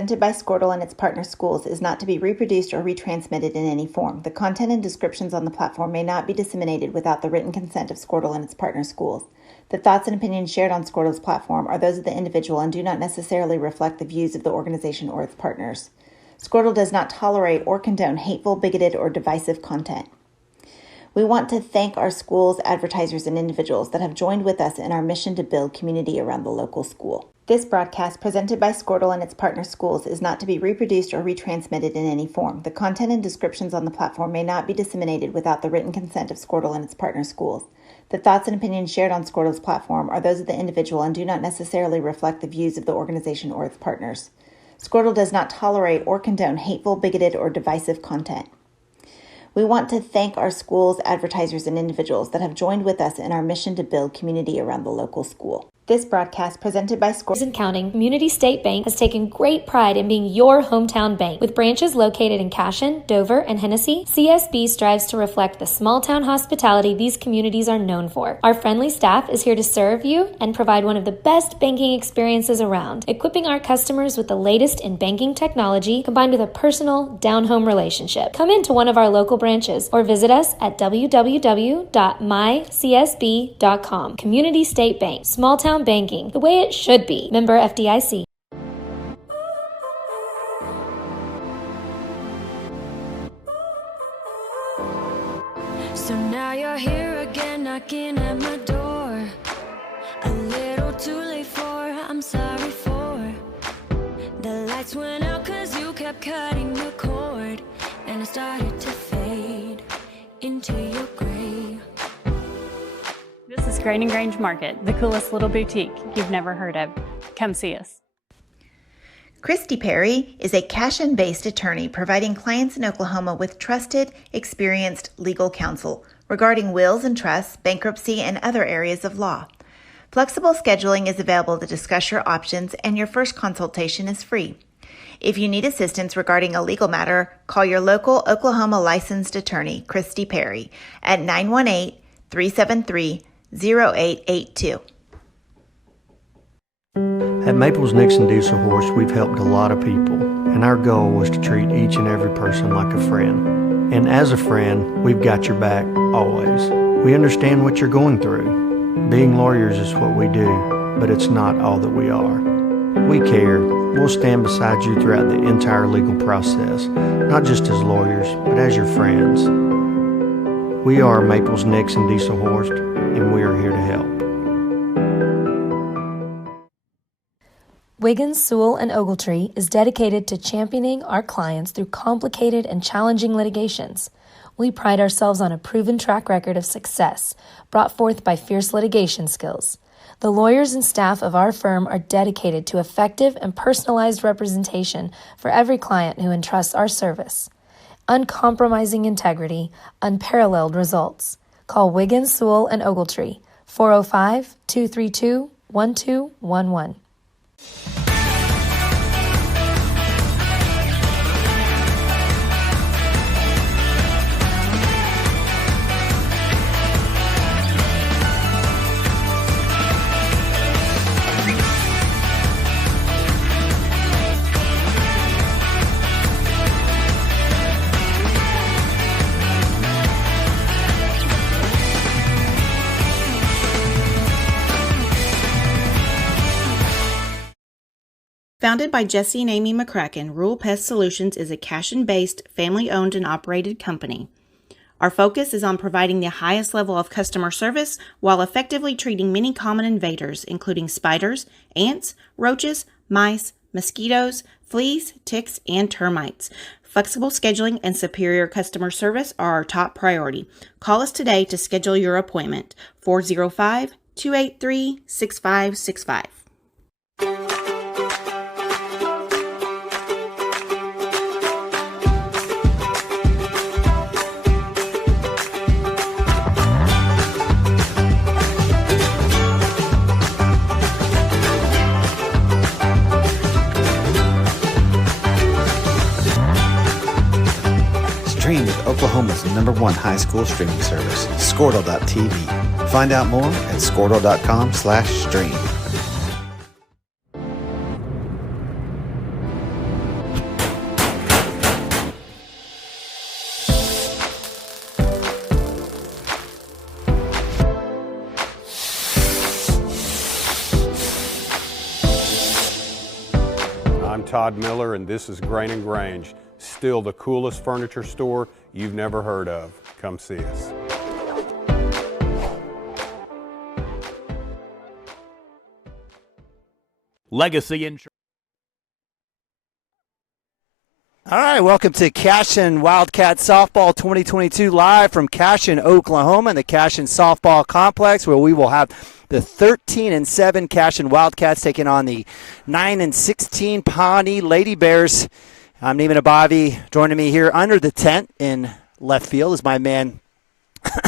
presented by Squirtle and its partner schools is not to be reproduced or retransmitted in any form. The content and descriptions on the platform may not be disseminated without the written consent of Squirtle and its partner schools. The thoughts and opinions shared on Squirtle's platform are those of the individual and do not necessarily reflect the views of the organization or its partners. Squirtle does not tolerate or condone hateful, bigoted, or divisive content. We want to thank our schools, advertisers, and individuals that have joined with us in our mission to build community around the local school. This broadcast, presented by Squirtle and its partner schools, is not to be reproduced or retransmitted in any form. The content and descriptions on the platform may not be disseminated without the written consent of Squirtle and its partner schools. The thoughts and opinions shared on Squirtle's platform are those of the individual and do not necessarily reflect the views of the organization or its partners. Squirtle does not tolerate or condone hateful, bigoted, or divisive content. We want to thank our schools, advertisers, and individuals that have joined with us in our mission to build community around the local school. This broadcast, presented by Squirtle and Counting, Community State Bank has taken great pride in being your hometown bank. With branches located in Cashion, Dover, and Hennessy, CSB strives to reflect the small-town hospitality these communities are known for. Our friendly staff is here to serve you and provide one of the best banking experiences around, equipping our customers with the latest in banking technology combined with a personal, down-home relationship. Come into one of our local branches or visit us at www.mycsb.com. Community State Bank, small-town banking, the way it should be. Member FDIC. So now you're here again, knocking at my door. A little too late for, I'm sorry for. The lights went out 'cause you kept cutting the cord, and I started to fade into your gray. This is Grain and Grange Market, the coolest little boutique you've never heard of. Come see us. Christy Perry is a Cashion-based attorney providing clients in Oklahoma with trusted, experienced legal counsel regarding wills and trusts, bankruptcy, and other areas of law. Flexible scheduling is available to discuss your options, and your first consultation is free. If you need assistance regarding a legal matter, call your local Oklahoma licensed attorney, Christy Perry, at 918-373-0882. At Maples Nixon Diesel Horse, we've helped a lot of people, and our goal was to treat each and every person like a friend. And as a friend, we've got your back always. We understand what you're going through. Being lawyers is what we do, but it's not all that we are. We care. We'll stand beside you throughout the entire legal process, not just as lawyers, but as your friends. We are Maples Nixon Diesel Horse, and we are here to help. Wiggins, Sewell, and Ogletree is dedicated to championing our clients through complicated and challenging litigations. We pride ourselves on a proven track record of success brought forth by fierce litigation skills. The lawyers and staff of our firm are dedicated to effective and personalized representation for every client who entrusts our service. Uncompromising integrity, unparalleled results. Call Wiggins, Sewell, and Ogletree, 405-232-1211. Founded by Jesse and Amy McCracken, Rural Pest Solutions is a Cashion-based, family-owned and operated company. Our focus is on providing the highest level of customer service while effectively treating many common invaders, including spiders, ants, roaches, mice, mosquitoes, fleas, ticks, and termites. Flexible scheduling and superior customer service are our top priority. Call us today to schedule your appointment, 405-283-6565. Stream with Oklahoma's #1 high school streaming service, Squirtle.tv. Find out more at Squirtle.com/stream. Todd Miller, and this is Grain and Grange. Still the coolest furniture store you've never heard of. Come see us. Legacy Insurance. All right, welcome to Cashion Wildcat Softball 2022 live from Cashion, Oklahoma, and the Cashion Softball Complex, where we will have the 13-7 Cashion Wildcats taking on the 9-16 Pawnee Lady Bears. I'm Neiman Abavi. Joining me here under the tent in left field is my man,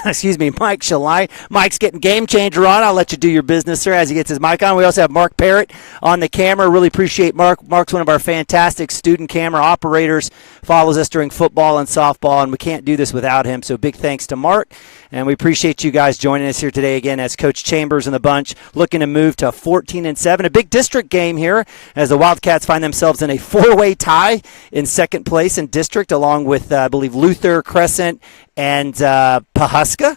excuse me, Mike Shalai. Mike's getting Game Changer on. I'll let you do your business, sir, as he gets his mic on. We also have Mark Parrott on the camera. Really appreciate Mark. Mark's one of our fantastic student camera operators, follows us during football and softball, and we can't do this without him. So big thanks to Mark. And we appreciate you guys joining us here today again as Coach Chambers and the bunch looking to move to 14-7. A big district game here as the Wildcats find themselves in a four-way tie in second place in district, along with, I believe, Luther, Crescent, and Pawhuska.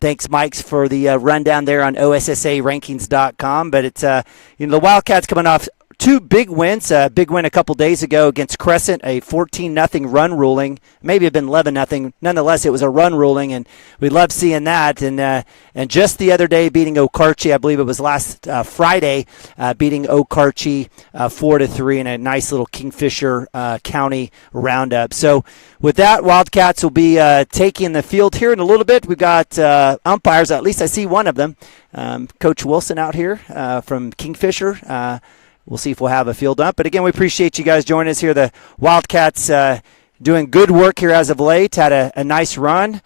Thanks, Mike, for the rundown there on OSSArankings.com. But it's the Wildcats coming off two big wins. A big win a couple days ago against Crescent, a 14-0 run ruling. Maybe it had been 11-0. Nonetheless, it was a run ruling, and we love seeing that. And just the other day, beating Okarche, I believe it was last Friday, beating Okarche 4-3 in a nice little Kingfisher County roundup. So with that, Wildcats will be taking the field here in a little bit. We've got umpires. At least I see one of them. Coach Wilson out here from Kingfisher. We'll see if we'll have a field up. But, again, we appreciate you guys joining us here. The Wildcats doing good work here as of late. Had a nice run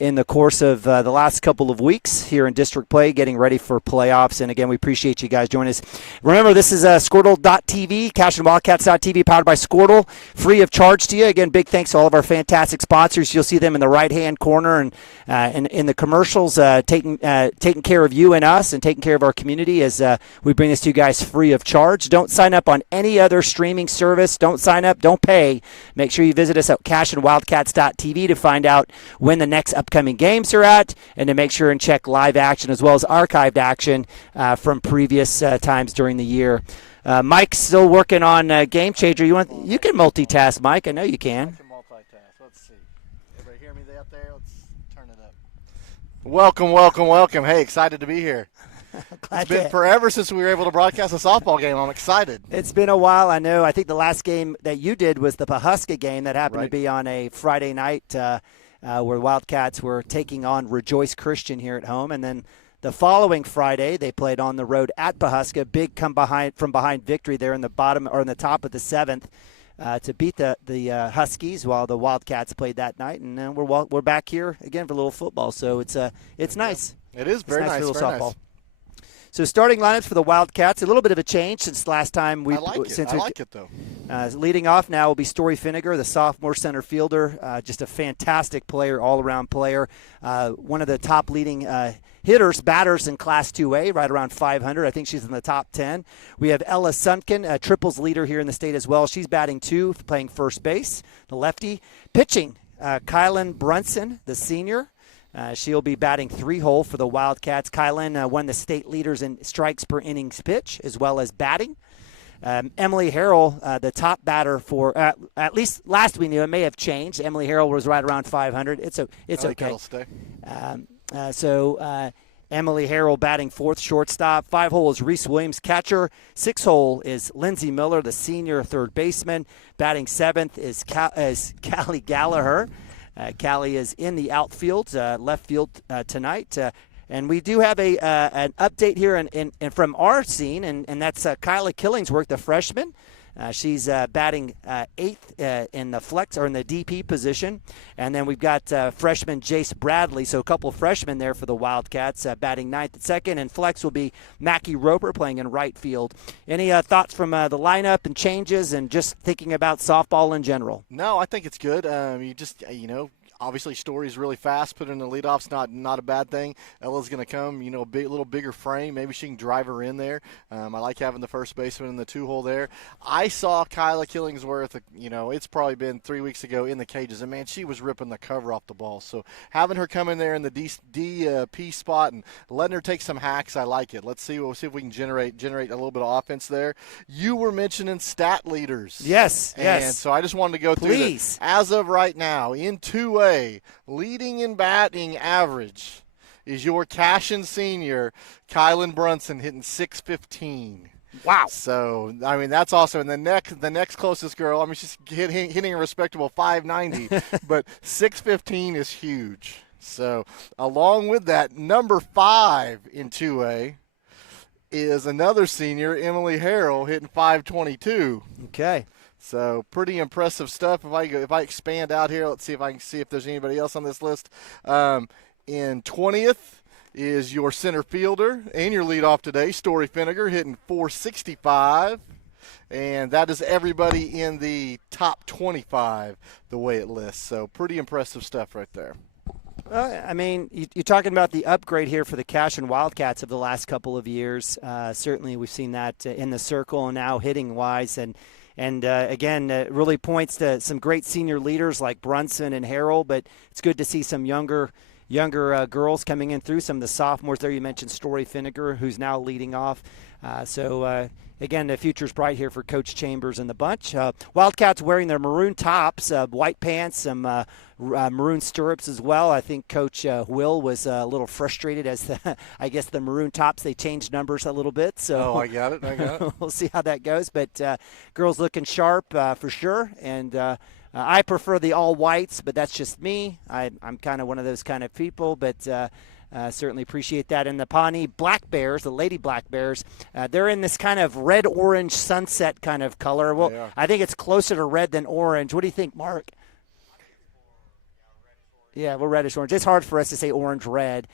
in the course of the last couple of weeks here in district play, getting ready for playoffs. And, again, we appreciate you guys joining us. Remember, this is Squirtle.tv, CashionWildcats.tv, powered by Squirtle, free of charge to you. Again, big thanks to all of our fantastic sponsors. You'll see them in the right-hand corner and in the commercials, taking care of you and us and taking care of our community as we bring this to you guys free of charge. Don't sign up on any other streaming service. Don't sign up. Don't pay. Make sure you visit us at CashionWildcats.tv to find out when the next upcoming games are at, and to make sure and check live action as well as archived action from previous times during the year. Mike's still working on Game Changer. You can multitask, Mike. I know you can. I can multitask. Let's see. Everybody hear me out there? Let's turn it up. Welcome, welcome, welcome. Hey, excited to be here. It's been forever since we were able to broadcast a softball game. I'm excited. It's been a while, I know. I think the last game that you did was the Pawhuska game that happened to be on a Friday night where Wildcats were taking on Rejoice Christian here at home. And then the following Friday, they played on the road at Pawhuska. Big from behind victory there in the bottom or in the top of the seventh to beat the Huskies, while the Wildcats played that night. And then we're back here again for a little football. So it's nice. It is very nice. For a little very softball. nice. So starting lineups for the Wildcats, a little bit of a change since last time we. I like it though. Leading off now will be Story Finnegar, the sophomore center fielder, just a fantastic player, all-around player, one of the top leading batters in Class 2A, right around 500. I think she's in the top 10. We have Ella Sunken, a triples leader here in the state as well. She's batting 2, playing first base, the lefty. Pitching, Kylan Brunson, the senior. She'll be batting 3-hole for the Wildcats. Kylan, one of the state leaders in strikes per innings pitch, as well as batting. Emily Harrell, the top batter for, at least last we knew, it may have changed. Emily Harrell was right around 500. It's okay. That'll stay. So Emily Harrell batting 4th, shortstop. 5-hole is Reese Williams, catcher. 6-hole is Lindsey Miller, the senior third baseman. Batting 7th is Callie Gallagher. Callie is in the outfield, left field tonight. And we do have an update here and from our scene, and that's Kyla Killingsworth, the freshman. She's batting 8th in the flex or in the DP position. And then we've got freshman Jace Bradley, so a couple of freshmen there for the Wildcats, batting 9th at second. And flex will be Mackie Roper playing in right field. Any thoughts from the lineup and changes and just thinking about softball in general? No, I think it's good. Obviously, Story's really fast. Put her in the leadoff's not a bad thing. Ella's going to come, a little bigger frame. Maybe she can drive her in there. I like having the first baseman in the 2-hole there. I saw Kyla Killingsworth, it's probably been 3 weeks ago in the cages, and, man, she was ripping the cover off the ball. So having her come in there in the DP spot and letting her take some hacks, I like it. We'll see if we can generate a little bit of offense there. You were mentioning stat leaders. Yes. And so I just wanted to go through this. As of right now, in 2A, leading in batting average is your Cashion senior, Kylan Brunson, hitting .615. Wow. So, I mean, that's awesome. And the next closest girl, I mean, she's hitting a respectable .590, but .615 is huge. So, along with that, number 5 in 2A is another senior, Emily Harrell, hitting .522. Okay. So pretty impressive stuff. If I expand out here, let's see if there's anybody else on this list. In 20th is your center fielder and your leadoff today, Story Finnegar, hitting .465. And that is everybody in the top 25 the way it lists. So pretty impressive stuff right there. I mean, you're talking about the upgrade here for the Cashion Wildcats of the last couple of years. Certainly we've seen that in the circle and now hitting-wise. And again, really points to some great senior leaders like Brunson and Harrell, but it's good to see some younger girls coming in through. Some of the sophomores there. You mentioned Story Finnegar, who's now leading off. Again, the future's bright here for Coach Chambers and the bunch. Wildcats wearing their maroon tops, white pants, some maroon stirrups as well. I think Coach Will was a little frustrated as I guess the maroon tops, they changed numbers a little bit. So I got it. We'll see how that goes. But girls looking sharp for sure. And I prefer the all whites, but that's just me. I'm kind of one of those kind of people, but certainly appreciate that. And the Pawnee Black Bears, the Lady Black Bears, they're in this kind of red-orange sunset kind of color. Well, I think it's closer to red than orange. What do you think, Mark? Yeah, we're reddish-orange. It's hard for us to say orange-red,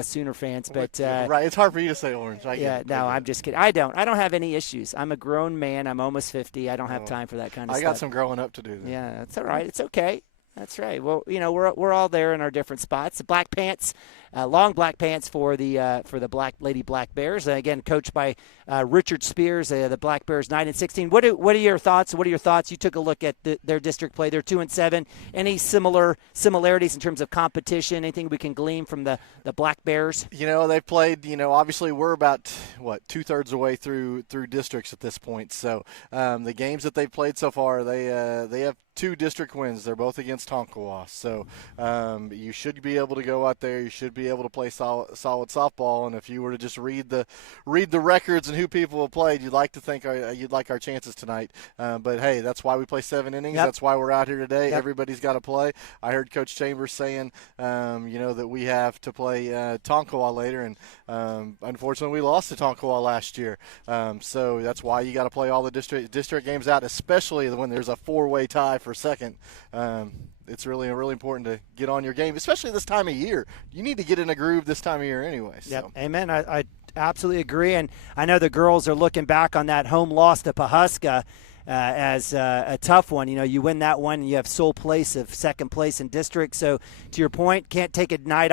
Sooner fans. But right, it's hard for you to say orange. I'm just kidding. I don't have any issues. I'm a grown man. I'm almost 50. I don't have time for that kind of stuff. I got some growing up to do. Then. Yeah, that's all right. It's okay. That's right. Well, we're all there in our different spots. The black pants, long black pants for the Black Lady Black Bears. Again, coached by Richard Spears, the Black Bears 9-16. What are your thoughts? You took a look at their district play. They're 2-7. Any similarities in terms of competition? Anything we can glean from the Black Bears? They've played. Obviously we're about 2/3 of the way through districts at this point. So the games that they've played so far, they have 2 district wins. They're both against Tonkawa. So you should be able to go out there. You should be able to play solid softball. And if you were to just read the records and who people have played, you'd like to think you'd like our chances tonight. But hey, that's why we play 7 innings. Yep. That's why we're out here today. Yep. Everybody's got to play. I heard Coach Chambers saying, that we have to play Tonkawa later, and unfortunately we lost to Tonkawa last year. So that's why you got to play all the district games out, especially when there's a 4-way tie for second. It's really important to get on your game, especially this time of year. You need to get in a groove this time of year anyway. So. Yep. Amen. I absolutely agree. And I know the girls are looking back on that home loss to Pawhuska as a tough one. You win that one, and you have sole place of second place in district. So to your point, can't take a day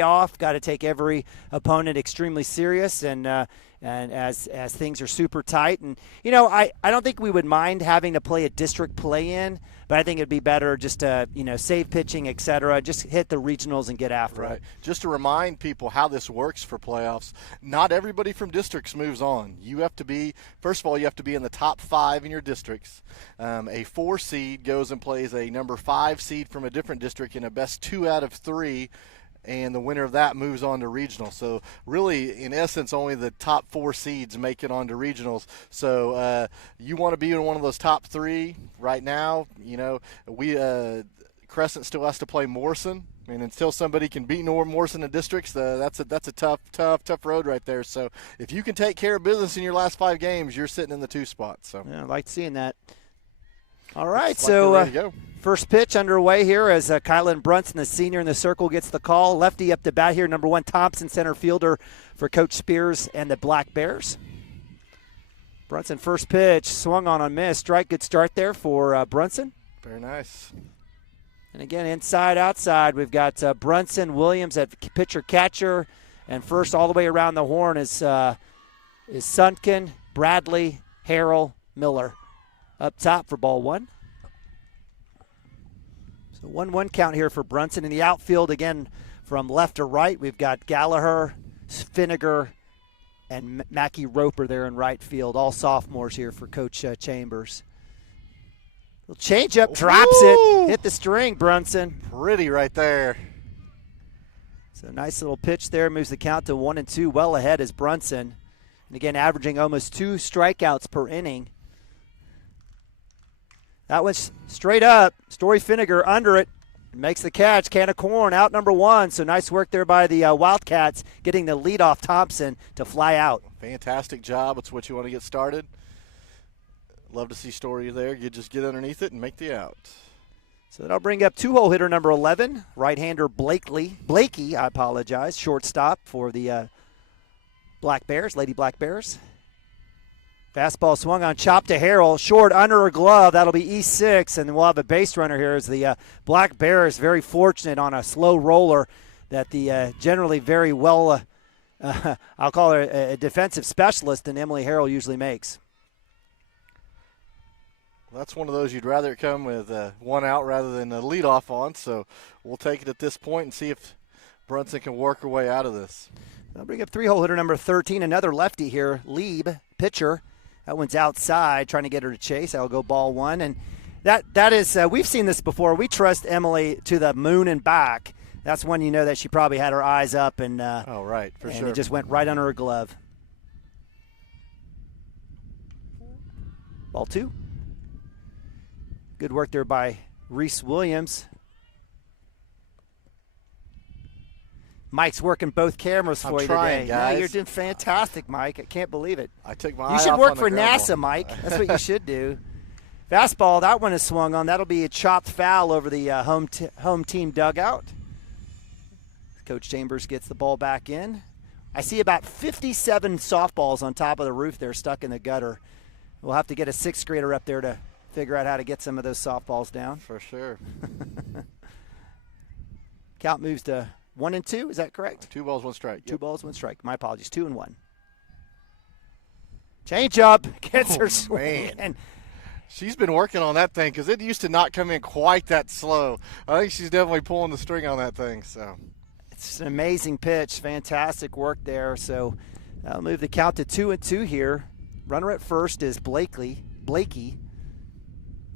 off. Got to take every opponent extremely serious. And as things are super tight. And, I don't think we would mind having to play a district play-in, but I think it'd be better just to, save pitching, et cetera, just hit the regionals and get after it. Just to remind people how this works for playoffs, not everybody from districts moves on. First of all, you have to be in the top 5 in your districts. A 4 seed goes and plays a number 5 seed from a different district in a best 2 out of 3, and the winner of that moves on to regional. So really, in essence, only the top 4 seeds make it on to regionals. So you want to be in one of those top 3 right now. Crescent still has to play Morrison. I mean, until somebody can beat Morrison in districts, that's a tough road right there. So if you can take care of business in your last 5 games, you're sitting in the 2 spot. So yeah, I like seeing that. All right, so first pitch underway here as Kylan Brunson, the senior in the circle, gets the call. Lefty up to bat here, number 1 Thompson, center fielder for Coach Spears and the Black Bears. Brunson, first pitch, swung on a miss. Strike, good start there for Brunson. Very nice. And again, inside, outside, we've got Brunson, Williams at pitcher-catcher, and first all the way around the horn is Sunken, Bradley, Harrell, Miller up top for ball one. So 1-1 count here for Brunson. In the outfield, again, from left to right, we've got Gallagher, Finnegar, and Mackie Roper there in right field, all sophomores here for Coach Chambers. Little change up, drops it, hit the string, Brunson. Pretty right there. So nice little pitch there, moves the count to 1-2. Well ahead is Brunson. And again, averaging almost 2 strikeouts per inning. That one's straight up. Story Finnegar under it. Makes the catch. Can of corn out number 1. So nice work there by the Wildcats, getting the leadoff Thompson to fly out. Fantastic job. It's what you want to get started. Love to see Story there. You just get underneath it and make the out. So that'll bring up 2-hole hitter number 11, right-hander Blakey, shortstop for the Black Bears, Lady Black Bears. Fastball swung on, chop to Harrell, short under her glove. That'll be E6, and then we'll have a base runner here as the Black Bears very fortunate on a slow roller that the generally very well, I'll call her a defensive specialist, and Emily Harrell usually makes. That's one of those you'd rather it come with one out rather than a leadoff on, so we'll take it at this point and see if Brunson can work her way out of this. I'll bring up 3-hole hitter number 13, another lefty here, Lieb, pitcher. That one's outside, trying to get her to chase. That'll go ball 1. And that is, we've seen this before. We trust Emily to the moon and back. That's when you know that she probably had her eyes up and oh, right, for sure. It just went right under her glove. Ball 2. Good work there by Reese Williams. Mike's working both cameras for you trying, today. guys. No, you're doing fantastic, Mike. I can't believe it. I took my eye You should off work on the for ground NASA, ball. Mike. That's what you should do. Fastball, that one is swung on. That'll be a chopped foul over the home team dugout. Coach Chambers gets the ball back in. I see about 57 softballs on top of the roof there stuck in the gutter. We'll have to get a 6th grader up there to figure out how to get some of those softballs down. For sure. Count moves to 1-2, is that correct? 2 balls, 1 strike. 2 balls, 1 strike. My apologies, 2-1. Change up, gets her swing. Man. She's been working on that thing because it used to not come in quite that slow. I think she's definitely pulling the string on that thing. So it's an amazing pitch. Fantastic work there. So that'll move the count to 2-2 here. Runner at first is Blakey.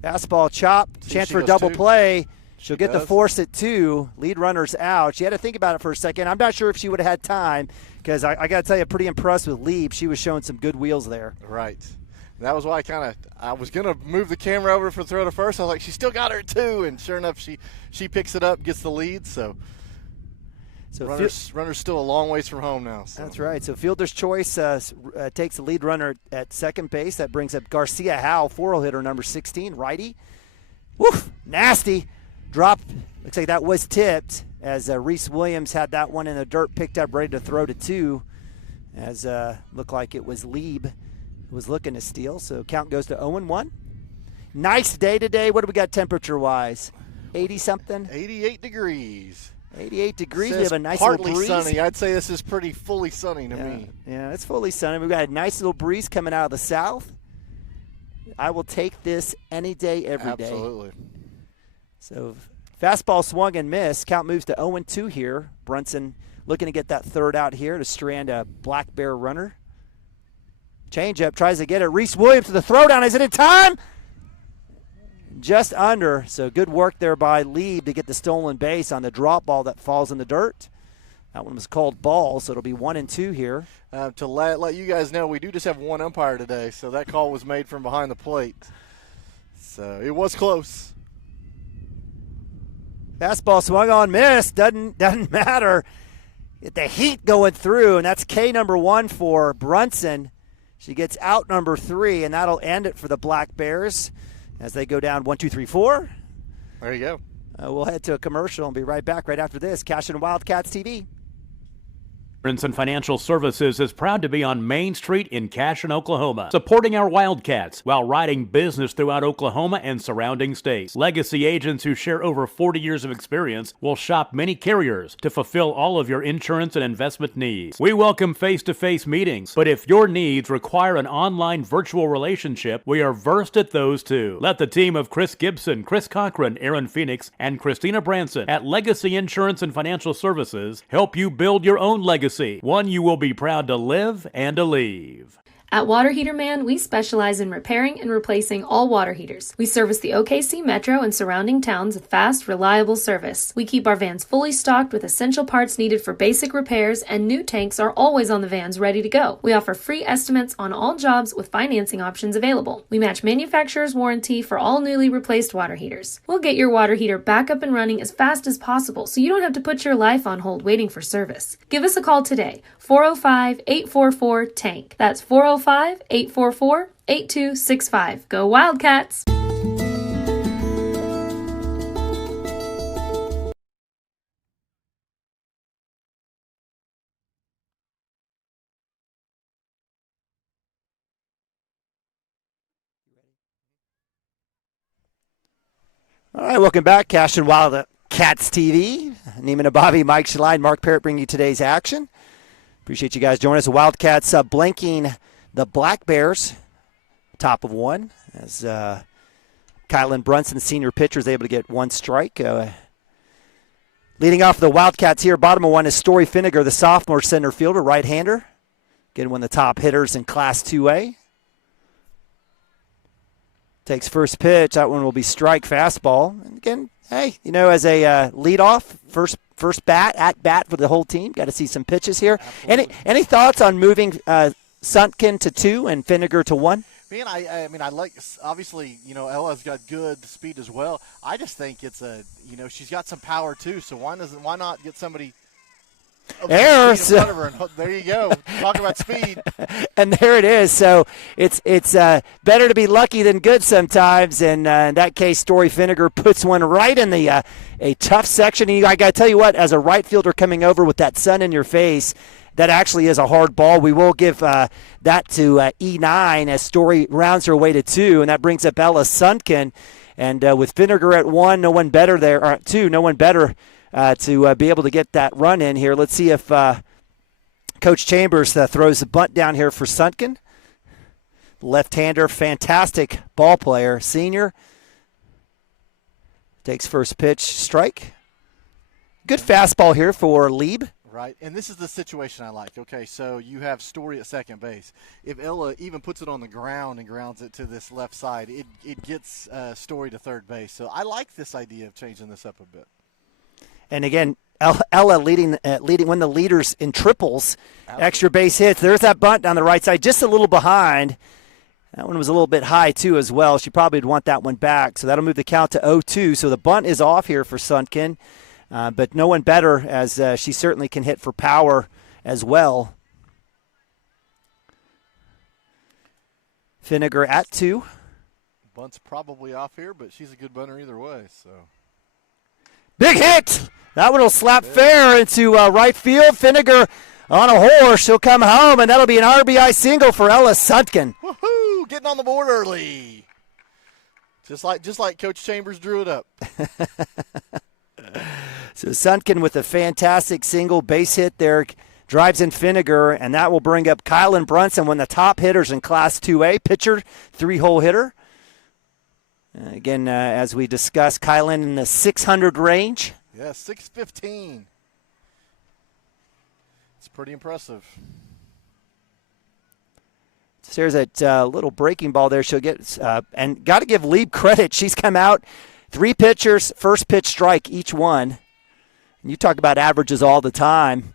Fastball chop, chance for a double play. She'll get the force at 2. Lead runner's out. She had to think about it for a second. I'm not sure if she would have had time because I got to tell you, pretty impressed with Lieb. She was showing some good wheels there. Right. That was why I was going to move the camera over for throw to first. I was like, she still got her at 2. And sure enough, she picks it up, gets the lead. So runner's still a long ways from home now. So. That's right. So fielder's choice takes the lead runner at second base. That brings up Garcia Howe, 4-hole hitter number 16, righty. Woof, nasty. Drop, looks like that was tipped as Reese Williams had that one in the dirt, picked up, ready to throw to 2. As looked like it was Lieb who was looking to steal. So count goes to 0-1. Nice day today. What do we got temperature-wise? 80-something? 88 degrees. 88 degrees. We have a nice partly little breeze. Sunny. I'd say this is pretty fully sunny to me. Yeah, it's fully sunny. We've got a nice little breeze coming out of the south. I will take this any day, every day. Absolutely. So fastball swung and missed. Count moves to 0-2 here. Brunson looking to get that third out here to strand a Black Bear runner. Changeup tries to get it. Reese Williams to the throwdown. Is it in time? Just under. So good work there by Lieb to get the stolen base on the drop ball that falls in the dirt. That one was called ball, so it'll be 1-2 here. To let you guys know, we do just have one umpire today, so that call was made from behind the plate. So it was close. Fastball swung on, missed. Doesn't matter. Get the heat going through, and that's K number 1 for Brunson. She gets out number 3, and that'll end it for the Black Bears as they go down 1, 2, 3, 4. There you go. We'll head to a commercial and be right back right after this. Cashion Wildcats TV. Insurance and Financial Services is proud to be on Main Street in Cashion, Oklahoma, supporting our Wildcats while riding business throughout Oklahoma and surrounding states. Legacy agents who share over 40 years of experience will shop many carriers to fulfill all of your insurance and investment needs. We welcome face-to-face meetings, but if your needs require an online virtual relationship, we are versed at those too. Let the team of Chris Gibson, Chris Cochran, Aaron Phoenix, and Christina Branson at Legacy Insurance and Financial Services help you build your own legacy, one you will be proud to live and to leave. At Water Heater Man, we specialize in repairing and replacing all water heaters. We service the OKC Metro and surrounding towns with fast, reliable service. We keep our vans fully stocked with essential parts needed for basic repairs, and new tanks are always on the vans ready to go. We offer free estimates on all jobs with financing options available. We match manufacturer's warranty for all newly replaced water heaters. We'll get your water heater back up and running as fast as possible so you don't have to put your life on hold waiting for service. Give us a call today, 405-844-TANK. That's 405-844-8265. Go Wildcats! All right, welcome back. Cashion Wildcats TV. Neiman Ababi, Mike Shaline, Mark Parrott bringing you today's action. Appreciate you guys joining us. The Wildcats blanking the Black Bears, top of one, as Kylan Brunson, senior pitcher, is able to get one strike. Leading off the Wildcats here, bottom of one is Story Finnegar, the sophomore center fielder, right-hander. Again, one of the top hitters in Class 2A. Takes first pitch. That one will be strike fastball. And again, hey, as a leadoff, first at bat for the whole team. Got to see some pitches here. Any thoughts on moving Suntkin to 2 and Finnegar to 1? Man, I like, obviously, Ella's got good speed as well. I just think it's she's got some power too. So why not get somebody there? In front of her, and there you go. Talk about speed. And there it is. So it's better to be lucky than good sometimes. And in that case, Story Finnegar puts one right in the a tough section. And I got to tell you what, as a right fielder coming over with that sun in your face, that actually is a hard ball. We will give that to E9 as Story rounds her way to 2, and that brings up Ella Suntkin. And with Finnegar at 1, no one better there, or at 2, no one better to be able to get that run in here. Let's see if Coach Chambers throws the bunt down here for Suntkin. Left-hander, fantastic ball player, senior. Takes first pitch, strike. Good fastball here for Lieb. Right, and this is the situation I like. Okay, so you have Story at second base. If Ella even puts it on the ground and grounds it to this left side, it gets Story to third base. So I like this idea of changing this up a bit. And again, Ella leading one of the leaders in triples, extra base hits. There's that bunt down the right side, just a little behind. That one was a little bit high, too, as well. She probably would want that one back. So that'll move the count to 0-2. So the bunt is off here for Suntkin. But no one better, as she certainly can hit for power as well. Finnegar at 2. Bunt's probably off here, but she's a good bunter either way. So big hit! That one will slap fair into right field. Finnegar on a horse. She'll come home, and that'll be an RBI single for Ella Suntkin. Woohoo! Getting on the board early. Just like Coach Chambers drew it up. So Suntkin with a fantastic single base hit there, drives in Finnegar, and that will bring up Kylan Brunson, one of the top hitters in Class 2A, pitcher, 3-hole hitter. Again, as we discussed, Kylan in the 600 range. Yeah, 615. It's pretty impressive. So there's that little breaking ball there. She'll get, and got to give Lieb credit. She's come out, 3 pitchers, first pitch strike each one. And you talk about averages all the time.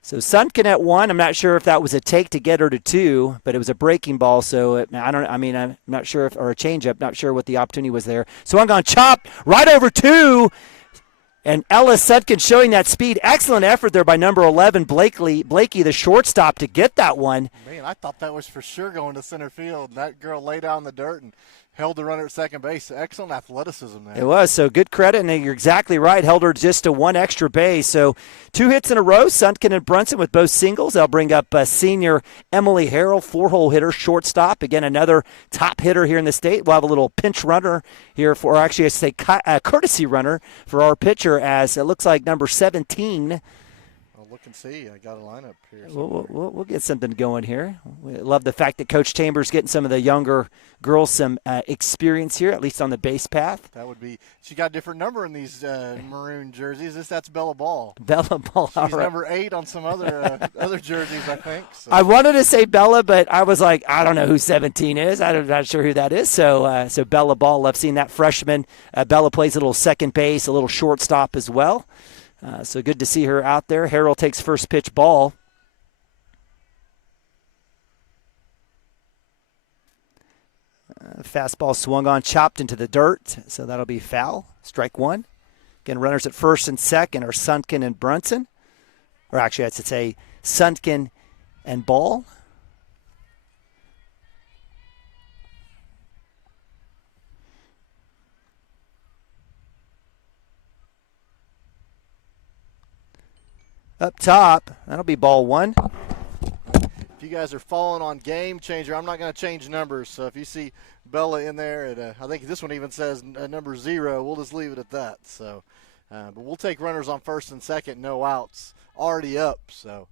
So Suntkin at 1. I'm not sure if that was a take to get her to 2, but it was a breaking ball. So I'm not sure if, or a changeup. Not sure what the opportunity was there. So I'm going to chop right over 2. And Ella Suntkin showing that speed. Excellent effort there by number 11, Blakey, the shortstop, to get that one. Man, I thought that was for sure going to center field. That girl lay down in the dirt and held the runner at second base. Excellent athleticism there. It was, so good credit, and you're exactly right. Held her just to one extra base. So 2 hits in a row, Suntken and Brunson with both singles. I'll bring up senior Emily Harrell, 4-hole hitter, shortstop. Again, another top hitter here in the state. We'll have a little pinch runner here for, or actually I should say courtesy runner for our pitcher, as it looks like number 17. Look and see. I got a lineup here. We'll get something going here. We love the fact that Coach Chambers getting some of the younger girls some experience here, at least on the base path. That would be. She got a different number in these maroon jerseys. That's Bella Ball. Bella Ball. She's right. number 8 on some other other jerseys, I think. So. I wanted to say Bella, but I was like, I don't know who 17 is. I'm not sure who that is. So Bella Ball. Love seeing that freshman. Bella plays a little second base, a little shortstop as well. So good to see her out there. Harrell takes first pitch ball. Fastball swung on, chopped into the dirt, so that'll be foul. Strike one. Again, runners at first and second are Suntken and Brunson. Or actually, I should say Suntken and Ball. Up top, that'll be ball one. If you guys are following on Game Changer, I'm not going to change numbers. So if you see Bella in there, I think this one even says number 0. We'll just leave it at that. So, but we'll take runners on first and second, no outs, already up. So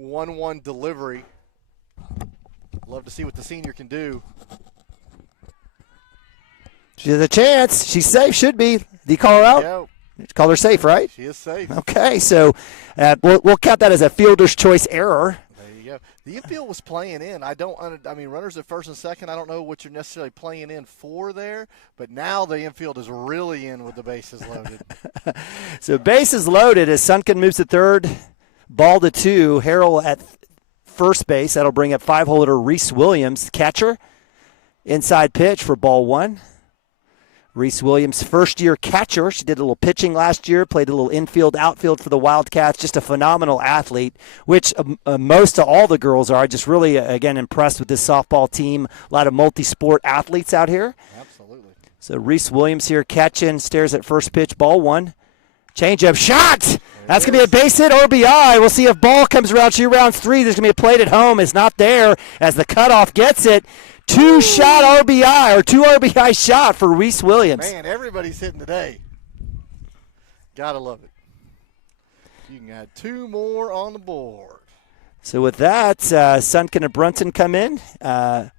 1-1 delivery. Love to see what the senior can do. She has a chance. She's safe, should be. Did you call her out? Yeah. Call her safe, right? She is safe. Okay, so we'll count that as a fielder's choice error. There you go. The infield was playing in. I mean, runners at first and second, I don't know what you're necessarily playing in for there, but now the infield is really in with the bases loaded. So bases loaded as Suntken moves to third, ball to 2. Harrell at first base. That'll bring up 5-hole hitter Reese Williams, catcher. Inside pitch for ball 1. Reese Williams, first-year catcher. She did a little pitching last year, played a little infield, outfield for the Wildcats. Just a phenomenal athlete, which most of all the girls are. Just really, again, impressed with this softball team. A lot of multi-sport athletes out here. Absolutely. So Reese Williams here catching, stares at first pitch, ball 1. Change-up shot! That's going to be a base hit, RBI. We'll see if ball comes around. She rounds 3. There's going to be a plate at home. It's not there as the cutoff gets it. 2-shot RBI, or 2 RBI shot for Reese Williams. Man, everybody's hitting today. Gotta love it. You can add 2 more on the board. So with that, Suntken and Brunson come in.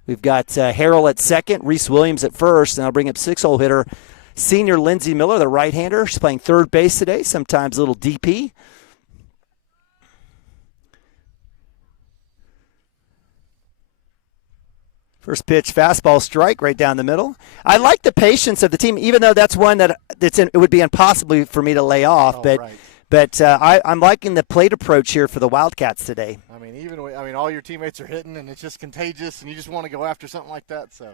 We've got Harrell at second, Reese Williams at first, and I'll bring up 6-hole hitter senior Lindsay Miller, the right-hander. She's playing third base today, sometimes a little DP. First pitch, fastball strike right down the middle. I like the patience of the team, even though that's one it would be impossible for me to lay off. But I'm liking the plate approach here for the Wildcats today. I mean, all your teammates are hitting, and it's just contagious, and you just want to go after something like that. So,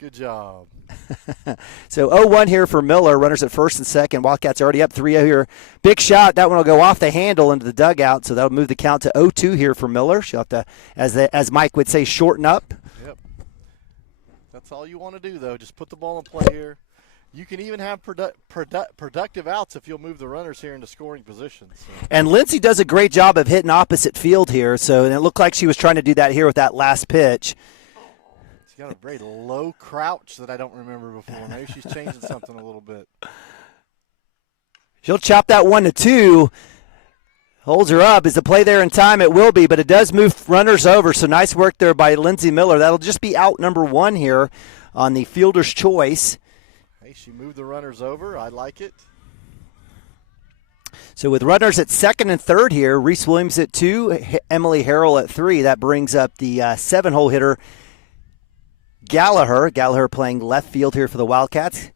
good job. So 0-1 here for Miller. Runners at first and second. Wildcats already up 3-0 here. Big shot. That one will go off the handle into the dugout. So that'll move the count to 0-2 here for Miller. She'll have to, as Mike would say, shorten up. Yep. That's all you want to do, though. Just put the ball in play here. You can even have productive outs if you'll move the runners here into scoring positions. So. And Lindsay does a great job of hitting opposite field here. So it looked like she was trying to do that here with that last pitch. She's got a very low crouch that I don't remember before. Maybe she's changing something a little bit. She'll chop that 1-2. Holds her up. Is the play there in time? It will be, but it does move runners over. So nice work there by Lindsay Miller. That'll just be out number 1 here on the fielder's choice. Hey, she moved the runners over. I like it. So with runners at second and third here, Reese Williams at 2, Emily Harrell at 3. That brings up the 7-hole hitter, Gallagher. Gallagher playing left field here for the Wildcats.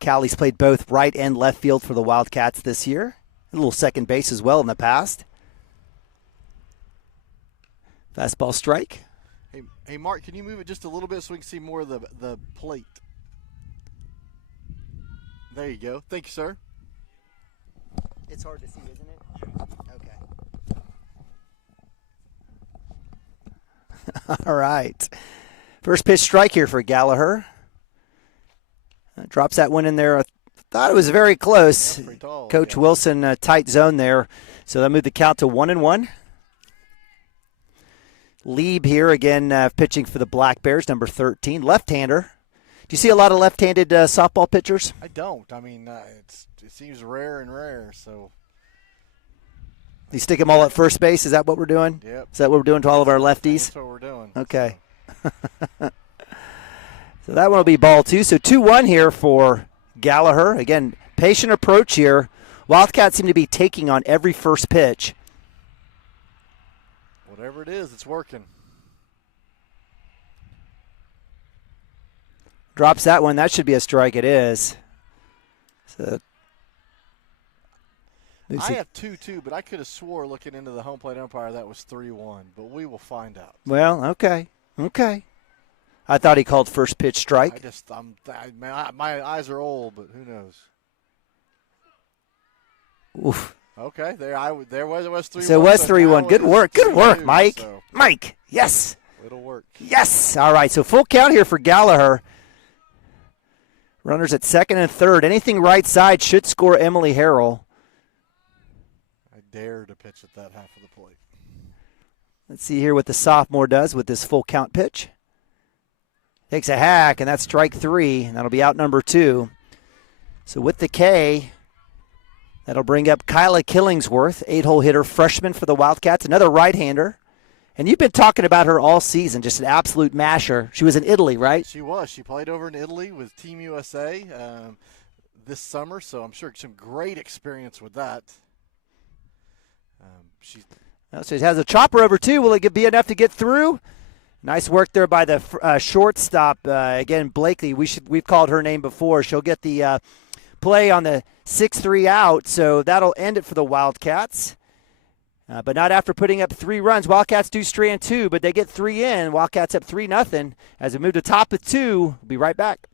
Callie's played both right and left field for the Wildcats this year. A little second base as well in the past. Fastball strike. Hey, Mark, can you move it just a little bit so we can see more of the plate? There you go. Thank you, sir. It's hard to see, isn't it? Okay. All right. First pitch strike here for Gallagher. Drops that one in there. I thought it was very close. Tall, Coach Wilson, tight zone there. So that moved the count to 1-1. Lieb here again pitching for the Black Bears, number 13. Left-hander. Do you see a lot of left-handed softball pitchers? I don't. I mean, it seems rare and rare, so. You stick them all at first base? Is that what we're doing? Yep. Is that what we're doing to all of our lefties? That's what we're doing. Okay. So that one will be ball 2. So 2-1 here for Gallagher. Again, patient approach here. Wildcats seem to be taking on every first pitch. Whatever it is, it's working. Drops that one. That should be a strike. It is. So I have 2-2, but I could have swore looking into the home plate umpire that was 3-1, but we will find out. Well, okay. I thought he called first pitch strike. My eyes are old, but who knows? Oof. Okay, there was 3-1. So it was 3-1. Good work, Mike. So Mike, yes. it'll work. Yes. All right, so full count here for Gallagher. Runners at second and third. Anything right side should score Emily Harrell. I dare to pitch at that half of the plate. Let's see here what the sophomore does with this full count pitch. Takes a hack, and that's strike 3, and that'll be out number 2. So with the K, that'll bring up Kyla Killingsworth, 8-hole hitter, freshman for the Wildcats, another right-hander. And you've been talking about her all season, just an absolute masher. She was in Italy, right? She was. She played over in Italy with Team USA this summer, so I'm sure some great experience with that. So she has a chopper over 2. Will it be enough to get through? Nice work there by the shortstop. Again, Blakely, we've called her name before. She'll get the play on the 6-3 out, so that'll end it for the Wildcats. But not after putting up 3 runs. Wildcats do strand 2, but they get 3 in. Wildcats up 3-0. As we move to top of 2, we'll be right back.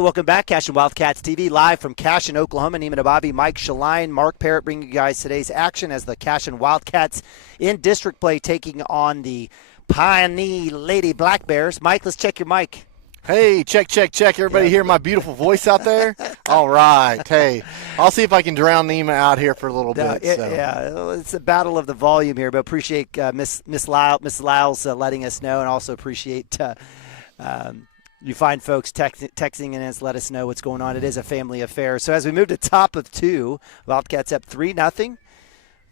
Welcome back, Cashion Wildcats TV, live from Cashion, Oklahoma. Neiman Ababi, Mike Shaline, Mark Parrott bringing you guys today's action as the Cashion Wildcats in district play taking on the Pawnee Lady Black Bears. Mike, let's check your mic. Hey, check. Everybody hear my beautiful voice out there? All right. Hey, I'll see if I can drown Neiman out here for a little bit. Yeah, it's a battle of the volume here, but appreciate Miss Lyles letting us know, and also appreciate you find folks texting in us, let us know what's going on. It is a family affair. So as we move to top of 2, Wildcats up 3-0.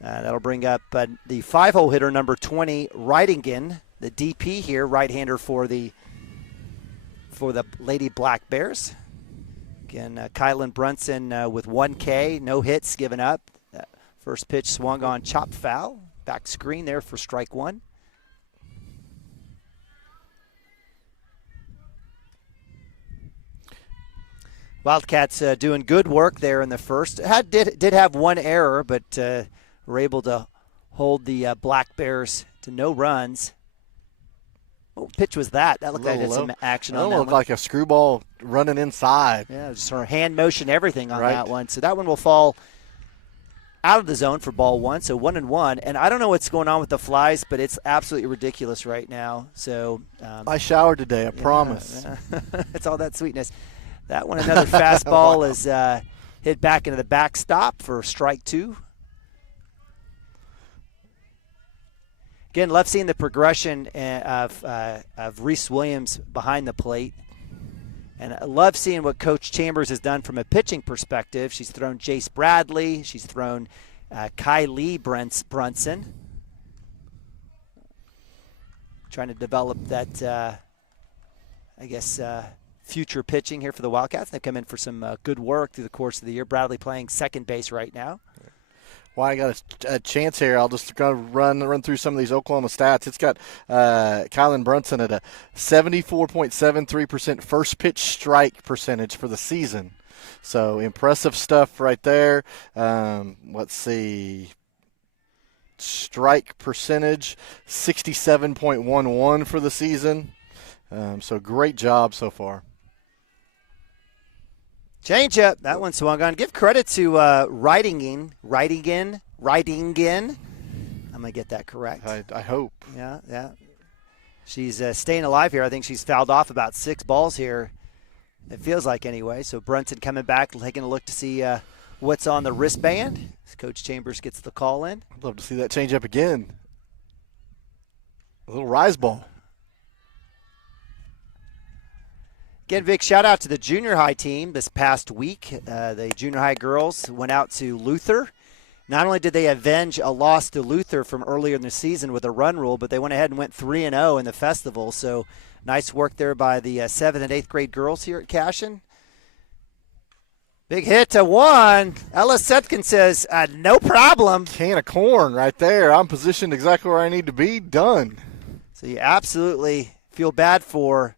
That'll bring up the 5-hole hitter, number 20, Ridingen, the DP here, right-hander for the Lady Black Bears. Again, Kylan Brunson with 1 K, no hits given up. First pitch swung on, chopped foul. Back screen there for strike 1. Wildcats doing good work there in the first. Did have 1 error, but were able to hold the Black Bears to no runs. What pitch was that? That looked like it had some action on that one. That looked like a screwball running inside. Yeah, just her hand motion, everything on that one. So that one will fall out of the zone for ball 1, so 1-1. And I don't know what's going on with the flies, but it's absolutely ridiculous right now. So I showered today, I promise. It's all that sweetness. That one, another fastball, is hit back into the backstop for strike 2. Again, love seeing the progression of Reese Williams behind the plate. And I love seeing what Coach Chambers has done from a pitching perspective. She's thrown Jace Bradley. She's thrown Kylie Brunson. Trying to develop that, future pitching here for the Wildcats. They've come in for some good work through the course of the year. Bradley playing second base right now. Well, I got a chance here. I'll just go run through some of these Oklahoma stats. It's got Kylan Brunson at a 74.73% first pitch strike percentage for the season. So impressive stuff right there. Let's see. Strike percentage, 67.11 for the season. So great job so far. Change up. That one swung on. Give credit to Ridingen. I'm going to get that correct. I hope. Yeah. She's staying alive here. I think she's fouled off about 6 balls here. It feels like anyway. So Brunson coming back, taking a look to see what's on the wristband. Coach Chambers gets the call in. I'd love to see that change up again. A little rise ball. Again, Vic, shout out to the junior high team this past week. The junior high girls went out to Luther. Not only did they avenge a loss to Luther from earlier in the season with a run rule, but they went ahead and went 3-0 in the festival. So nice work there by the 7th and 8th grade girls here at Cashion. Big hit to 1. Ella Setkin says, no problem. Can of corn right there. I'm positioned exactly where I need to be. Done. So you absolutely feel bad for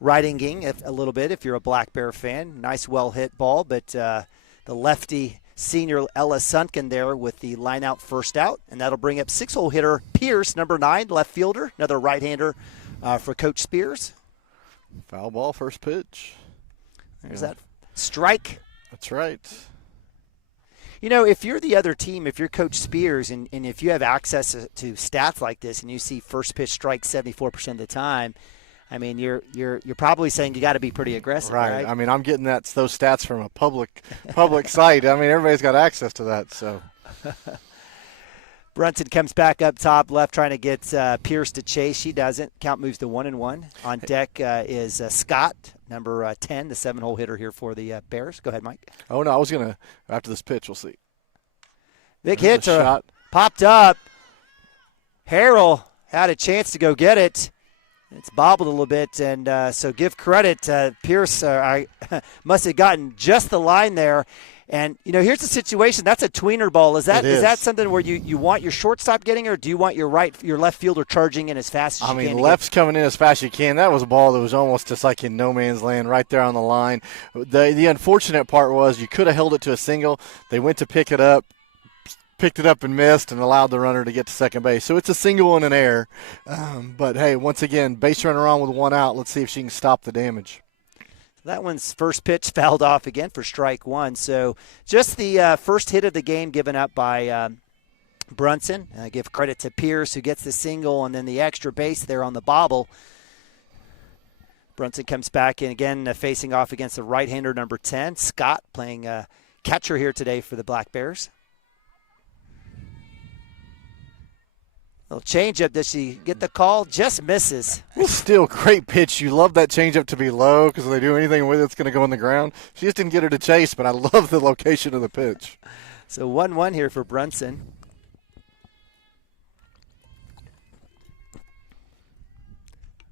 Ridingen a little bit if you're a Black Bear fan. Nice well-hit ball, but the lefty senior Ella Sunken there with the line-out first out, and that'll bring up 6-hole hitter Pierce, number 9, left fielder, another right-hander for Coach Spears. Foul ball, first pitch. There's that strike. That's right. You know, if you're the other team, if you're Coach Spears, and if you have access to stats like this and you see first pitch strike 74% of the time, I mean, you're probably saying you got to be pretty aggressive, right? I mean, I'm getting those stats from a public site. I mean, everybody's got access to that. So Brunson comes back up top left, trying to get Pierce to chase. She doesn't. Count moves to 1-1. On deck is Scott, number 10, the 7-hole hitter here for the Bears. Go ahead, Mike. Oh no, I was gonna after this pitch, we'll see. Big hit, popped up. Harrell had a chance to go get it. It's bobbled a little bit, and so give credit. Pierce must have gotten just the line there. And, you know, here's the situation. That's a tweener ball. Is that something where you want your shortstop getting, or do you want your left fielder charging in as fast as you can? I mean, left's coming in as fast as you can. That was a ball that was almost just like in no man's land right there on the line. The unfortunate part was you could have held it to a single. They went to pick it up. Picked it up and missed and allowed the runner to get to second base. So it's a single and an error. But, hey, once again, base runner on with 1 out. Let's see if she can stop the damage. That one's first pitch fouled off again for strike 1. So just the first hit of the game given up by Brunson. Give credit to Pierce, who gets the single, and then the extra base there on the bobble. Brunson comes back in again, facing off against the right-hander, number 10. Scott playing catcher here today for the Black Bears. Little changeup. Does she get the call? Just misses. Still great pitch. You love that changeup to be low because if they do anything with it, it's going to go on the ground. She just didn't get her to chase, but I love the location of the pitch. So 1-1 here for Brunson.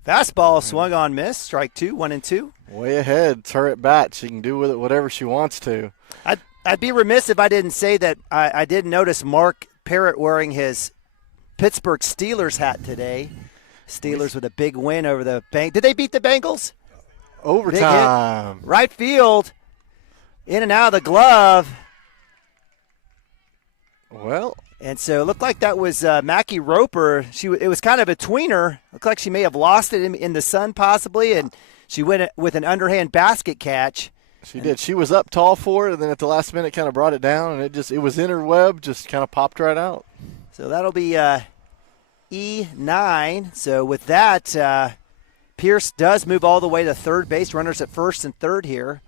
Fastball swung on, miss. Strike 2, 1-2. Way ahead. It's her at bat. She can do with it whatever she wants to. I'd be remiss if I didn't say that I did notice Mark Parrott wearing his Pittsburgh Steelers hat today. Steelers with a big win over the Bengals. Did they beat the Bengals? Overtime. Right field. In and out of the glove. Well. And so it looked like that was Mackie Roper. It was kind of a tweener. Looked like she may have lost it in the sun possibly, and she went with an underhand basket catch. She did. She was up tall for it, and then at the last minute kind of brought it down, and it was in her web, just kind of popped right out. So that'll be E9. So with that, Pierce does move all the way to third base. Runners at first and third here.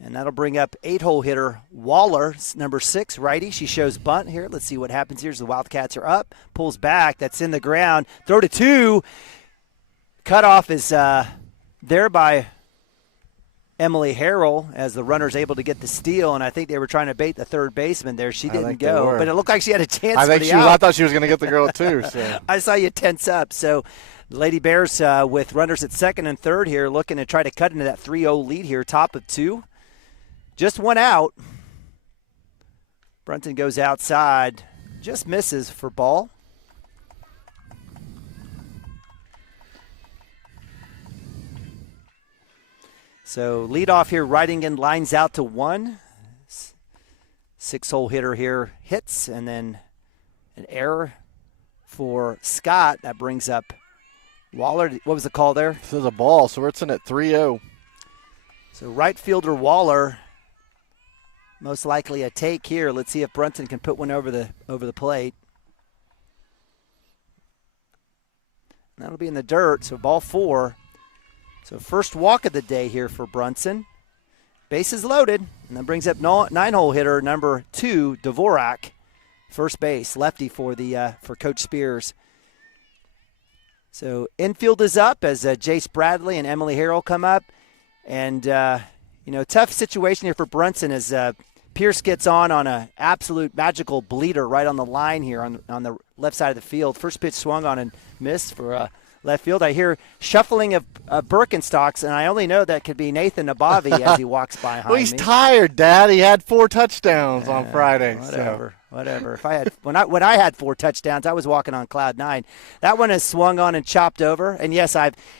And that'll bring up 8-hole hitter Waller, number 6, righty. She shows bunt here. Let's see what happens here as the Wildcats are up. Pulls back. That's in the ground. Throw to 2. Cutoff is there by Emily Harrell as the runner's able to get the steal, and I think they were trying to bait the third baseman there. She didn't go, but it looked like she had a chance for the out. I thought she was going to get the girl too. So. I saw you tense up. So the Lady Bears with runners at second and third here looking to try to cut into that 3-0 lead here, top of 2. Just one out. Brunton goes outside. Just misses for ball. So lead off here, Ridingen lines out to 1. 6-hole hitter here hits, and then an error for Scott. That brings up Waller. What was the call there? This is a ball, so it's in at 3-0. So right fielder Waller, most likely a take here. Let's see if Brunton can put one over the plate. And that'll be in the dirt, so ball 4. So first walk of the day here for Brunson. Bases loaded, and that brings up 9-hole hitter number 2, Dvorak, first base, lefty for Coach Spears. So infield is up as Jace Bradley and Emily Harrell come up, and tough situation here for Brunson as Pierce gets on an absolute magical bleeder right on the line here on the left side of the field. First pitch swung on and missed for left field. I hear shuffling of Birkenstocks, and I only know that could be Nathan Nabavi as he walks by behind me. Well, he's tired, Dad. He had 4 touchdowns on Friday. Whatever. If I had when I had 4 touchdowns, I was walking on cloud 9. That one is swung on and chopped over. And yes,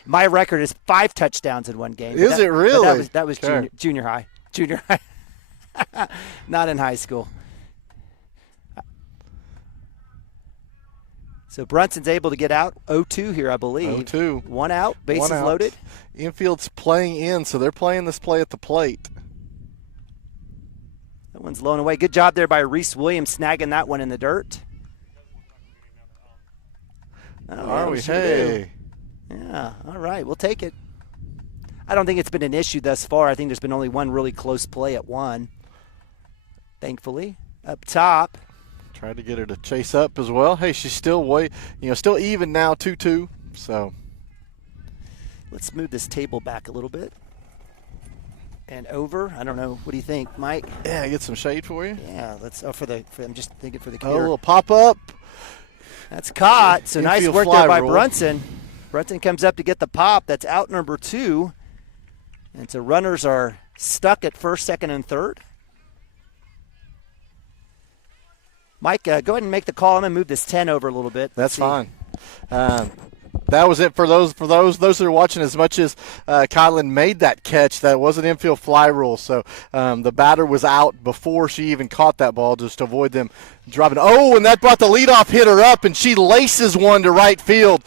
my record is 5 touchdowns in one game. Is it really? That was sure. junior high. Junior high. Not in high school. So Brunson's able to get out 0-2 here, I believe. 0-2. 1 out, bases loaded. Infield's playing in, so they're playing this play at the plate. That one's blown away. Good job there by Reese Williams snagging that one in the dirt. Are we? Hey. Yeah, all right, we'll take it. I don't think it's been an issue thus far. I think there's been only one really close play at 1. Thankfully. Up top. Tried to get her to chase up as well. Hey, she's still still even now, 2-2. So let's move this table back a little bit. And over. I don't know. What do you think, Mike? Yeah, get some shade for you. Yeah, let's. I'm just thinking for the Oh, computer. a little pop up. That's caught. So nice work there by rule. Brunson. Brunson comes up to get the pop. That's out number 2. And so runners are stuck at first, second, and third. Mike, go ahead and make the call. I'm going to move this 10 over a little bit. That's fine. That was it for those that are watching. As much as Kylan made that catch, that was an infield fly rule. So the batter was out before she even caught that ball, just to avoid them dropping. Oh, and that brought the leadoff hitter up, and she laces one to right field.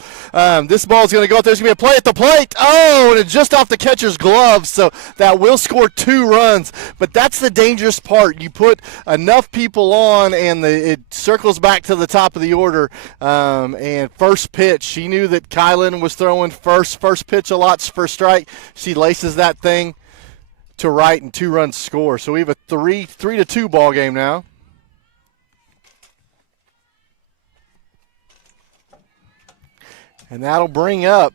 This ball's going to go out there. There's going to be a play at the plate. Oh, and it's just off the catcher's glove, so that will score 2 runs. But that's the dangerous part. You put enough people on, and it circles back to the top of the order. And first pitch, she knew that Kylan was throwing first pitch a lot for strike. She laces that thing to right, and 2 runs score. So we have a 3-2 ball game now. And that'll bring up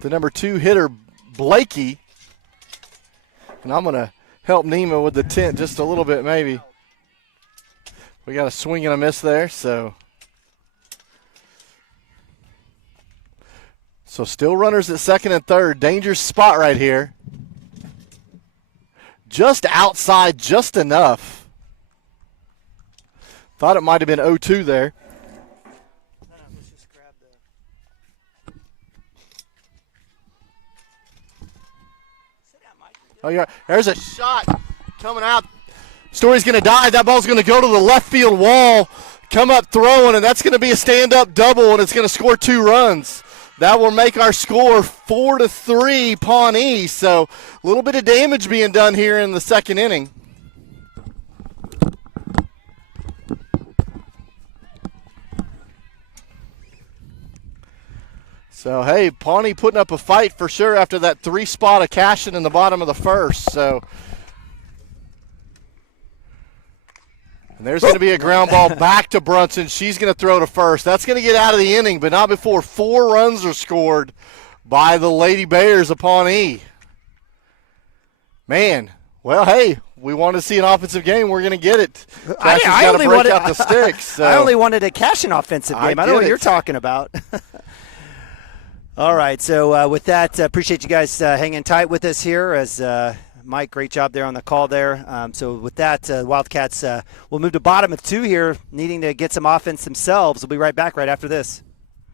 the number 2 hitter, Blakey. And I'm going to help Nima with the tent just a little bit, maybe. We got a swing and a miss there, so still runners at second and third. Dangerous spot right here. Just outside, just enough. Thought it might have been 0-2 there. Oh, yeah. There's a shot coming out. Story's going to dive. That ball's going to go to the left field wall, come up throwing, and that's going to be a stand-up double, and it's going to score 2 runs. That will make our score 4-3 Pawnee. So a little bit of damage being done here in the second inning. So, hey, Pawnee putting up a fight for sure after that 3-spot of Cashion in the bottom of the first. So, and there's going to be a ground ball back to Brunson. She's going to throw to first. That's going to get out of the inning, but not before 4 runs are scored by the Lady Bears of Pawnee. Man, well, hey, we want to see an offensive game. We're going to get it. Cashion's got to break out the sticks. So. I only wanted a Cashion offensive game. I don't know what you're talking about. All right, so with that, appreciate you guys hanging tight with us here as Mike, great job there on the call there. So with that, Wildcats will move to bottom of 2 here, needing to get some offense themselves. We'll be right back right after this.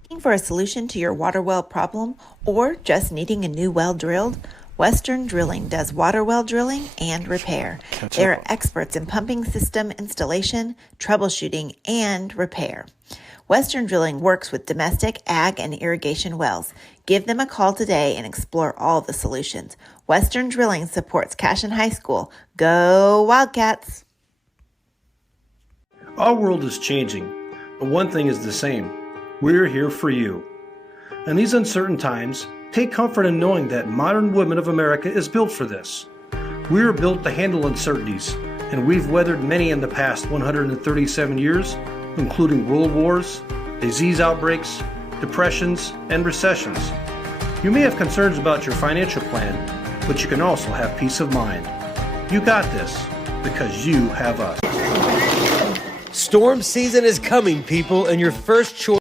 Looking for a solution to your water well problem or just needing a new well drilled? Western Drilling does water well drilling and repair. They're experts in pumping system installation, troubleshooting, and repair. Western Drilling works with domestic, ag, and irrigation wells. Give them a call today and explore all the solutions. Western Drilling supports Cashion High School. Go Wildcats! Our world is changing, but one thing is the same. We're here for you. In these uncertain times, take comfort in knowing that modern women of America is built for this. We are built to handle uncertainties, and we've weathered many in the past 137 years, including world wars, disease outbreaks, depressions, and recessions. You may have concerns about your financial plan, but you can also have peace of mind. You got this, because you have us. Storm season is coming, people, and your first choice.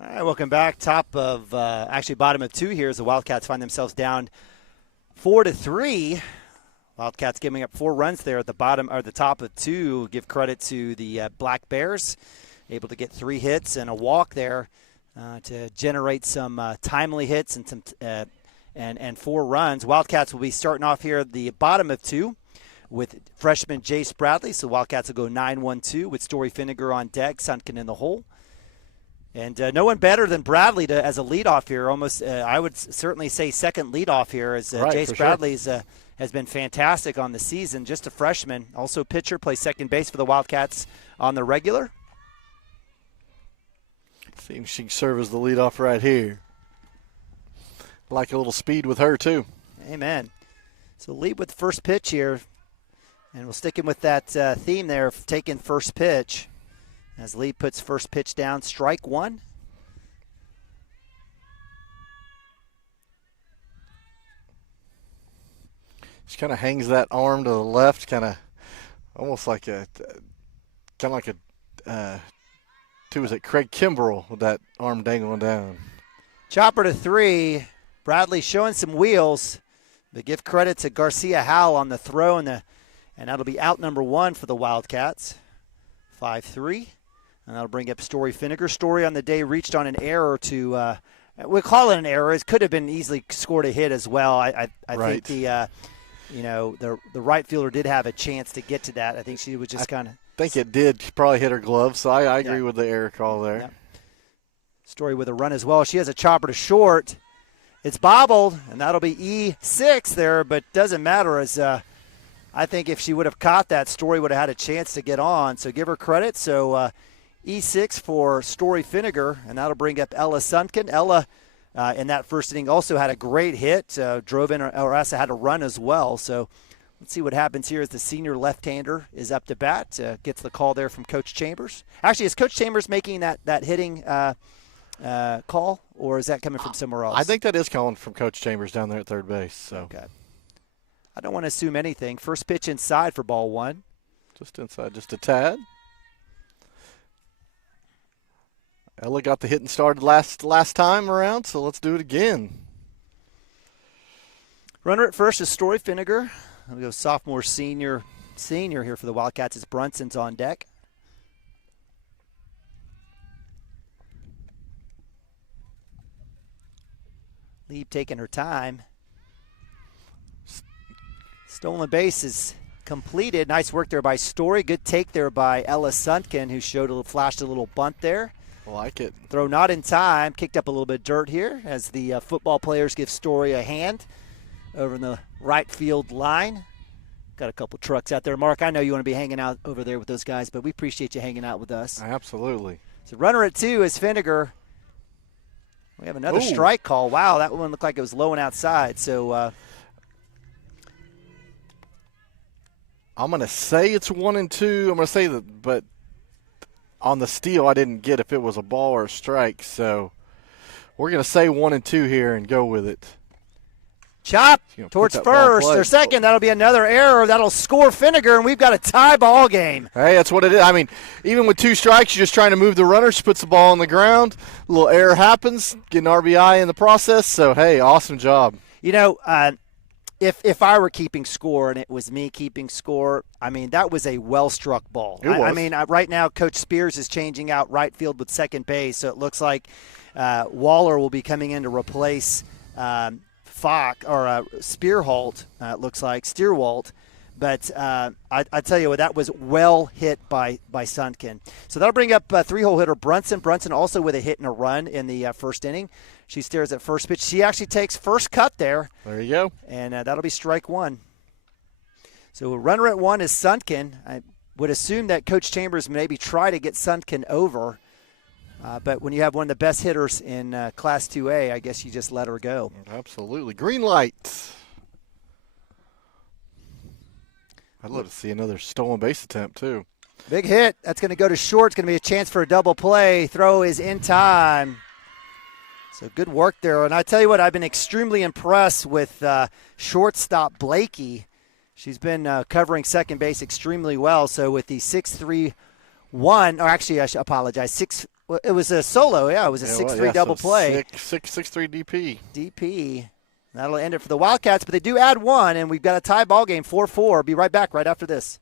All right, welcome back. Top of, actually bottom of 2 here as the Wildcats find themselves down 4-3. Wildcats giving up 4 runs there at the bottom or the top of 2. Give credit to the Black Bears, able to get 3 hits and a walk there to generate some timely hits and some and 4 runs. Wildcats will be starting off here at the bottom of 2 with freshman Jace Bradley. So Wildcats will go 9-1-2 with Story Finnegar on deck, sunken in the hole. And no one better than Bradley as a leadoff here. Almost, I would certainly say second leadoff here as Jace Bradley has been fantastic on the season. Just a freshman, also pitcher, plays second base for the Wildcats on the regular. Seems she can serve as the leadoff right here. Like a little speed with her too. Amen. So lead with first pitch here, and we'll stick in with that theme there of taking first pitch. As Lee puts first pitch down, strike 1. She kind of hangs that arm to the left, kind of almost like was it Craig Kimbrell with that arm dangling down. Chopper to 3. Bradley showing some wheels, but give credit to Garcia Howell on the throw, and that'll be out number 1 for the Wildcats. 5-3. And that'll bring up Story Finnegar. Story on the day reached on an error to we'll call it an error. It could have been easily scored a hit as well. I think the right fielder did have a chance to get to that. I think she was just kind of. I think it did probably hit her glove, so I agree with the error call there. Yeah. Story with a run as well. She has a chopper to short. It's bobbled, and that'll be E6 there, but doesn't matter as I think if she would have caught that, Story would have had a chance to get on. So give her credit. So E6 for Story Finnegar, and that'll bring up Ella Sunken. Ella, in that first inning, also had a great hit, drove in, or also had a run as well. So let's see what happens here as the senior left-hander is up to bat, gets the call there from Coach Chambers. Actually, is Coach Chambers making that hitting call, or is that coming from somewhere else? I think that is calling from Coach Chambers down there at third base. So. Okay. I don't want to assume anything. First pitch inside for ball 1. Just inside, just a tad. Ella got the hit and started last time around, so let's do it again. Runner at first is Story Finnegar. We'll go sophomore, senior here for the Wildcats as Brunson's on deck. Lee taking her time. Stolen base is completed. Nice work there by Story. Good take there by Ella Sunken, who flashed a little bunt there. I like it. Throw not in time. Kicked up a little bit of dirt here as the football players give Story a hand over in the right field line. Got a couple trucks out there. Mark, I know you want to be hanging out over there with those guys, but we appreciate you hanging out with us. Absolutely. So runner at 2 is Finnegar. We have another strike call. Wow, that one looked like it was low and outside. So I'm going to say it's 1 and 2. I'm going to say that, but on the steal, I didn't get if it was a ball or a strike. So we're going to say 1 and 2 here and go with it. Chop towards first or second. That'll be another error. That'll score Finnegar, and we've got a tie ball game. Hey, that's what it is. I mean, even with 2 strikes, you're just trying to move the runner. She puts the ball on the ground. A little error happens, get an RBI in the process. So, hey, awesome job. You know, if I were keeping score and it was me keeping score, I mean, that was a well-struck ball. I mean, right now, Coach Spears is changing out right field with second base, so it looks like Waller will be coming in to replace Spearholt, it looks like, Steerwalt. But I tell you what, that was well hit by Sundkin. So that'll bring up 3-hole hitter Brunson. Brunson also with a hit and a run in the first inning. She stares at first pitch. She actually takes first cut there. There you go. And that'll be strike 1. So a runner at 1 is Sundkin. I would assume that Coach Chambers maybe try to get Sundkin over. But when you have one of the best hitters in Class 2A, I guess you just let her go. Absolutely. Green light. I'd love to see another stolen base attempt, too. Big hit. That's going to go to short. It's going to be a chance for a double play. Throw is in time. So good work there. And I tell you what, I've been extremely impressed with shortstop Blakey. She's been covering second base extremely well. So with the 6-3-1, or actually I should apologize, it was a solo. Yeah, it was a 6-3 double play. 6-3 DP. DP. That'll end it for the Wildcats, but they do add 1, and we've got a tie ball game, 4-4. Be right back right after this.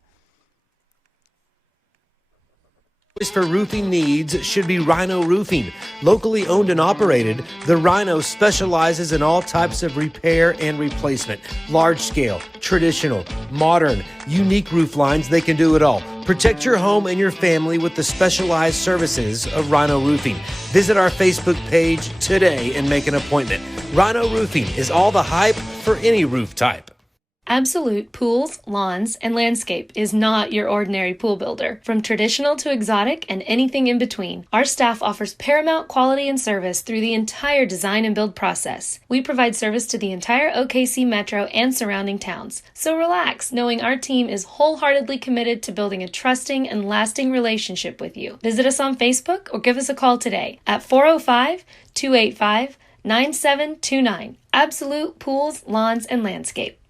For roofing needs should be Rhino Roofing. Locally owned and operated, the Rhino specializes in all types of repair and replacement. Large scale, traditional, modern, unique roof lines, they can do it all. Protect your home and your family with the specialized services of Rhino Roofing. Visit our Facebook page today and make an appointment. Rhino Roofing is all the hype for any roof type. Absolute Pools, Lawns, and Landscape is not your ordinary pool builder. From traditional to exotic and anything in between, our staff offers paramount quality and service through the entire design and build process. We provide service to the entire OKC metro and surrounding towns. So relax, knowing our team is wholeheartedly committed to building a trusting and lasting relationship with you. Visit us on Facebook or give us a call today at 405-285-9729. Absolute Pools, Lawns, and Landscape.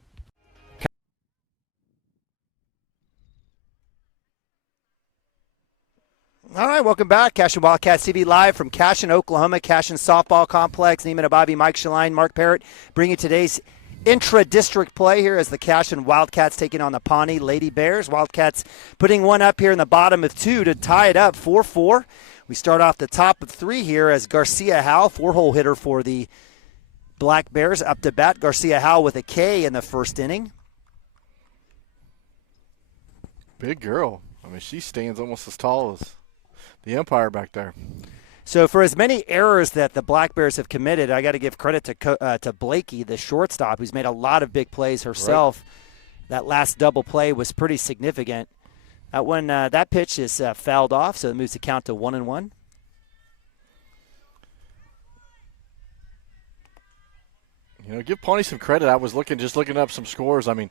All right, welcome back. Cashion Wildcats TV live from Cashion, Oklahoma, Cashion Softball Complex. Neiman Ababi, Mike Shaline, Mark Parrott bringing today's intra-district play here as the Cashion Wildcats taking on the Pawnee Lady Bears. Wildcats putting one up here in the bottom of 2 to tie it up 4-4. We start off the top of 3 here as Garcia Howell, 4-hole hitter for the Black Bears, up to bat. Garcia Howell with a K in the first inning. Big girl. I mean, she stands almost as tall as the umpire back there. So for as many errors that the Black Bears have committed, I got to give credit to Blakey, the shortstop, who's made a lot of big plays herself. Right. That last double play was pretty significant. That pitch is fouled off, so it moves the count to 1-1. You know, give Pawnee some credit. I was looking up some scores. I mean,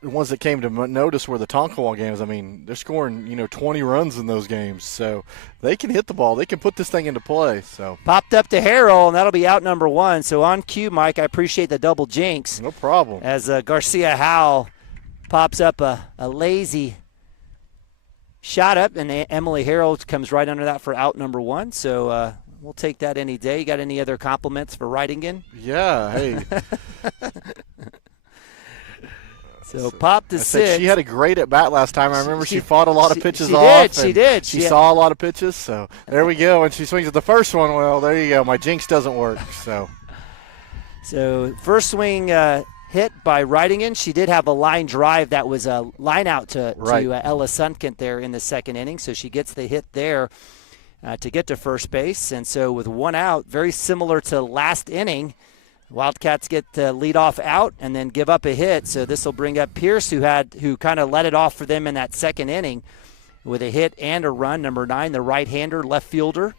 the ones that came to notice were the Tonkawa games. I mean, they're scoring, 20 runs in those games. So they can hit the ball. They can put this thing into play. So popped up to Harrell, and that'll be out number 1. So on cue, Mike, I appreciate the double jinx. No problem. As Garcia Howell pops up a lazy shot up, and Emily Harrell comes right under that for out number 1. So we'll take that any day. You got any other compliments for Wrightington? Yeah, hey. So pop to 6. She had a great at bat last time. I remember she fought a lot of pitches off. She did. She saw a lot of pitches. So there we go. And she swings at the first one. Well, there you go. My jinx doesn't work. So first swing hit by Wrightington. She did have a line drive that was a line out to Ella Sunkent there in the second inning. So she gets the hit there to get to first base. And so with 1 out, very similar to last inning, Wildcats get the leadoff out and then give up a hit. So this will bring up Pierce, who kind of let it off for them in that second inning with a hit and a run. Number 9, the right-hander, left fielder.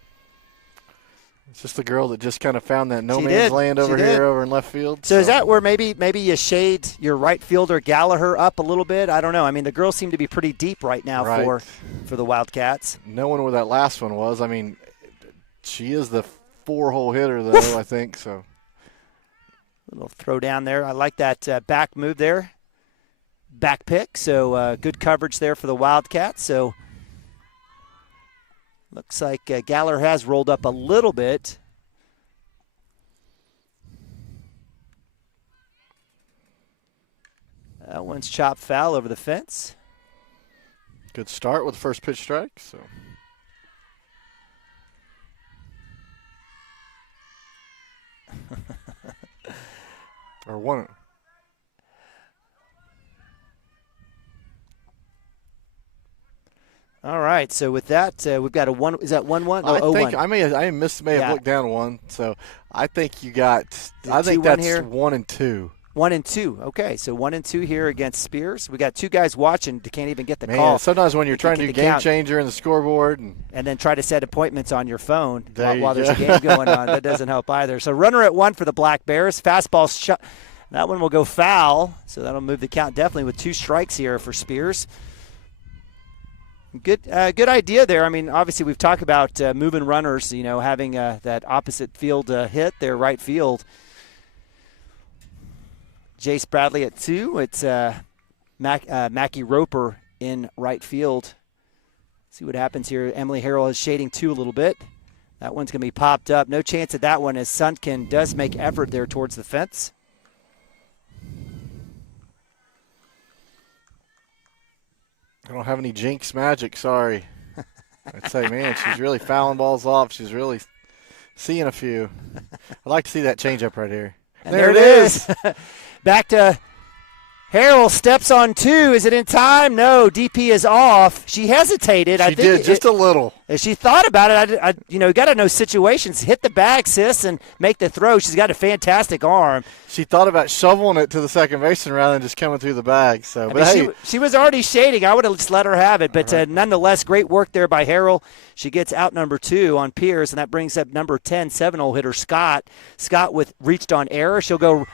It's just the girl that just kind of found that no-man's land over here over in left field. So is that where maybe you shade your right fielder Gallagher up a little bit? I don't know. I mean, the girls seem to be pretty deep right now for the Wildcats. Knowing where that last one was, I mean, she is the 4-hole hitter, though, I think. So. Little throw down there. I like that back move there. Back pick. So good coverage there for the Wildcats. So looks like Galler has rolled up a little bit. That one's chopped foul over the fence. Good start with the first pitch strike. So. Or one. All right. So with that, we've got a 1. Is that 1-1? I Oh, think 0-1. I may have looked down one. So I think you got. I think 2-1 that's here? 1 and 2. 1 and 2. Okay, so 1 and 2 here against Spears. We got 2 guys watching. They can't even get the call. Sometimes when you're trying to do game count. changer in the scoreboard, and then try to set appointments on your phone while you there's go. a game going on, that doesn't help either. So runner at 1 for the Black Bears. Fastball shot. That one will go foul. So that'll move the count definitely with 2 strikes here for Spears. Good idea there. I mean, obviously we've talked about moving runners. Having that opposite field hit there, right field. Jace Bradley at 2. It's Mackie Roper in right field. See what happens here. Emily Harrell is shading 2 a little bit. That one's going to be popped up. No chance at that one as Suntkin does make effort there towards the fence. I don't have any jinx magic, sorry. I'd say, man, she's really fouling balls off. She's really seeing a few. I'd like to see that changeup right here. And there it is. Back to Harrell, steps on 2. Is it in time? No, DP is off. She hesitated. She did, just a little. She thought about it. You got to know situations. Hit the bag, sis, and make the throw. She's got a fantastic arm. She thought about shoveling it to the second baseman rather than just coming through the bag. So, she was already shading. I would have just let her have it. But nonetheless, great work there by Harrell. She gets out number 2 on Pierce, and that brings up number 10, 7-hole hitter Scott. Scott reached on error. She'll go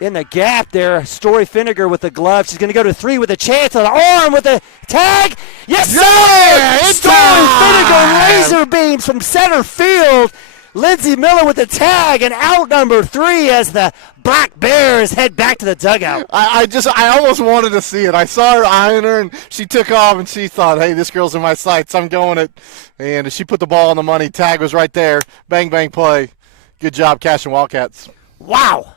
in the gap there. Story Finnegar with the glove. She's going to go to 3 with a chance on the arm with the tag. Yes, sir! Story Finnegar laser beams from center field. Lindsey Miller with the tag, and out number 3 as the Black Bears head back to the dugout. I almost wanted to see it. I saw her eyeing her, and she took off, and she thought, hey, this girl's in my sights. I'm going it. And she put the ball on the money. Tag was right there. Bang, bang, play. Good job, Cashion Wildcats. Wow.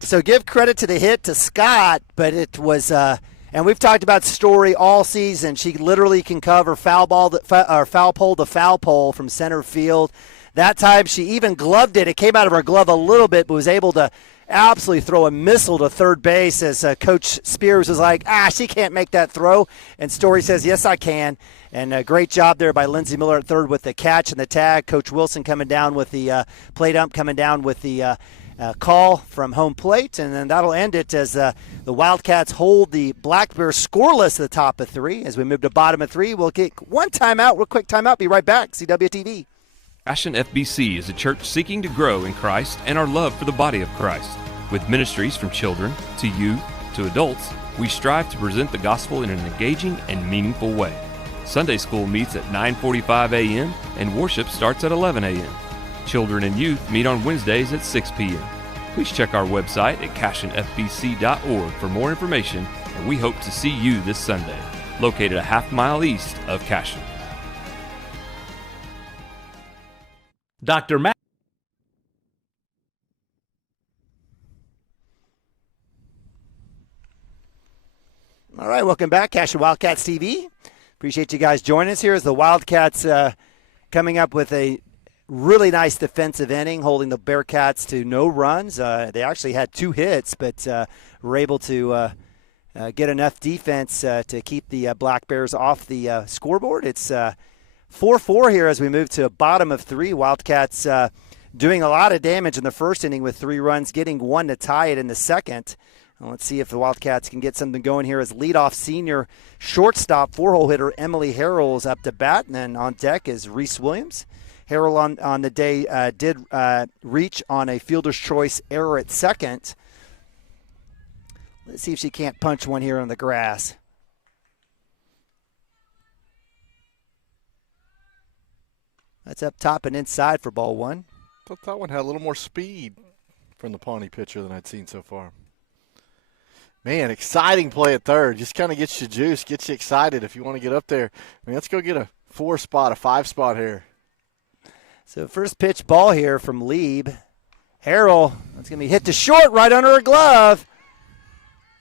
So give credit to the hit to Scott, but it was and we've talked about Story all season. She literally can cover foul pole to foul pole from center field. That time she even gloved it. It came out of her glove a little bit, but was able to absolutely throw a missile to third base as Coach Spears was like, she can't make that throw. And Story says, yes, I can. And a great job there by Lindsey Miller at third with the catch and the tag. Coach Wilson coming down with the plate ump, coming down with the call from home plate, and then that'll end it as the Wildcats hold the Black Bears scoreless at the top of 3. As we move to bottom of 3, we'll get one timeout, real quick timeout, be right back. CWTV. Cashion FBC is a church seeking to grow in Christ and our love for the body of Christ. With ministries from children to youth to adults, we strive to present the gospel in an engaging and meaningful way. Sunday school meets at 9:45 a.m. and worship starts at 11 a.m. Children and youth meet on Wednesdays at 6 p.m. Please check our website at cashionfbc.org for more information, and we hope to see you this Sunday, located a half-mile east of Cashion. Dr. Matt. All right, welcome back, Cashion Wildcats TV. Appreciate you guys joining us here as the Wildcats coming up with a really nice defensive inning, holding the Bearcats to no runs. They actually had 2 hits, but were able to get enough defense to keep the Black Bears off the scoreboard. It's 4-4 here as we move to a bottom of 3. Wildcats doing a lot of damage in the first inning with 3 runs, getting 1 to tie it in the second. Well, let's see if the Wildcats can get something going here as leadoff senior shortstop 4-hole hitter Emily Harrell is up to bat. And then on deck is Reese Williams. Harrell on the day did reach on a fielder's choice error at second. Let's see if she can't punch one here on the grass. That's up top and inside for ball 1. I thought that one had a little more speed from the Pawnee pitcher than I'd seen so far. Man, exciting play at third. Just kind of gets you juice, gets you excited if you want to get up there. I mean, let's go get a 4 spot, a 5 spot here. So first pitch ball here from Lieb. Harrell, that's going to be hit to short right under her glove.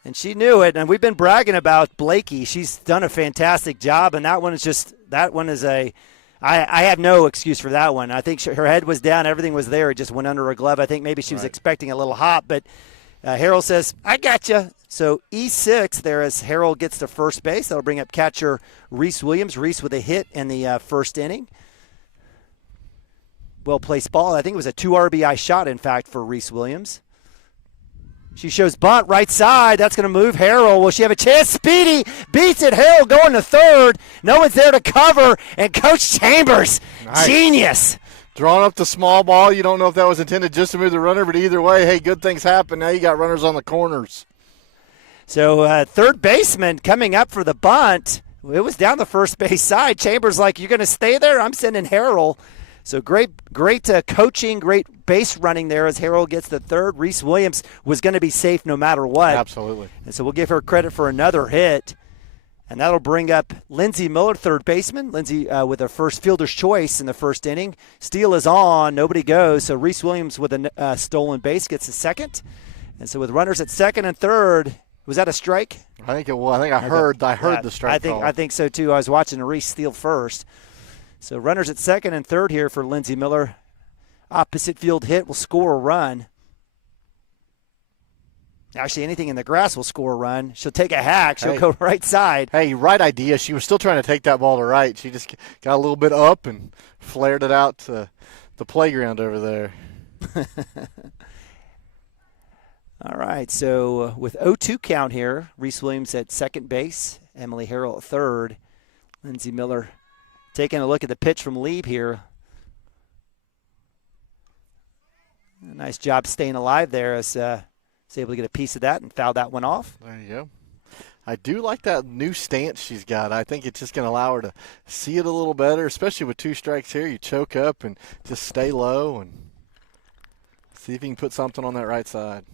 And she knew it, and we've been bragging about Blakey. She's done a fantastic job, and that one is I have no excuse for that one. I think her head was down, everything was there, it just went under her glove. I think maybe she was expecting a little hop, but Harrell says, I got you. So E6 there as Harrell gets to first base. That'll bring up catcher Reese Williams. Reese with a hit in the first inning. Well-placed ball. I think it was a 2 RBI shot, in fact, for Reese Williams. She shows bunt right side. That's going to move Harrell. Will she have a chance? Speedy beats it. Harrell going to third. No one's there to cover. And Coach Chambers, genius. Drawing up the small ball. You don't know if that was intended just to move the runner, but either way, hey, good things happen. Now you got runners on the corners. So third baseman coming up for the bunt. It was down the first base side. Chambers like, you're going to stay there? I'm sending Harrell. So great coaching, great base running there as Harrell gets the third. Reese Williams was going to be safe no matter what. Absolutely. And so we'll give her credit for another hit. And that'll bring up Lindsey Miller, third baseman. Lindsey with her first fielder's choice in the first inning. Steal is on. Nobody goes. So Reese Williams with a stolen base gets the second. And so with runners at second and third, was that a strike? I think it was. I heard the strike call. I think so too. I was watching Reese steal first. So runners at second and third here for Lindsey Miller. Opposite field hit will score a run. Actually, anything in the grass will score a run. She'll take a hack. She'll go right side. Hey, right idea. She was still trying to take that ball to right. She just got a little bit up and flared it out to the playground over there. All right, so with 0-2 count here, Reese Williams at second base, Emily Harrell at third. Lindsey Miller taking a look at the pitch from Lieb here. A nice job staying alive there as was able to get a piece of that and foul that one off. There you go. I do like that new stance she's got. I think it's just going to allow her to see it a little better, especially with 2 strikes here. You choke up and just stay low and see if you can put something on that right side.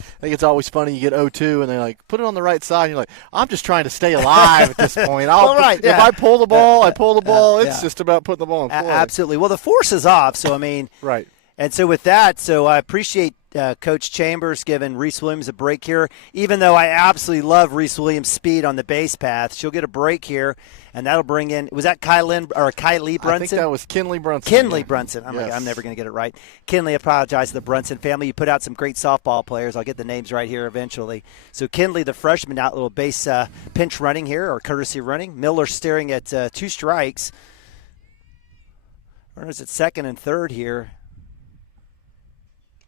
I think it's always funny. You get 0-2, and they're like, put it on the right side. And you're like, I'm just trying to stay alive at this point. If I pull the ball, I pull the ball. It's just about putting the ball in play. Absolutely. Well, the force is off, so, I mean. Right. And so with that, I appreciate Coach Chambers giving Reese Williams a break here, even though I absolutely love Reese Williams' speed on the base path. She'll get a break here, and that'll bring in – was that Kylie Brunson? I think that was Kinley Brunson. Kinley Brunson. I'm never going to get it right. Kinley, apologize to the Brunson family. You put out some great softball players. I'll get the names right here eventually. So Kinley, the freshman, out little base pinch running here, or courtesy running. Miller staring at 2 strikes. Runners at second and third here.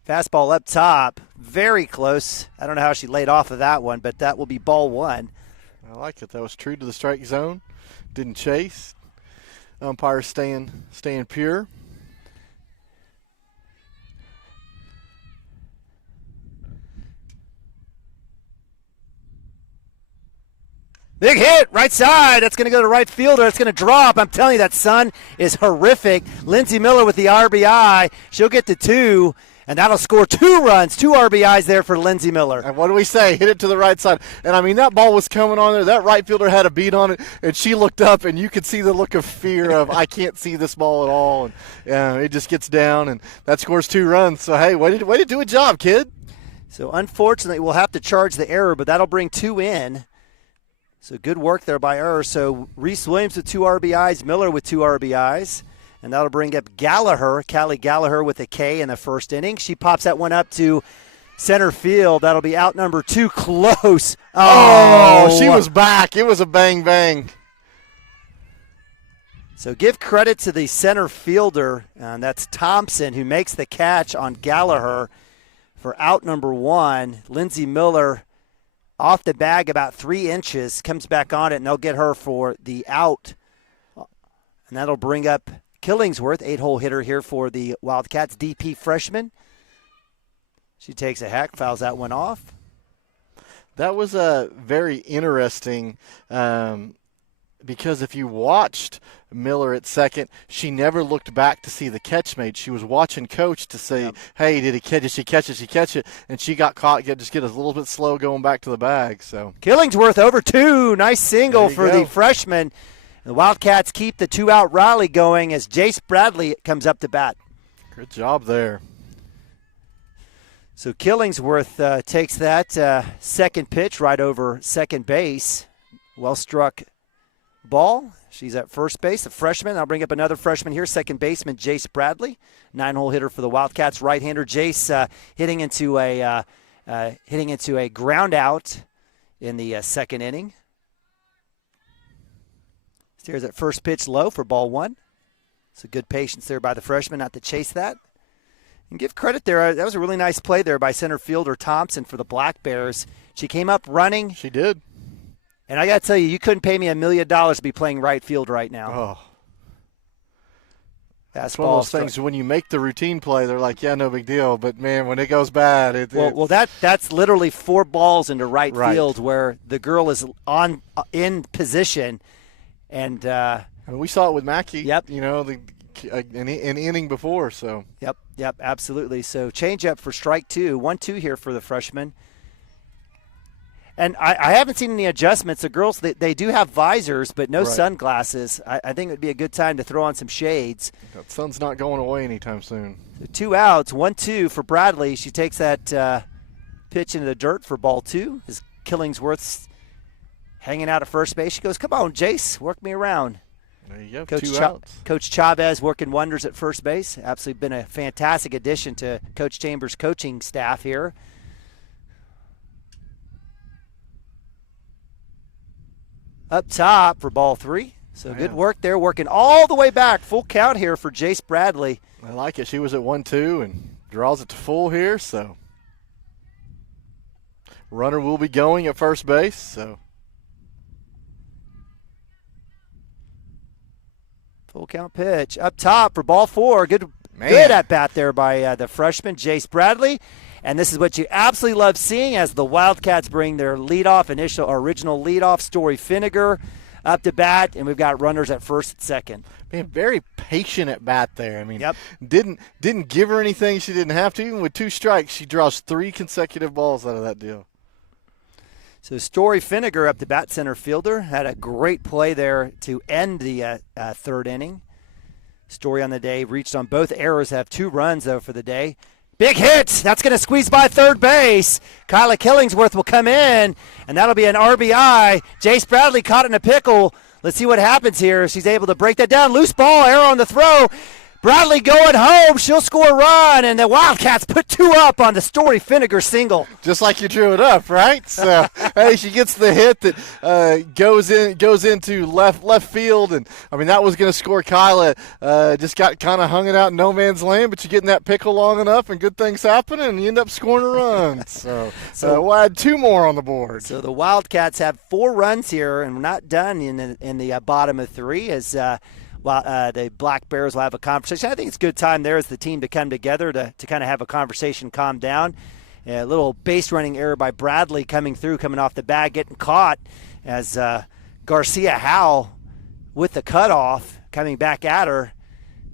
Fastball up top, very close. I don't know how she laid off of that one, but that will be ball 1. I like it. That was true to the strike zone. Didn't chase. Umpire staying pure. Big hit, right side. That's going to go to right fielder. It's going to drop. I'm telling you, that sun is horrific. Lindsey Miller with the RBI. She'll get to 2. And that'll score 2 runs, 2 RBIs there for Lindsey Miller. And what do we say? Hit it to the right side. And, I mean, that ball was coming on there. That right fielder had a beat on it, and she looked up, and you could see the look of fear of, I can't see this ball at all. And it just gets down, and that scores 2 runs. So, hey, way to do a job, kid. So, unfortunately, we'll have to charge the error, but that'll bring 2 in. So, good work there by her. So, Reese Williams with 2 RBIs, Miller with 2 RBIs. And that'll bring up Callie Gallagher with a K in the first inning. She pops that one up to center field. That'll be out number 2, close. Oh, she was back. It was a bang. So give credit to the center fielder, and that's Thompson, who makes the catch on Gallagher for out number 1. Lindsey Miller off the bag about 3 inches, comes back on it, and they'll get her for the out. And that'll bring up Killingsworth, 8-hole hitter here for the Wildcats, DP freshman. She takes a hack, fouls that one off. That was very interesting because if you watched Miller at second, she never looked back to see the catch made. She was watching Coach to say, hey, did she catch it? Did she catch it? And she got caught, just get a little bit slow going back to the bag. So Killingsworth over 2. Nice single for the freshman. The Wildcats keep the 2-out rally going as Jace Bradley comes up to bat. Good job there. So Killingsworth takes that second pitch right over second base. Well struck ball. She's at first base, the freshman. I'll bring up another freshman here, second baseman Jace Bradley, 9-hole hitter for the Wildcats. Right-hander Jace hitting into a ground out in the second inning. Steers at first pitch low for ball 1. So good patience there by the freshman not to chase that. And give credit there. That was a really nice play there by center fielder Thompson for the Black Bears. She came up running. She did. And I got to tell you, you couldn't pay me $1 million to be playing right field right now. Oh. That's one of those things when you make the routine play, they're like, yeah, no big deal. But, man, when it goes bad. That's literally 4 balls into right field where the girl is in position. And we saw it with Mackey. Yep. An inning before. So. Yep, absolutely. So change up for strike 2. 1-2 here for the freshman. And I haven't seen any adjustments. The girls, they do have visors, but no sunglasses. I think it would be a good time to throw on some shades. That sun's not going away anytime soon. So 2 outs, 1-2 for Bradley. She takes that pitch into the dirt for ball 2. As Killingsworth's hanging out at first base. She goes, come on, Jace, work me around. There you go, 2 outs. Coach Chavez working wonders at first base. Absolutely been a fantastic addition to Coach Chambers' coaching staff here. Up top for ball 3. So good work there, working all the way back. Full count here for Jace Bradley. I like it. She was at 1-2 and draws it to full here. So runner will be going at first base. So full count pitch up top for ball 4. Good at bat there by the freshman Jace Bradley. And this is what you absolutely love seeing as the Wildcats bring their original leadoff, Story Finnegar, up to bat, and we've got runners at first and second. Man, very patient at bat there. I mean, didn't give her anything she didn't have to. Even with 2 strikes, she draws 3 consecutive balls out of that deal. So Story Finnegar up to bat, center fielder, had a great play there to end the third inning. Story on the day reached on both errors, have 2 runs though for the day. Big hit. That's going to squeeze by third base. Kyla Killingsworth will come in, and that'll be an RBI. Jace Bradley caught in a pickle. Let's see what happens here. She's able to break that down. Loose ball, error on the throw. Bradley going home. She'll score a run, and the Wildcats put 2 up on the Story Finnegar single. Just like you drew it up, right? So, hey, she gets the hit that goes into left field, and I mean that was going to score. Kyla just got kind of hung it out in no man's land, but you get in that pickle long enough, and good things happen, and you end up scoring a run. So we'll add 2 more on the board. So the Wildcats have 4 runs here, and we're not done in the bottom of 3 as. The Black Bears will have a conversation. I think it's a good time there as the team to come together to kind of have a conversation, calm down. A little base running error by Bradley coming off the bag, getting caught as Garcia Howe with the cutoff coming back at her.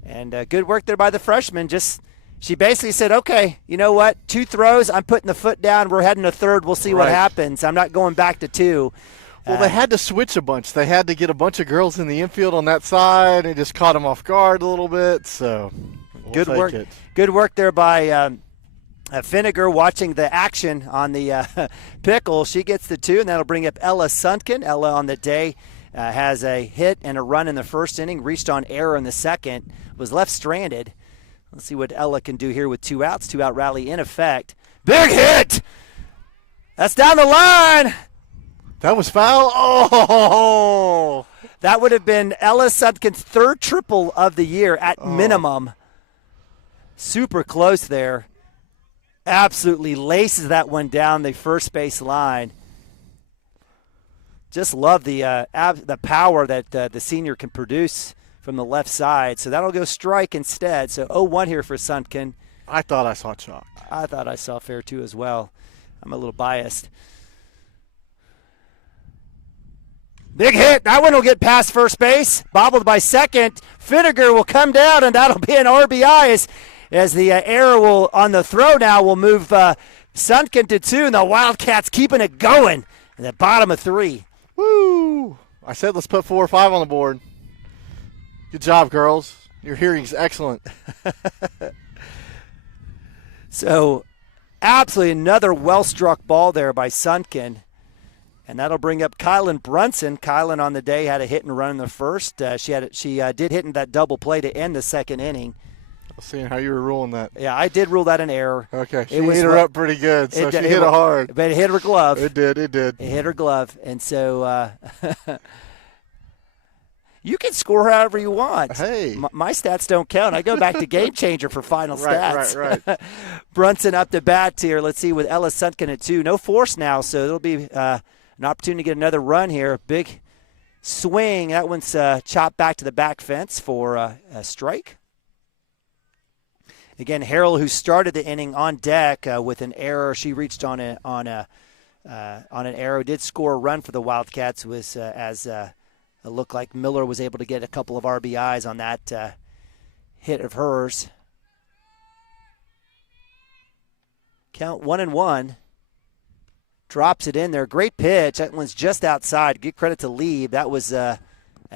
And good work there by the freshman. She basically said, okay, you know what, 2 throws, I'm putting the foot down, we're heading to third, we'll see what happens. I'm not going back to 2. Well, they had to switch a bunch. They had to get a bunch of girls in the infield on that side. It just caught them off guard a little bit. So good work. Good work there by Finnegar watching the action on the pickle. She gets the 2, and that'll bring up Ella Suntken. Ella on the day has a hit and a run in the first inning, reached on error in the second, was left stranded. Let's see what Ella can do here with 2 outs. 2-out rally in effect. Big hit! That's down the line! That was foul. Oh, That would have been Ella Sutkin's third triple of the year at minimum. Super close there. Absolutely laces that one down the first base line. Just love the power that the senior can produce from the left side. So that'll go strike instead. So 0-1 here for Sutkin. I thought I saw chalk. I thought I saw fair too as well. I'm a little biased. Big hit. That one will get past first base. Bobbled by second. Fittiger will come down, and that'll be an RBI as the error will on the throw now will move Sutkin to 2, and the Wildcats keeping it going in the bottom of 3. Woo! I said let's put 4 or 5 on the board. Good job, girls. Your hearing's excellent. So absolutely another well-struck ball there by Sutkin. And that'll bring up Kylan Brunson. Kylan on the day had a hit and run in the first. She did hit in that double play to end the second inning. I was seeing how you were ruling that. Yeah, I did rule that an error. Okay, she hit her up pretty good, so she hit it hard. But it hit her glove. It did. It hit her glove. And so you can score however you want. Hey. My stats don't count. I go back to Game Changer for final stats. Right. Brunson up to bat here. Let's see, with Ella Sutkin at 2. No force now, so it'll be an opportunity to get another run here. Big swing. That one's chopped back to the back fence for a strike. Again, Harrell, who started the inning on deck with an error. She reached on an arrow. Did score a run for the Wildcats. It looked like Miller was able to get a couple of RBIs on that hit of hers. Count 1-1. Drops it in there. Great pitch. That one's just outside. Give credit to Lieb. That was a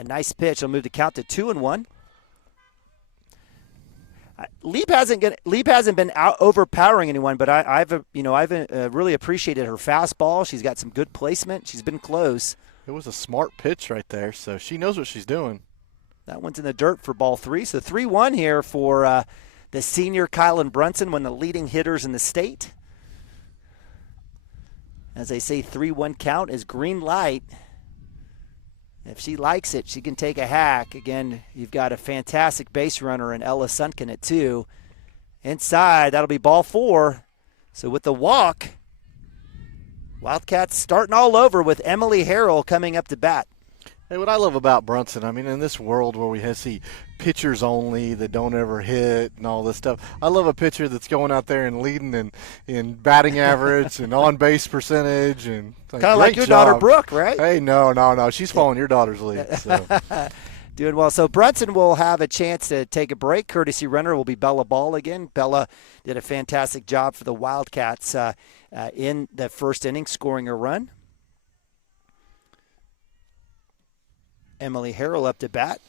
nice pitch. He'll move the count to 2-1. Lieb hasn't been out overpowering anyone, but I've really appreciated her fastball. She's got some good placement. She's been close. It was a smart pitch right there, so she knows what she's doing. That one's in the dirt for ball 3. So 3-1 here for the senior Kylan Brunson, one of the leading hitters in the state. As they say, 3-1 count is green light. If she likes it, she can take a hack. Again, you've got a fantastic base runner in Ella Sutkin at 2. Inside, that'll be ball 4. So with the walk, Wildcats starting all over with Emily Harrell coming up to bat. Hey, what I love about Brunson, I mean, in this world where we see pitchers only that don't ever hit and all this stuff, I love a pitcher that's going out there and leading in batting average and on-base percentage. And kind of like your daughter, Brooke, right? Hey, no. She's following your daughter's lead. So. Doing well. So Brunson will have a chance to take a break. Courtesy runner will be Bella Ball again. Bella did a fantastic job for the Wildcats in the first inning, scoring a run. Emily Harrell up to bat.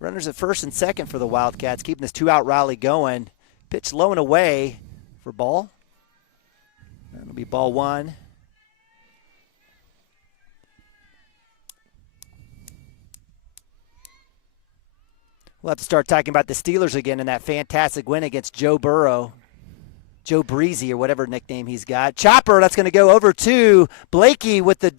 Runners at first and second for the Wildcats, keeping this 2-out rally going. Pitch low and away for ball. That'll be ball 1. We'll have to start talking about the Steelers again in that fantastic win against Joe Burrow. Joe Breezy or whatever nickname he's got. Chopper, that's going to go over to Blakey with the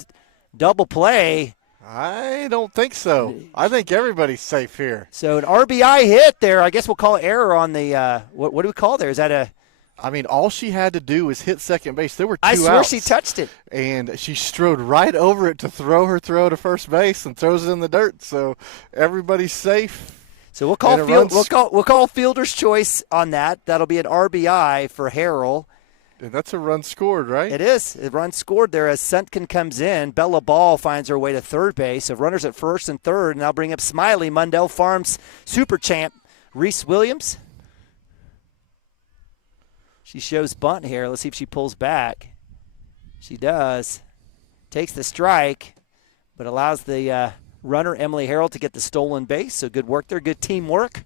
double play. I don't think so. I think everybody's safe here. So an RBI hit there. I guess we'll call error on the what do we call there? Is that a – I mean, all she had to do was hit second base. There were 2 outs. I swear she touched it. And she strode right over it to throw her throw to first base and throws it in the dirt. So everybody's safe. So we'll call fielder's choice on that. That'll be an RBI for Harrell. And that's a run scored, right? It is. A run scored there as Sutkin comes in. Bella Ball finds her way to third base. So runners at first and third. And I'll bring up Smiley, Mundell Farms super champ, Reese Williams. She shows bunt here. Let's see if she pulls back. She does. Takes the strike, but allows the runner, Emily Harrell, to get the stolen base. So good work there. Good teamwork.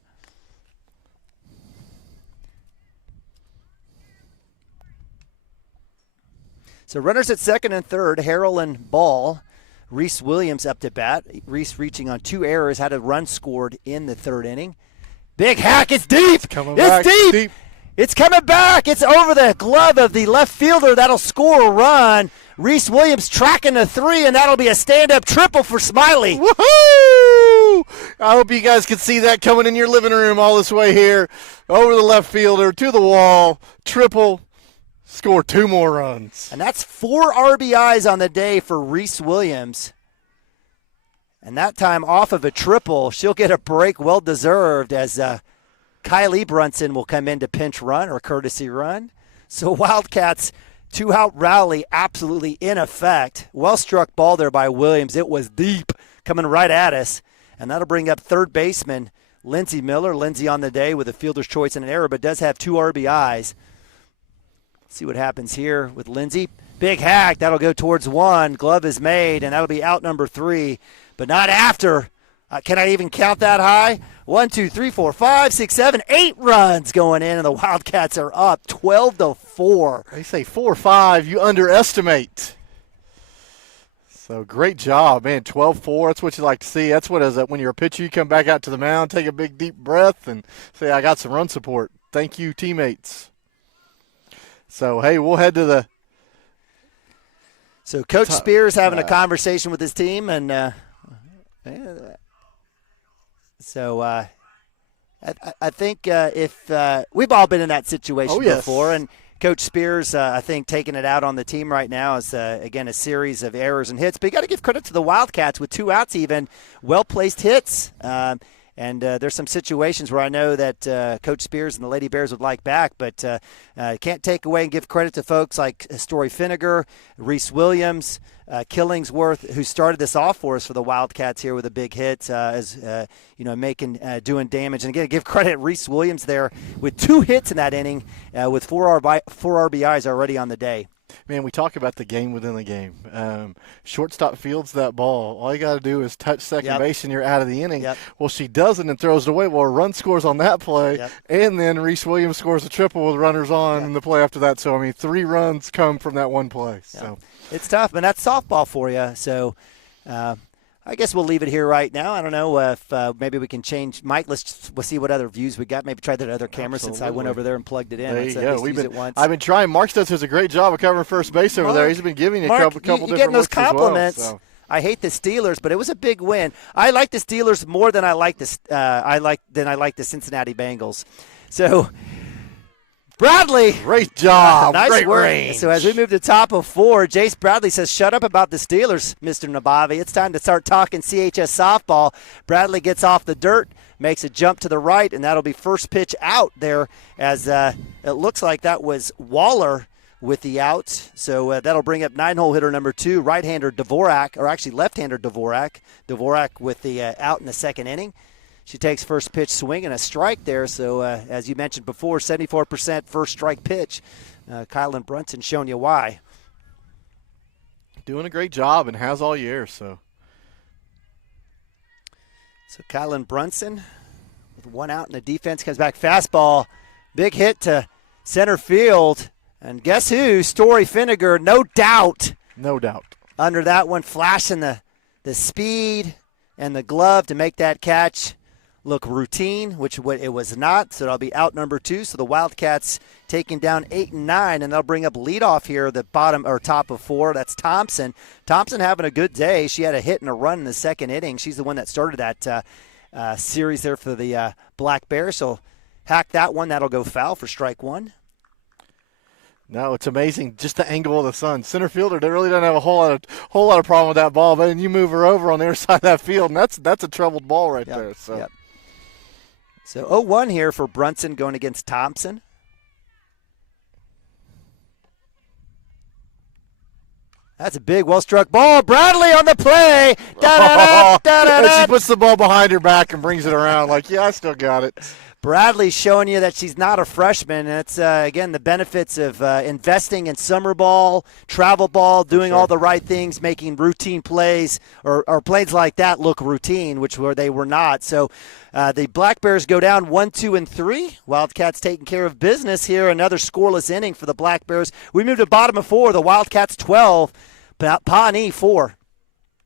So runners at second and third, Harrell and Ball. Reese Williams up to bat. Reese reaching on 2 errors, had a run scored in the third inning. Big hack. It's deep. It's deep. It's coming back. It's over the glove of the left fielder. That'll score a run. Reese Williams tracking the 3, and that'll be a stand-up triple for Smiley. Woohoo! I hope you guys can see that coming in your living room all this way here, over the left fielder, to the wall, triple, score 2 more runs. And that's 4 RBIs on the day for Reese Williams. And that time off of a triple, she'll get a break well-deserved as Kylie Brunson will come in to pinch run or courtesy run. So Wildcats 2-out rally absolutely in effect. Well-struck ball there by Williams. It was deep, coming right at us. And that'll bring up third baseman Lindsey Miller. Lindsey on the day with a fielder's choice and an error, but does have 2 RBIs. See what happens here with Lindsey. Big hack. That'll go towards 1. Glove is made, and that'll be out number 3. But not after. Can I even count that high? 1, 2, 3, 4, 5, 6, 7, 8 runs going in, and the Wildcats are up 12-4. They say 4-5. You underestimate. So great job, man. 12-4. That's what you like to see. That's what is that when you're a pitcher, you come back out to the mound, take a big deep breath, and say, I got some run support. Thank you, teammates. So, hey, we'll head to the. So Coach Spears having a conversation with his team, and so I think if we've all been in that situation before, and Coach Spears, I think, taking it out on the team right now is, again, a series of errors and hits. But you got to give credit to the Wildcats with 2 outs even, well-placed hits. And there's some situations where I know that Coach Spears and the Lady Bears would like back, but can't take away and give credit to folks like Story Finnegar, Reese Williams, Killingsworth, who started this off for us for the Wildcats here with a big hit, doing damage. And again, give credit Reese Williams there with 2 hits in that inning, with 4 RBIs already on the day. Man, we talk about the game within the game. Shortstop fields that ball. All you got to do is touch second base and you're out of the inning. Well, she doesn't and throws it away. Well, a run scores on that play, and then Reese Williams scores a triple with runners on in the play after that. So, 3 runs come from that one play. So it's tough, and that's softball for you. So I guess we'll leave it here right now. I don't know if maybe we can change. Mike, we'll see what other views we got. Maybe try that other camera since I went over there and plugged it in. There you go. I've been trying. Mark does a great job of covering first base over there. He's been giving you a couple different getting those looks compliments. As well, so. I hate the Steelers, but it was a big win. I like the Steelers more than I like the Cincinnati Bengals. So Bradley. Great job. Nice Great work. range. So as we move to top of 4, Jace Bradley says, shut up about the Steelers, Mr. Nabavi. It's time to start talking CHS softball. Bradley gets off the dirt, makes a jump to the right, and that'll be first pitch out there as it looks like that was Waller with the out. So that'll bring up 9-hole hitter number 2, right-hander Dvorak, or actually left-hander Dvorak. Dvorak with the out in the second inning. She takes first pitch swing and a strike there. So, as you mentioned before, 74% first strike pitch. Kylan Brunson showing you why. Doing a great job and has all year. So Kylan Brunson with 1 out, and the defense comes back. Fastball, big hit to center field. And guess who? Story Finnegar, no doubt. No doubt. Under that one, flashing the speed and the glove to make that catch look routine, which it was not. So that'll be out number 2. So the Wildcats taking down 8 and 9, and they'll bring up leadoff here, the bottom or top of 4. That's Thompson. Thompson having a good day. She had a hit and a run in the second inning. She's the one that started that series there for the Black Bears. So hack that one. That'll go foul for strike 1. No, it's amazing just the angle of the sun. Center fielder really doesn't have a whole lot of problem with that ball, but then you move her over on the other side of that field, and that's a troubled ball right there. So. So 0-1 here for Brunson going against Thompson. That's a big, well-struck ball. Bradley on the play. She puts the ball behind her back and brings it around like, I still got it. Bradley's showing you that she's not a freshman. And it's, again, the benefits of investing in summer ball, travel ball, doing all the right things, making routine plays or plays like that look routine, which they were not. So the Black Bears go down 1, 2, and 3. Wildcats taking care of business here. Another scoreless inning for the Black Bears. We move to bottom of 4. The Wildcats 12, Pawnee 4.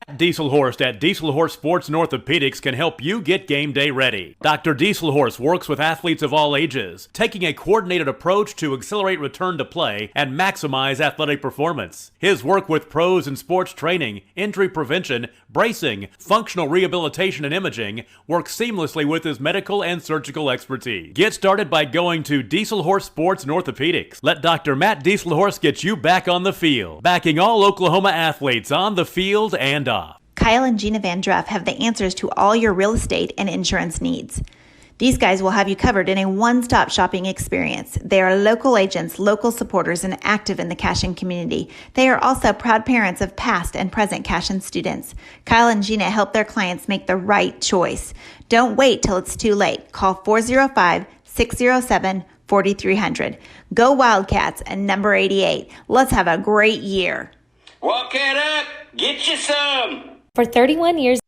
Dieselhorst at Dieselhorst Sports and Orthopedics can help you get game day ready. Dr. Dieselhorst works with athletes of all ages, taking a coordinated approach to accelerate return to play and maximize athletic performance. His work with pros in sports training, injury prevention, bracing, functional rehabilitation, and imaging works seamlessly with his medical and surgical expertise. Get started by going to Dieselhorst Sports and Orthopedics. Let Dr. Matt Dieselhorst get you back on the field, backing all Oklahoma athletes on the field and off. Kyle and Gina Van Druff have the answers to all your real estate and insurance needs. These guys will have you covered in a one-stop shopping experience. They are local agents, local supporters, and active in the Cashion community. They are also proud parents of past and present Cashion students. Kyle and Gina help their clients make the right choice. Don't wait till it's too late. Call 405-607-4300. Go Wildcats and number 88. Let's have a great year. Walk it up. Get you some. For 31 years.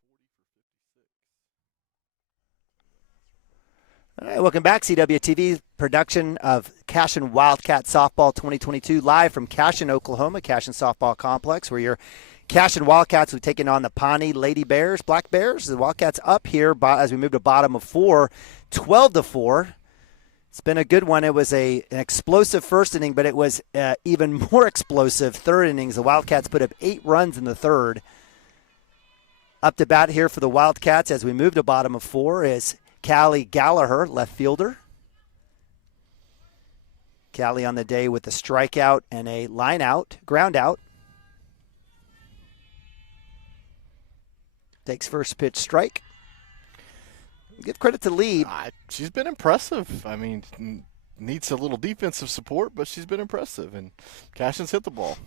All right, welcome back. CWTV production of Cashion Wildcat Softball 2022 live from Cashion, Oklahoma, Cashion Softball Complex, where your Cashion Wildcats have taken on the Pawnee Lady Bears, Black Bears. The Wildcats up here as we move to bottom of 4, 12-4. It's been a good one. It was an explosive first inning, but it was even more explosive third innings. The Wildcats put up 8 runs in the third. Up to bat here for the Wildcats as we move to bottom of 4 is Callie Gallagher, left fielder. Callie on the day with a strikeout and a line out, ground out. Takes first pitch strike. Give credit to Lee. She's been impressive. I mean, needs a little defensive support, but she's been impressive. And Cashion's hit the ball.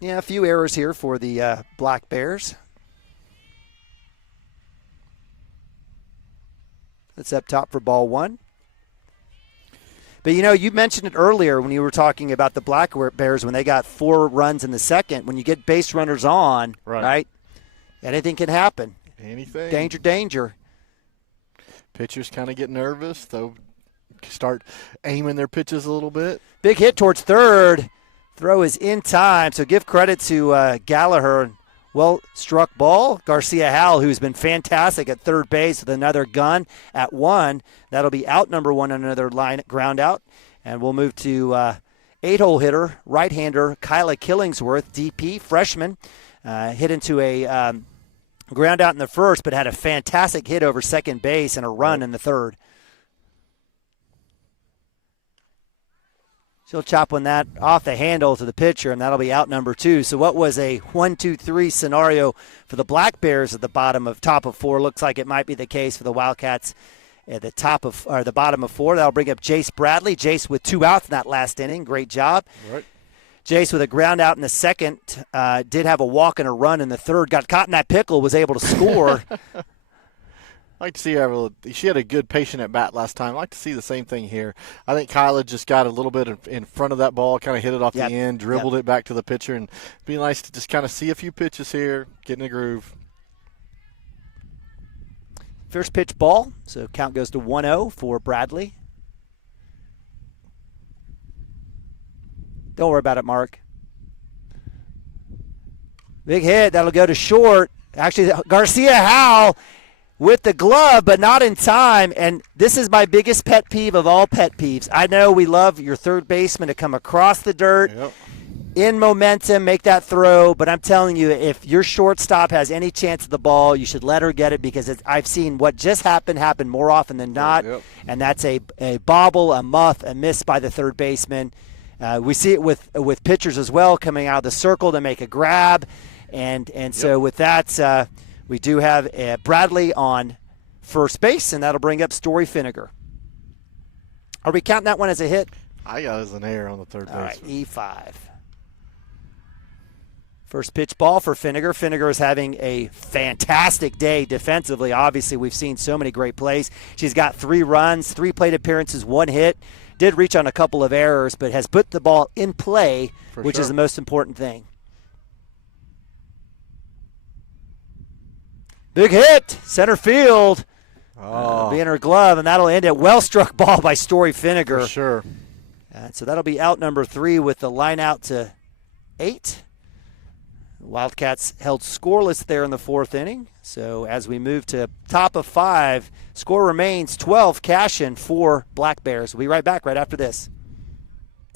Yeah, a few errors here for the Black Bears. That's up top for ball 1. But, you mentioned it earlier when you were talking about the Black Bears when they got 4 runs in the second. When you get base runners on, right? Anything can happen. Anything. Danger, danger. Pitchers kind of get nervous. They'll start aiming their pitches a little bit. Big hit towards third. Throw is in time, so give credit to Gallagher. Well-struck ball. Garcia Howell, who's been fantastic at third base with another gun at 1. That'll be out number 1 on another line ground out. And we'll move to 8-hole hitter, right-hander Kyla Killingsworth, DP, freshman. Hit into a ground out in the first, but had a fantastic hit over second base and a run in the third. She'll chop one that off the handle to the pitcher, and that'll be out number 2. So what was a 1-2-3 scenario for the Black Bears at the top of 4 looks like it might be the case for the Wildcats at the the bottom of 4. That'll bring up Jace Bradley. Jace with 2 outs in that last inning. Great job. Right. Jace with a ground out in the second, did have a walk and a run in the third, got caught in that pickle, was able to score. I like to see her. She had a good patient at bat last time. I like to see the same thing here. I think Kyla just got a little bit in front of that ball, kind of hit it off the end, dribbled it back to the pitcher, and it'd be nice to just kind of see a few pitches here, get in the groove. First pitch ball, so count goes to 1-0 for Bradley. Don't worry about it, Mark. Big hit. That'll go to short. Actually, Garcia Howell with the glove, but not in time. And this is my biggest pet peeve of all pet peeves. I know we love your third baseman to come across the dirt, in momentum, make that throw. But I'm telling you, if your shortstop has any chance of the ball, you should let her get it, because I've seen what just happened happen more often than not. And that's a bobble, a muff, a miss by the third baseman. We see it with pitchers as well, coming out of the circle to make a grab. And so with that, we do have Bradley on first base, and that'll bring up Story Finnegar. Are we counting that one as a hit? I got it as an error on the third base. All right, E5. First pitch ball for Finnegar. Finnegar is having a fantastic day defensively. Obviously, we've seen so many great plays. She's got 3 runs, 3 plate appearances, 1 hit. Did reach on a couple of errors, but has put the ball in play, which is the most important thing. Big hit, center field. Be in her glove, and that'll end it. Well-struck ball by Story Finnegar. For sure. So that'll be out number 3 with the line out to 8. Wildcats held scoreless there in the 4th inning. So as we move to top of 5, score remains 12 Cashion, 4 Black Bears. We'll be right back right after this.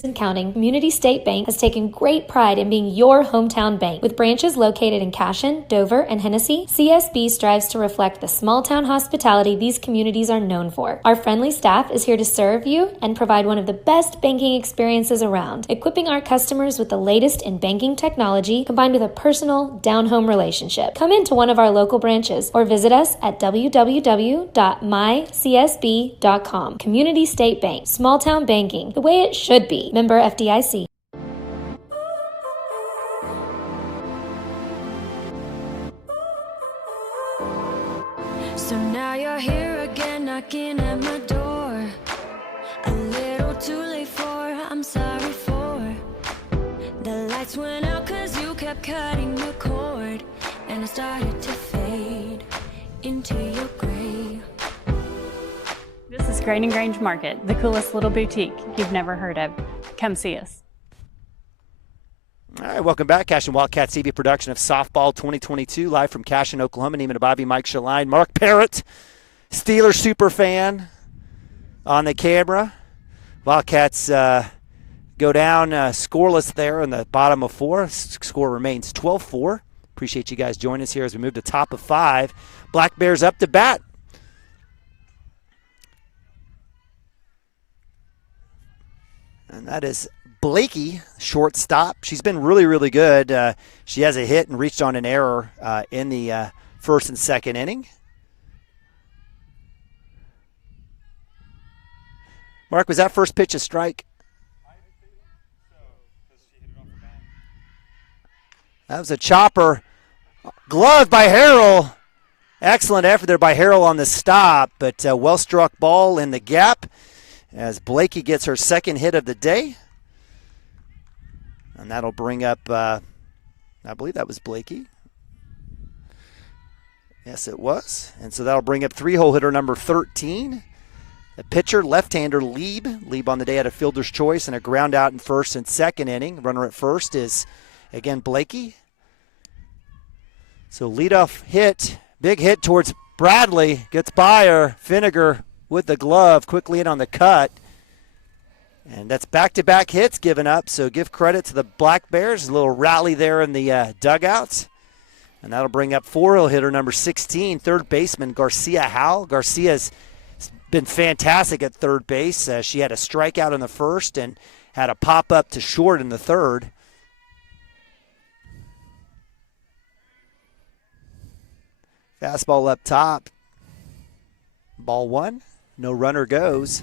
And counting, Community State Bank has taken great pride in being your hometown bank. With branches located in Cashion, Dover, and Hennessy, CSB strives to reflect the small-town hospitality these communities are known for. Our friendly staff is here to serve you and provide one of the best banking experiences around, equipping our customers with the latest in banking technology combined with a personal, down-home relationship. Come into one of our local branches or visit us at www.mycsb.com. Community State Bank, small-town banking, the way it should be. Member FDIC. So now you're here again, knocking at my door. A little too late for, I'm sorry for. The lights went out 'cause you kept cutting the cord, and I started to fade into your gray. This is Grain and Grange Market, the coolest little boutique you've never heard of. Come see us. All right, welcome back. Cashion Wildcats TV production of Softball 2022, live from Cashion, Oklahoma. Neiman Bobby, Mike Shaline, Mark Parrott, Steelers super fan on the camera. Wildcats go down scoreless there in the bottom of 4. Score remains 12-4. Appreciate you guys joining us here as we move to top of 5. Black Bears up to bat. And that is Blakey, shortstop. She's been really, really good. She has a hit and reached on an error in the 1st and 2nd inning. Mark, was that first pitch a strike? That was a chopper. Gloved by Harrell. Excellent effort there by Harrell on the stop, but well-struck ball in the gap as Blakey gets her 2nd hit of the day. And that'll bring up, I believe that was Blakey. Yes, it was. And so that'll bring up 3-hole hitter number 13. The pitcher, left-hander Lieb. Lieb on the day had a fielder's choice and a ground out in 1st and 2nd inning. Runner at 1st is, again, Blakey. So leadoff hit, big hit towards Bradley. Gets by her. Finnegar with the glove, quickly in on the cut. And that's back-to-back hits given up, so give credit to the Black Bears. A little rally there in the dugouts. And that'll bring up 4-hole hitter number 16, third baseman Garcia Howell. Garcia's been fantastic at third base. She had a strikeout in the 1st and had a pop-up to short in the 3rd. Fastball up top. Ball 1. No runner goes.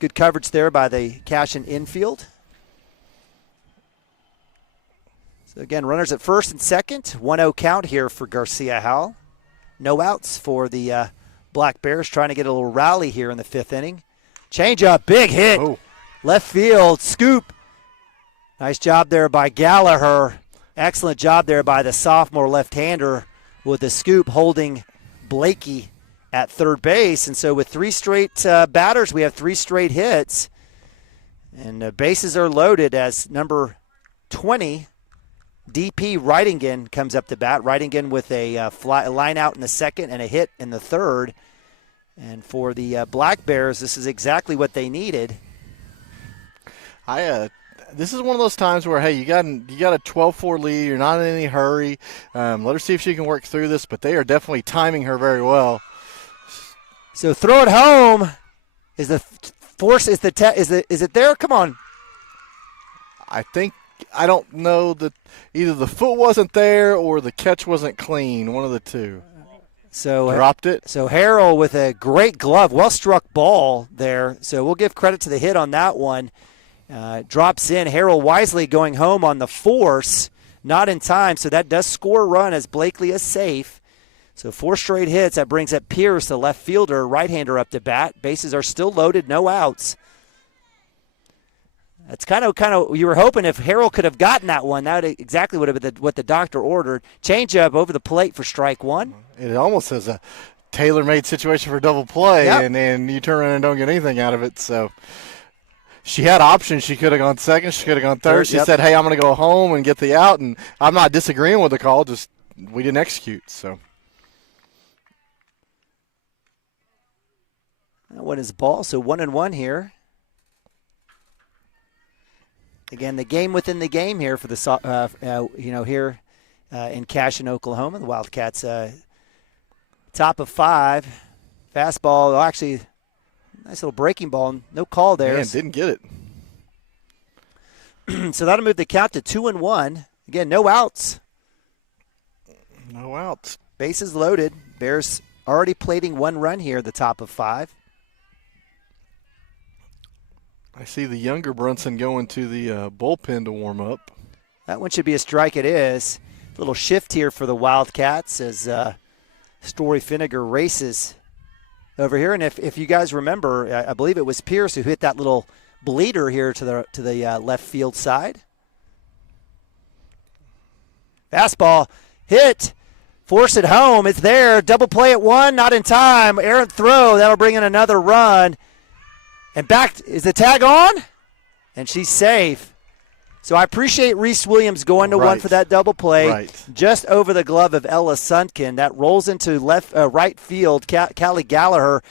Good coverage there by the Cashion infield. So again, runners at 1st and 2nd. 1-0 count here for Garcia Howell. No outs for the Black Bears, trying to get a little rally here in the 5th inning. Change up, big hit. Oh. Left field, scoop. Nice job there by Gallagher. Excellent job there by the sophomore left-hander with the scoop holding Blakey at third base. And so with 3 straight batters, we have 3 straight hits. And bases are loaded as number 20, DP Ridingen, comes up to bat. Ridingen with a line out in the 2nd and a hit in the 3rd. And for the Black Bears, this is exactly what they needed. This is one of those times where, hey, you got a 12-4 lead. You're not in any hurry. Let her see if she can work through this, but they are definitely timing her very well. So throw it home. Is the force? Is it there? Come on. I don't know that either the foot wasn't there or the catch wasn't clean. One of the two. So dropped it. So Harrell with a great glove, well struck ball there. So we'll give credit to the hit on that one. Drops in. Harrell wisely going home on the force, not in time. So that does score a run as Blakely is safe. So 4 straight hits. That brings up Pierce, the left fielder, right-hander up to bat. Bases are still loaded, no outs. That's kind of you were hoping if Harrell could have gotten that one, that exactly would have been what the doctor ordered. Changeup over the plate for strike 1. It almost is a tailor-made situation for double play, yep. and you turn around and don't get anything out of it. So she had options. She could have gone second. She could have gone third. She Yep. said, hey, I'm going to go home and get the out. And I'm not disagreeing with the call. Just we didn't execute. So that one is ball. So 1-1 here. Again, the game within the game here for the here in Cashion, Oklahoma. The Wildcats top of 5. Fastball, well, actually, nice little breaking ball. No call there. Man, didn't get it. So that'll move the count to 2-1. Again, no outs. No outs. Bases loaded. Bears already plating 1 run here at the top of 5. I see the younger Brunson going to the bullpen to warm up. That one should be a strike. It is. A little shift here for the Wildcats as Story Finnegar races over here. And if you guys remember, I believe it was Pierce who hit that little bleeder here to the left field side. Fastball hit. Force it home. It's there. Double play at 1. Not in time. Errant throw. That'll bring in another run. And back, is the tag on? And she's safe. So I appreciate Reese Williams going to 1 for that double play. Just over the glove of Ella Sundkin. That rolls into right field. Callie Gallagher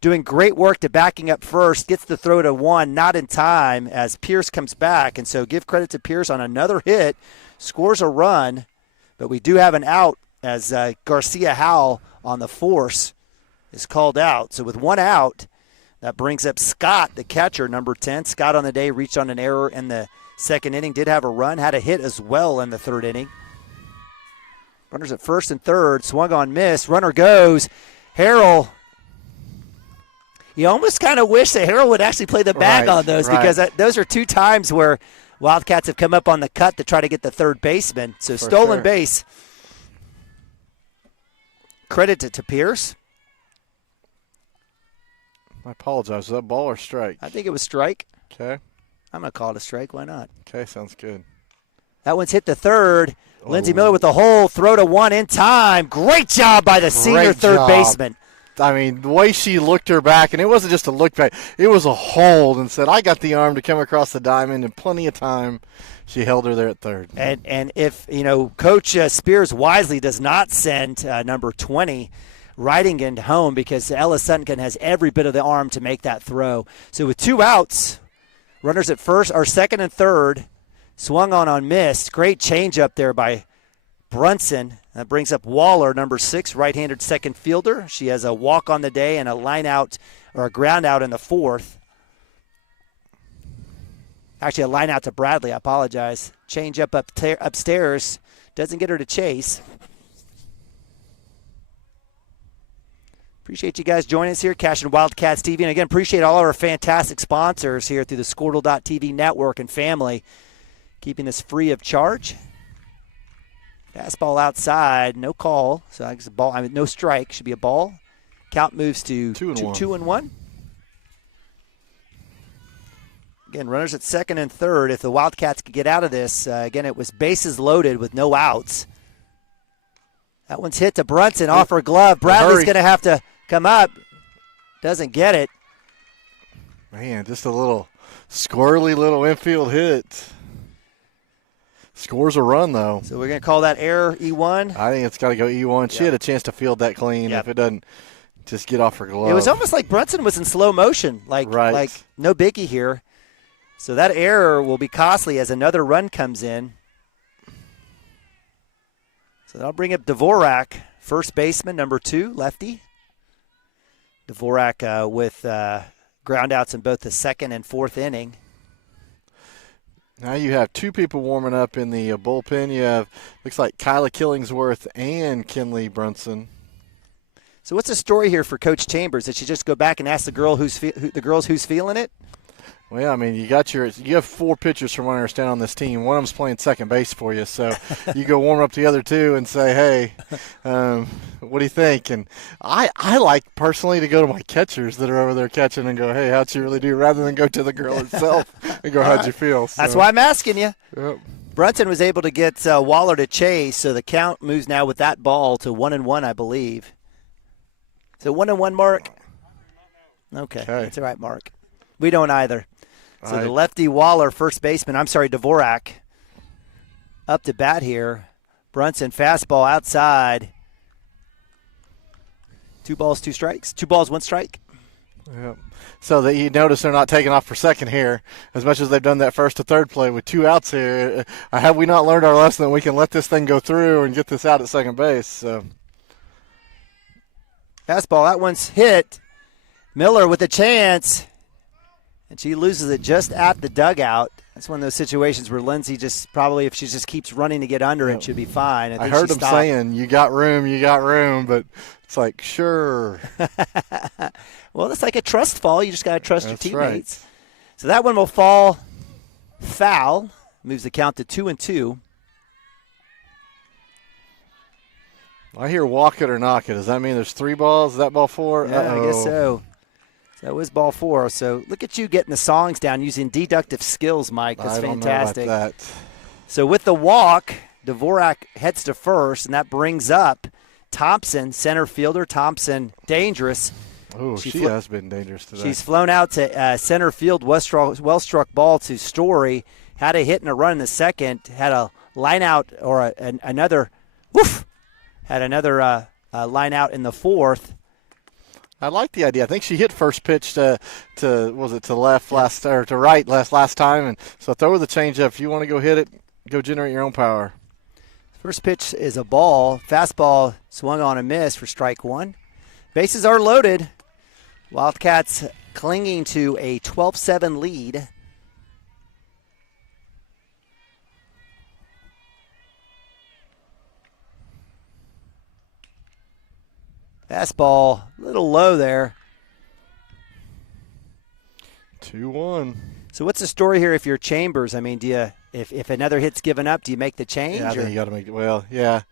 doing great work to backing up first. Gets the throw to 1, not in time as Pierce comes back. And so give credit to Pierce on another hit. Scores a run. But we do have an out as Garcia Howell on the force is called out. So with 1 out, that brings up Scott, the catcher, number 10. Scott on the day reached on an error in the second inning. Did have a run, had a hit as well in the third inning. Runners at first and third. Swung on, miss. Runner goes. Harrell. You almost kind of wish that Harrell would actually play the bag on those because those are 2 times where Wildcats have come up on the cut to try to get the third baseman. So stolen base. Credit to Pierce. I apologize. Was that ball or strike? I think it was strike. Okay. I'm going to call it a strike. Why not? Okay, sounds good. That one's hit the third. Lindsey Miller with the hole. Throw to 1 in time. Great job by the senior third baseman. I mean, the way she looked her back, and it wasn't just a look back. It was a hold and said, I got the arm to come across the diamond in plenty of time. She held her there at third. And if, Coach Spears wisely does not send number 20 riding into home because Ella Sundkin has every bit of the arm to make that throw. So with 2 outs, runners at first or second and third, swung on missed. Great change up there by Brunson. That brings up Waller, number 6, right-handed second fielder. She has a walk on the day and a line out or a ground out in the 4th. Actually, a line out to Bradley. I apologize. Change up upstairs. Doesn't get her to chase. Appreciate you guys joining us here, Cashion Wildcats TV. And again, appreciate all of our fantastic sponsors here through the Squirtle.tv network and family, keeping us free of charge. Fastball outside, no call. So I guess a ball. No strike. Should be a ball. Count moves to 2-1. Again, runners at second and third. If the Wildcats could get out of this, again, it was bases loaded with no outs. That one's hit to Brunson off her glove. Bradley's going to have to come up. Doesn't get it. Man, just a little squirrely little infield hit. Scores a run, though. So we're going to call that error E1? I think it's got to go E1. She had a chance to field that clean. If it doesn't just get off her glove. It was almost like Brunson was in slow motion, like no biggie here. So that error will be costly as another run comes in. So that'll bring up Dvorak, first baseman, number 2, lefty. Dvorak with groundouts in both the second and 4th inning. Now you have 2 people warming up in the bullpen. You have, looks like Kyla Killingsworth and Kinley Brunson. So what's the story here for Coach Chambers? Did she just go back and ask the girls who's feeling it? Well, I mean, you have 4 pitchers from what I understand on this team. One of them's playing second base for you, so you go warm up the other 2 and say, hey, what do you think? And I like personally to go to my catchers that are over there catching and go, hey, how'd you really do, rather than go to the girl herself and go, how'd you feel? So, that's why I'm asking you. Yep. Brunson was able to get Waller to chase, so the count moves now with that ball to 1-1, I believe. So 1-1, Mark? Okay, that's all right, Mark. We don't either. So the lefty Waller, first baseman, Dvorak, up to bat here. Brunson, fastball outside. 2 balls, 2 strikes. 2 balls, 1 strike. Yep. So that you notice they're not taking off for second here, as much as they've done that first to third play with 2 outs here. Have we not learned our lesson that we can let this thing go through and get this out at second base? So. Fastball, that one's hit. Miller with a chance, and she loses it just at the dugout. That's one of those situations where Lindsay just probably, if she just keeps running to get under it, should be fine. I heard him saying, you got room, but it's like, sure. Well, it's like a trust fall. You just got to trust your teammates. Right. So that one will fall foul. Moves the count to 2-2. I hear walk it or knock it. Does that mean there's 3 balls? Is that ball 4? Yeah, I guess so. That was ball 4. So look at you getting the songs down using deductive skills, Mike. That's fantastic. I don't know about that. So with the walk, Dvorak heads to first, and that brings up Thompson, center fielder. Thompson, dangerous. Oh, she has been dangerous today. She's flown out to center field. Well-struck ball to Story. Had a hit and a run in the second. Had a line out or another. Woof! Had another line out in the fourth. I like the idea. I think she hit first pitch to left last or to right last time, and so throw her the changeup. If you want to go hit it, go generate your own power. First pitch is a ball. Fastball swung on a miss for strike 1. Bases are loaded. Wildcats clinging to a 12-7 lead. Fastball, a little low there. 2-1. So what's the story here if you're Chambers? I mean, do you, if another hit's given up, do you make the change? Yeah, I think you got to make it. Well, yeah.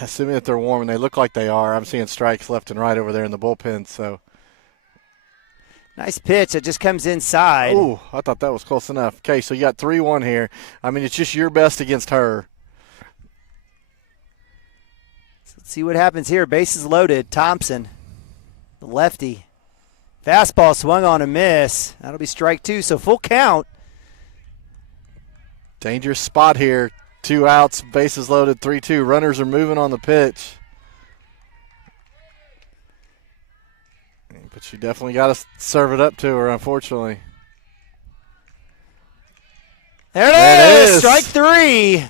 Assuming that they're warm, and they look like they are. I'm seeing strikes left and right over there in the bullpen. So nice pitch. It just comes inside. Ooh, I thought that was close enough. Okay, so you got 3-1 here. I mean, it's just your best against her. Let's see what happens here. Bases loaded. Thompson, the lefty. Fastball swung on a miss. That'll be strike 2, so full count. Dangerous spot here. 2 outs, bases loaded, 3-2. Runners are moving on the pitch. But you definitely got to serve it up to her, unfortunately. There it is. Strike 3.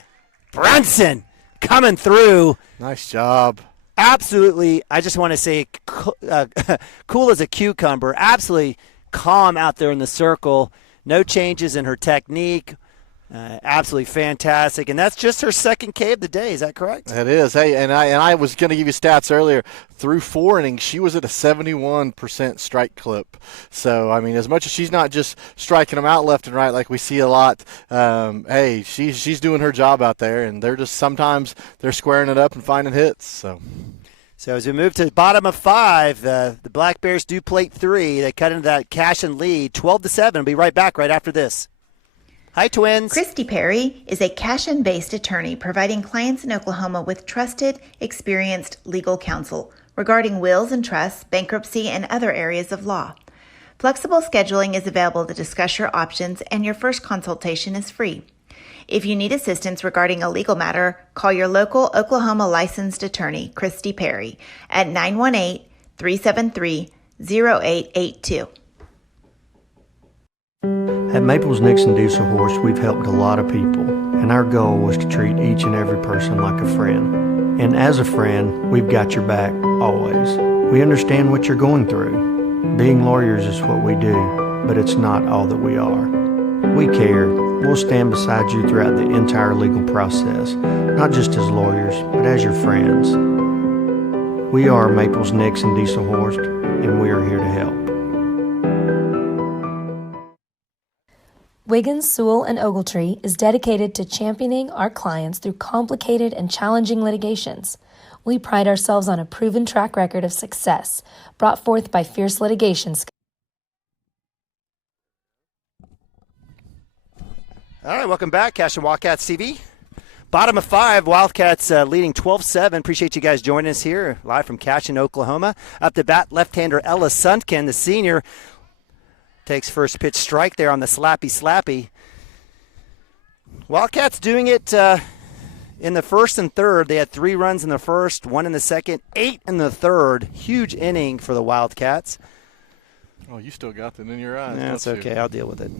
Brunson coming through. Nice job. Absolutely, I just want to say cool as a cucumber. Absolutely calm out there in the circle. No changes in her technique. Absolutely fantastic. And that's just her second K of the day. Is that correct? It is. Hey, and I was going to give you stats earlier. Through 4 innings, she was at a 71% strike clip. So, I mean, as much as she's not just striking them out left and right like we see a lot, hey, she's doing her job out there, and sometimes they're squaring it up and finding hits. So as we move to the bottom of 5, the Black Bears do plate 3. They cut into that Cashion lead, 12-7. We'll be right back right after this. Hi, Twins. Christy Perry is a Cashion-based attorney providing clients in Oklahoma with trusted, experienced legal counsel regarding wills and trusts, bankruptcy, and other areas of law. Flexible scheduling is available to discuss your options, and your first consultation is free. If you need assistance regarding a legal matter, call your local Oklahoma licensed attorney, Christy Perry, at 918-373-0882. At Maples Nixon Diesel Horse, we've helped a lot of people, and our goal was to treat each and every person like a friend. And as a friend, we've got your back always. We understand what you're going through. Being lawyers is what we do, but it's not all that we are. We care. We'll stand beside you throughout the entire legal process, not just as lawyers, but as your friends. We are Maples Nixon Diesel Horse, and we are here to help. Wiggins, Sewell, and Ogletree is dedicated to championing our clients through complicated and challenging litigations. We pride ourselves on a proven track record of success brought forth by fierce litigation. All right, welcome back, Cashion Wildcats TV. Bottom of 5, Wildcats leading 12-7. Appreciate you guys joining us here, live from Cashion, Oklahoma. Up to bat, left-hander Ella Suntken, the senior. takes first pitch strike there on the slappy. Wildcats doing it in the first and third. They had 3 runs in the first, 1 in the second, 8 in the third. Huge inning for the Wildcats. Oh, you still got that in your eyes. That's don't okay. you? I'll deal with it.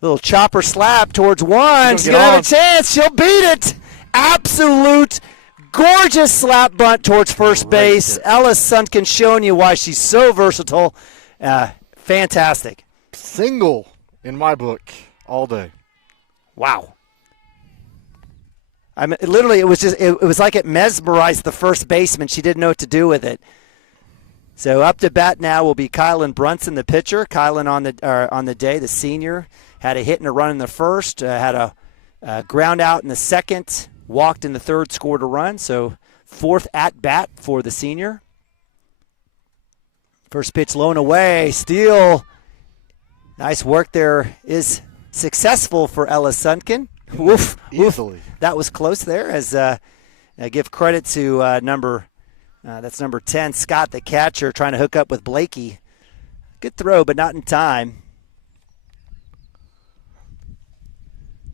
Little chopper slap towards one. She's going to have a chance. She'll beat it. Absolute gorgeous slap bunt towards first base. Ella Suntken showing you why she's so versatile. Fantastic. Single in my book all day. Wow. I mean, literally, it was like it mesmerized the first baseman. She didn't know what to do with it. So up to bat now will be Kylan Brunson, the pitcher. Kylan on the day, the senior, had a hit and a run in the first, had a ground out in the second, walked in the third, scored a run. So 4th at bat for the senior. First pitch low and away, steal. Nice work there is successful for Ella Suntken. Woof, easily. That was close there. As give credit to number 10, Scott, the catcher, trying to hook up with Blakey. Good throw, but not in time.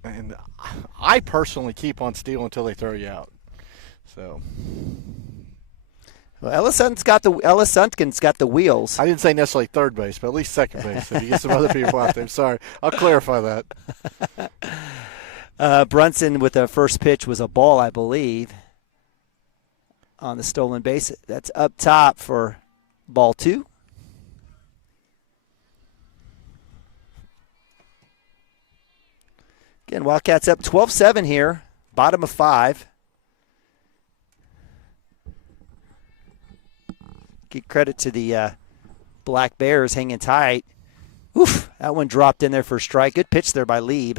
And I personally keep on stealing until they throw you out. So. Well, Ella Suntken's got the wheels. I didn't say necessarily third base, but at least second base. If you get some other people out there, sorry. I'll clarify that. Brunson with the first pitch was a ball, I believe, on the stolen base. That's up top for ball 2. Again, Wildcats up 12-7 here, bottom of 5. Give credit to the Black Bears hanging tight. Oof, that one dropped in there for a strike. Good pitch there by Lieb.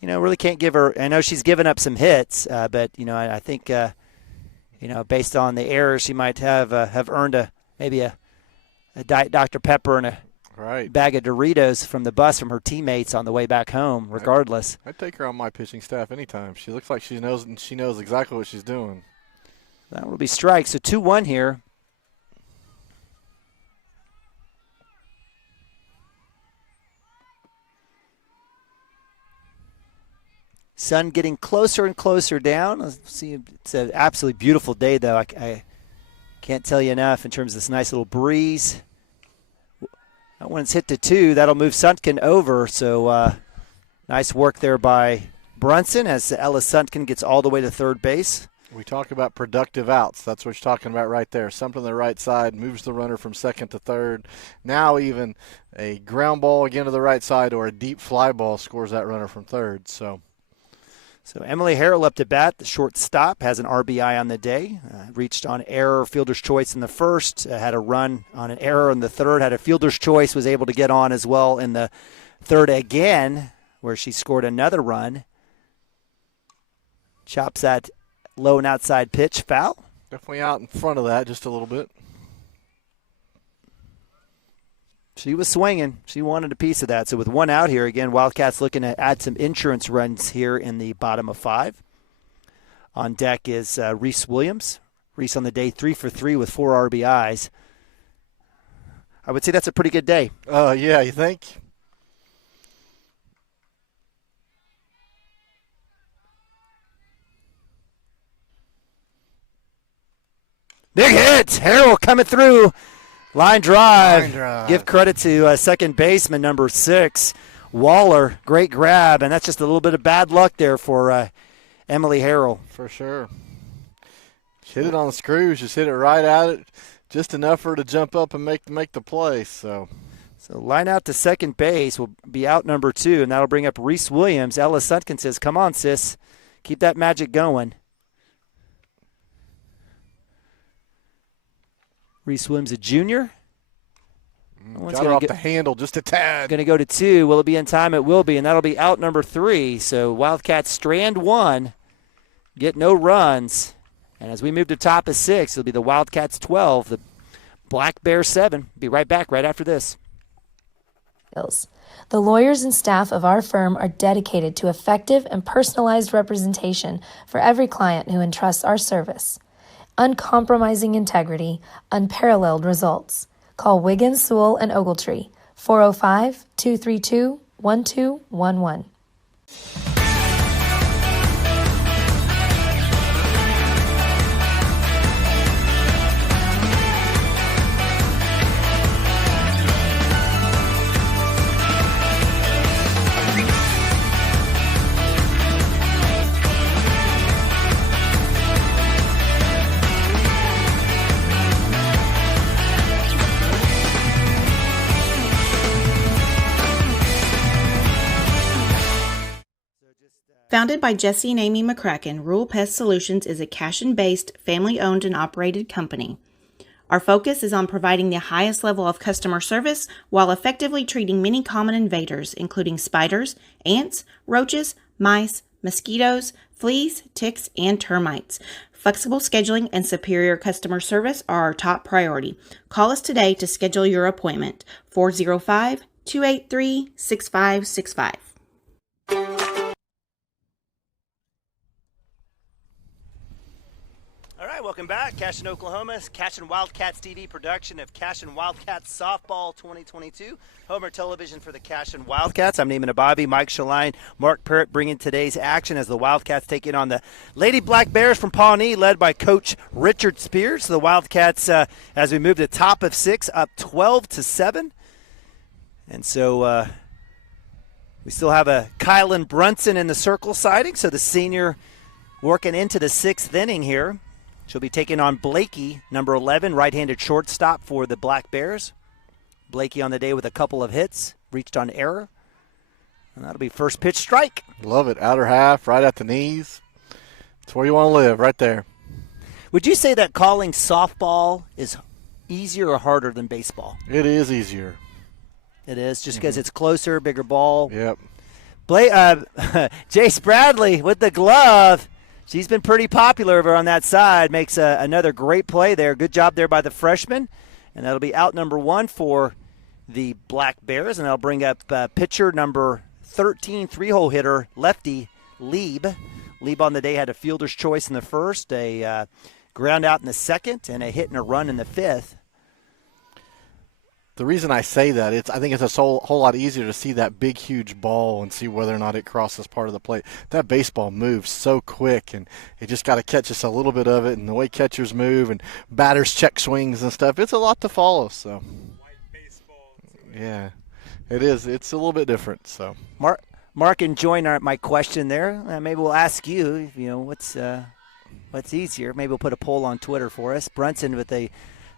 Really can't give her – I know she's given up some hits, but, I think, based on the errors, she might have earned maybe a Diet Dr. Pepper and a bag of Doritos from the bus from her teammates on the way back home, regardless. I'd take her on my pitching staff anytime. She looks like she knows exactly what she's doing. That will be strike. So 2-1 here. Sun getting closer and closer down. Let's see, it's an absolutely beautiful day, though. I can't tell you enough in terms of this nice little breeze. That one's hit to 2. That'll move Suntken over. So nice work there by Brunson as Ella Suntken gets all the way to third base. We talk about productive outs. That's what you're talking about right there. Something on the right side moves the runner from second to third. Now even a ground ball again to the right side or a deep fly ball scores that runner from third. So Emily Harrell up to bat, the shortstop, has an RBI on the day. Reached on error, fielder's choice in the first. Had a run on an error in the third. Had a fielder's choice, was able to get on as well in the third again, where she scored another run. Chops that low and outside pitch, foul. Definitely out in front of that just a little bit. She was swinging. She wanted a piece of that. So with one out here, again, Wildcats looking to add some insurance runs here in the bottom of 5. On deck is Reese Williams. Reese on the day 3 for 3 with 4 RBIs. I would say that's a pretty good day. Yeah, you think? Big hit. Harrell coming through. Line drive. Give credit to second baseman number 6, Waller. Great grab, and that's just a little bit of bad luck there for Emily Harrell. For sure. She hit it on the screws, just hit it right at it, just enough for her to jump up and make the play. So line out to second base will be out number 2, and that'll bring up Reese Williams. Ella Suntken says, come on, sis. Keep that magic going. Reese Williams, a junior. Got her off the handle just a tad. Going to go to 2. Will it be in time? It will be, and that'll be out number 3. So Wildcats strand 1, get no runs. And as we move to top of 6, it'll be the Wildcats 12, the Black Bears 7. Be right back right after this. The lawyers and staff of our firm are dedicated to effective and personalized representation for every client who entrusts our service. uncompromising integrity, unparalleled results. Call Wiggins, Sewell, and Ogletree, 405-232-1211. Founded by Jesse and Amy McCracken, Rural Pest Solutions is a Cashion-based, family-owned and operated company. Our focus is on providing the highest level of customer service while effectively treating many common invaders, including spiders, ants, roaches, mice, mosquitoes, fleas, ticks, and termites. Flexible scheduling and superior customer service are our top priority. Call us today to schedule your appointment. 405-283-6565. All right, welcome back. Cashion, Oklahoma. Cashion Wildcats TV production of Cashion Wildcats Softball 2022. Homer television for the Cashion Wildcats. I'm Neiman Ababi, Mike Shaline, Mark Parrott bringing today's action as the Wildcats take it on the Lady Black Bears from Pawnee, led by Coach Richard Spears. The Wildcats, as we move to top of 6, up 12-7. And so we still have a Kylan Brunson in the circle siding, so the senior working into the 6th inning here. She'll be taking on Blakey, number 11, right-handed shortstop for the Black Bears. Blakey on the day with a couple of hits, reached on error. And that'll be first pitch strike. Love it. Outer half, right at the knees. That's where you want to live, right there. Would you say that calling softball is easier or harder than baseball? It is easier. It is, just because it's closer, bigger ball. Yep. Jace Bradley with the glove. She's been pretty popular over on that side. Makes another great play there. Good job there by the freshman. And that'll be out number 1 for the Black Bears. And that'll bring up pitcher number 13, 3-hole hitter, lefty, Lieb. Lieb on the day had a fielder's choice in the first, a ground out in the second, and a hit and a run in the 5th. The reason I say that, I think it's a whole lot easier to see that big, huge ball and see whether or not it crosses part of the plate. That baseball moves so quick, and you just got to catch just a little bit of it. And the way catchers move and batters check swings and stuff, it's a lot to follow. So, yeah, it is. It's a little bit different. So, Mark, enjoying my question there. Maybe we'll ask you. What's easier? Maybe we'll put a poll on Twitter for us. Brunson with a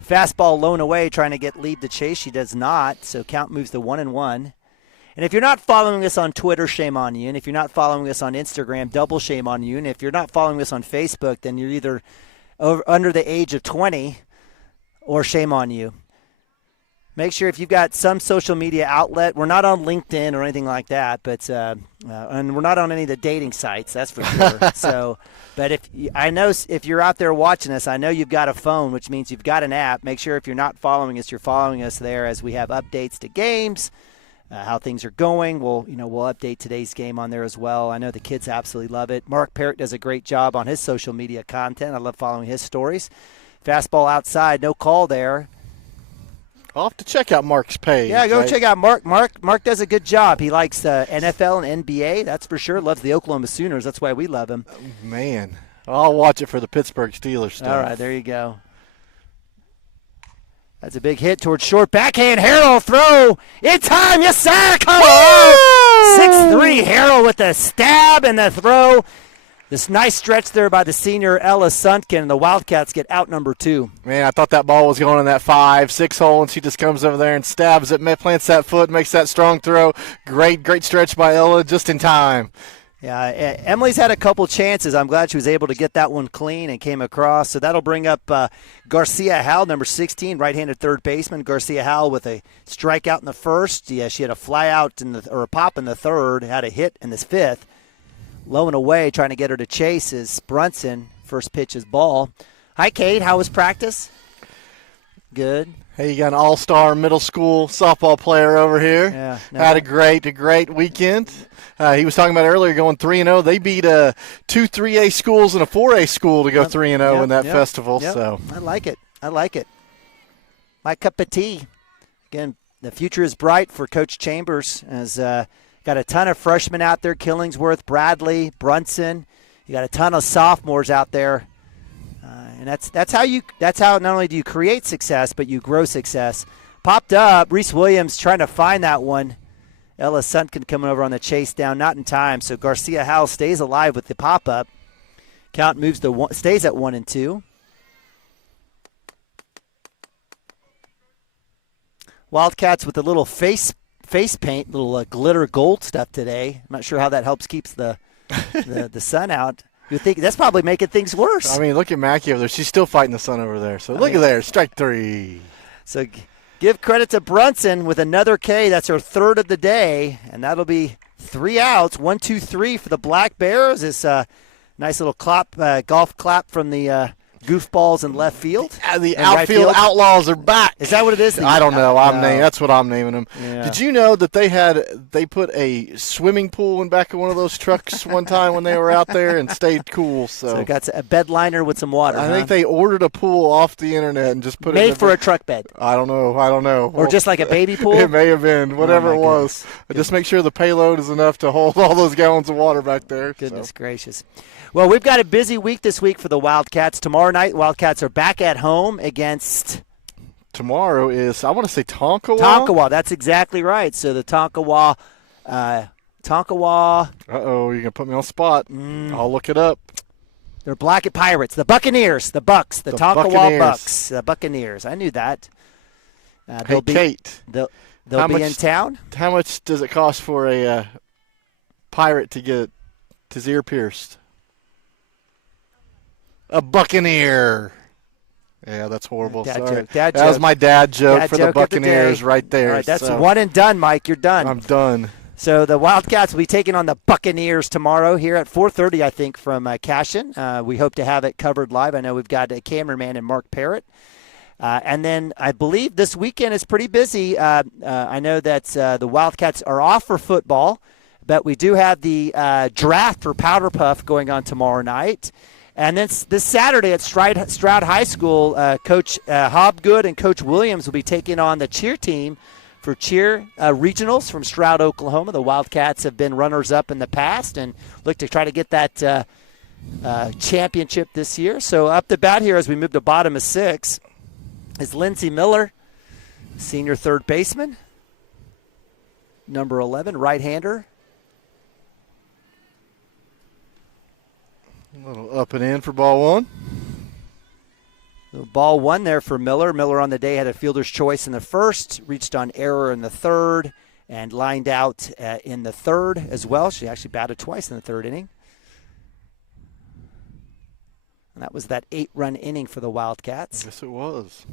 fastball blown away, trying to get Lieb to chase. She does not, so count moves to 1-1. And if you're not following us on Twitter, shame on you. And if you're not following us on Instagram, double shame on you. And if you're not following us on Facebook, then you're either under the age of 20 or shame on you. Make sure if you've got some social media outlet, we're not on LinkedIn or anything like that, but and we're not on any of the dating sites, that's for sure. But if you're out there watching us, I know you've got a phone, which means you've got an app. Make sure if you're not following us, you're following us there as we have updates to games, how things are going. We'll update today's game on there as well. I know the kids absolutely love it. Mark Parrott does a great job on his social media content. I love following his stories. Fastball outside, no call there. I'll have to check out Mark's page. Yeah, go check out Mark. Mark does a good job. He likes NFL and NBA, that's for sure. Loves the Oklahoma Sooners. That's why we love him. Man, I'll watch it for the Pittsburgh Steelers stuff. All right, there you go. That's a big hit towards short. Backhand, Harrell throw. In time, yes, sir. Come on. 6'3", Harrell with the stab and the throw. This nice stretch there by the senior Ella Suntken, and the Wildcats get out number 2. Man, I thought that ball was going in that 5-6 hole, and she just comes over there and stabs it, plants that foot, makes that strong throw. Great stretch by Ella, just in time. Yeah, Emily's had a couple chances. I'm glad she was able to get that one clean and came across. So that'll bring up Garcia Howell, number 16, right-handed third baseman. Garcia Howell with a strikeout in the first. Yeah, she had a fly out or a pop in the third, had a hit in the 5th. Low and away, trying to get her to chase is Brunson. First pitch is ball. Hi, Kate. How was practice? Good. Hey, you got an all-star middle school softball player over here. Yeah, had a great weekend. He was talking about earlier going 3-0. They beat 2 3A schools and a 4A school to go 3-0 in that festival. Yep. So I like it. My cup of tea. Again, the future is bright for Coach Chambers. Has got a ton of freshmen out there: Killingsworth, Bradley, Brunson. You got a ton of sophomores out there. And that's how not only do you create success, but you grow success. Popped up, Reese Williams trying to find that one. Ella Sunken coming over on the chase down, not in time. So Garcia Howell stays alive with the pop-up. Count moves to one, stays at 1-2. Wildcats with a little face paint, little glitter gold stuff today. I'm not sure how that helps keeps the sun out. You think that's probably making things worse. I mean, look at Mackie over there. She's still fighting the sun over there. So look at there, strike 3. So give credit to Brunson with another K. That's her third of the day, and that'll be 3 outs. 1, 2, 3 for the Black Bears. This nice little golf clap from the goofballs in left field. The outfield outlaws are back. Is that what it is? I don't know. That's what I'm naming them. Yeah. Did you know that they put a swimming pool in back of one of those trucks one time when they were out there and stayed cool? So it got a bed liner with some water. I think they ordered a pool off the internet and just put it made for a truck bed. I don't know. Or just like a baby pool? It may have been. Whatever it was. Just make sure the payload is enough to hold all those gallons of water back there. Goodness gracious. Well, we've got a busy week this week for the Wildcats. Tomorrow night, Wildcats are back at home against... Tomorrow is, I want to say Tonkawa. Tonkawa, that's exactly right. So the Tonkawa... Uh-oh, you're going to put me on the spot. I'll look it up. They're Black Pirates, the Buccaneers, the Bucks, the Tonkawa Buccaneers. Bucks, the Buccaneers. I knew that. Hey, Kate. They'll be in town. How much does it cost for a pirate to get his ear pierced? A Buccaneer. Yeah, that's horrible. Sorry. That was my dad joke for the Buccaneers right there. All right, that's one and done, Mike. You're done. I'm done. So the Wildcats will be taking on the Buccaneers tomorrow here at 4:30, I think, from Cashion. We hope to have it covered live. I know we've got a cameraman and Mark Parrott. And then I believe this weekend is pretty busy. I know that the Wildcats are off for football, but we do have the draft for Powder Puff going on tomorrow night. And then this Saturday at Stroud High School, Coach Hobgood and Coach Williams will be taking on the cheer team for cheer regionals from Stroud, Oklahoma. The Wildcats have been runners-up in the past and look to try to get that championship this year. So up the bat here as we move to bottom of 6 is Lindsey Miller, senior third baseman, number 11, right-hander. A little up and in for ball 1. Ball 1 there for Miller. Miller on the day had a fielder's choice in the first, reached on error in the third, and lined out in the third as well. She actually batted twice in the third inning. And that was that 8-run inning for the Wildcats. Yes, it was.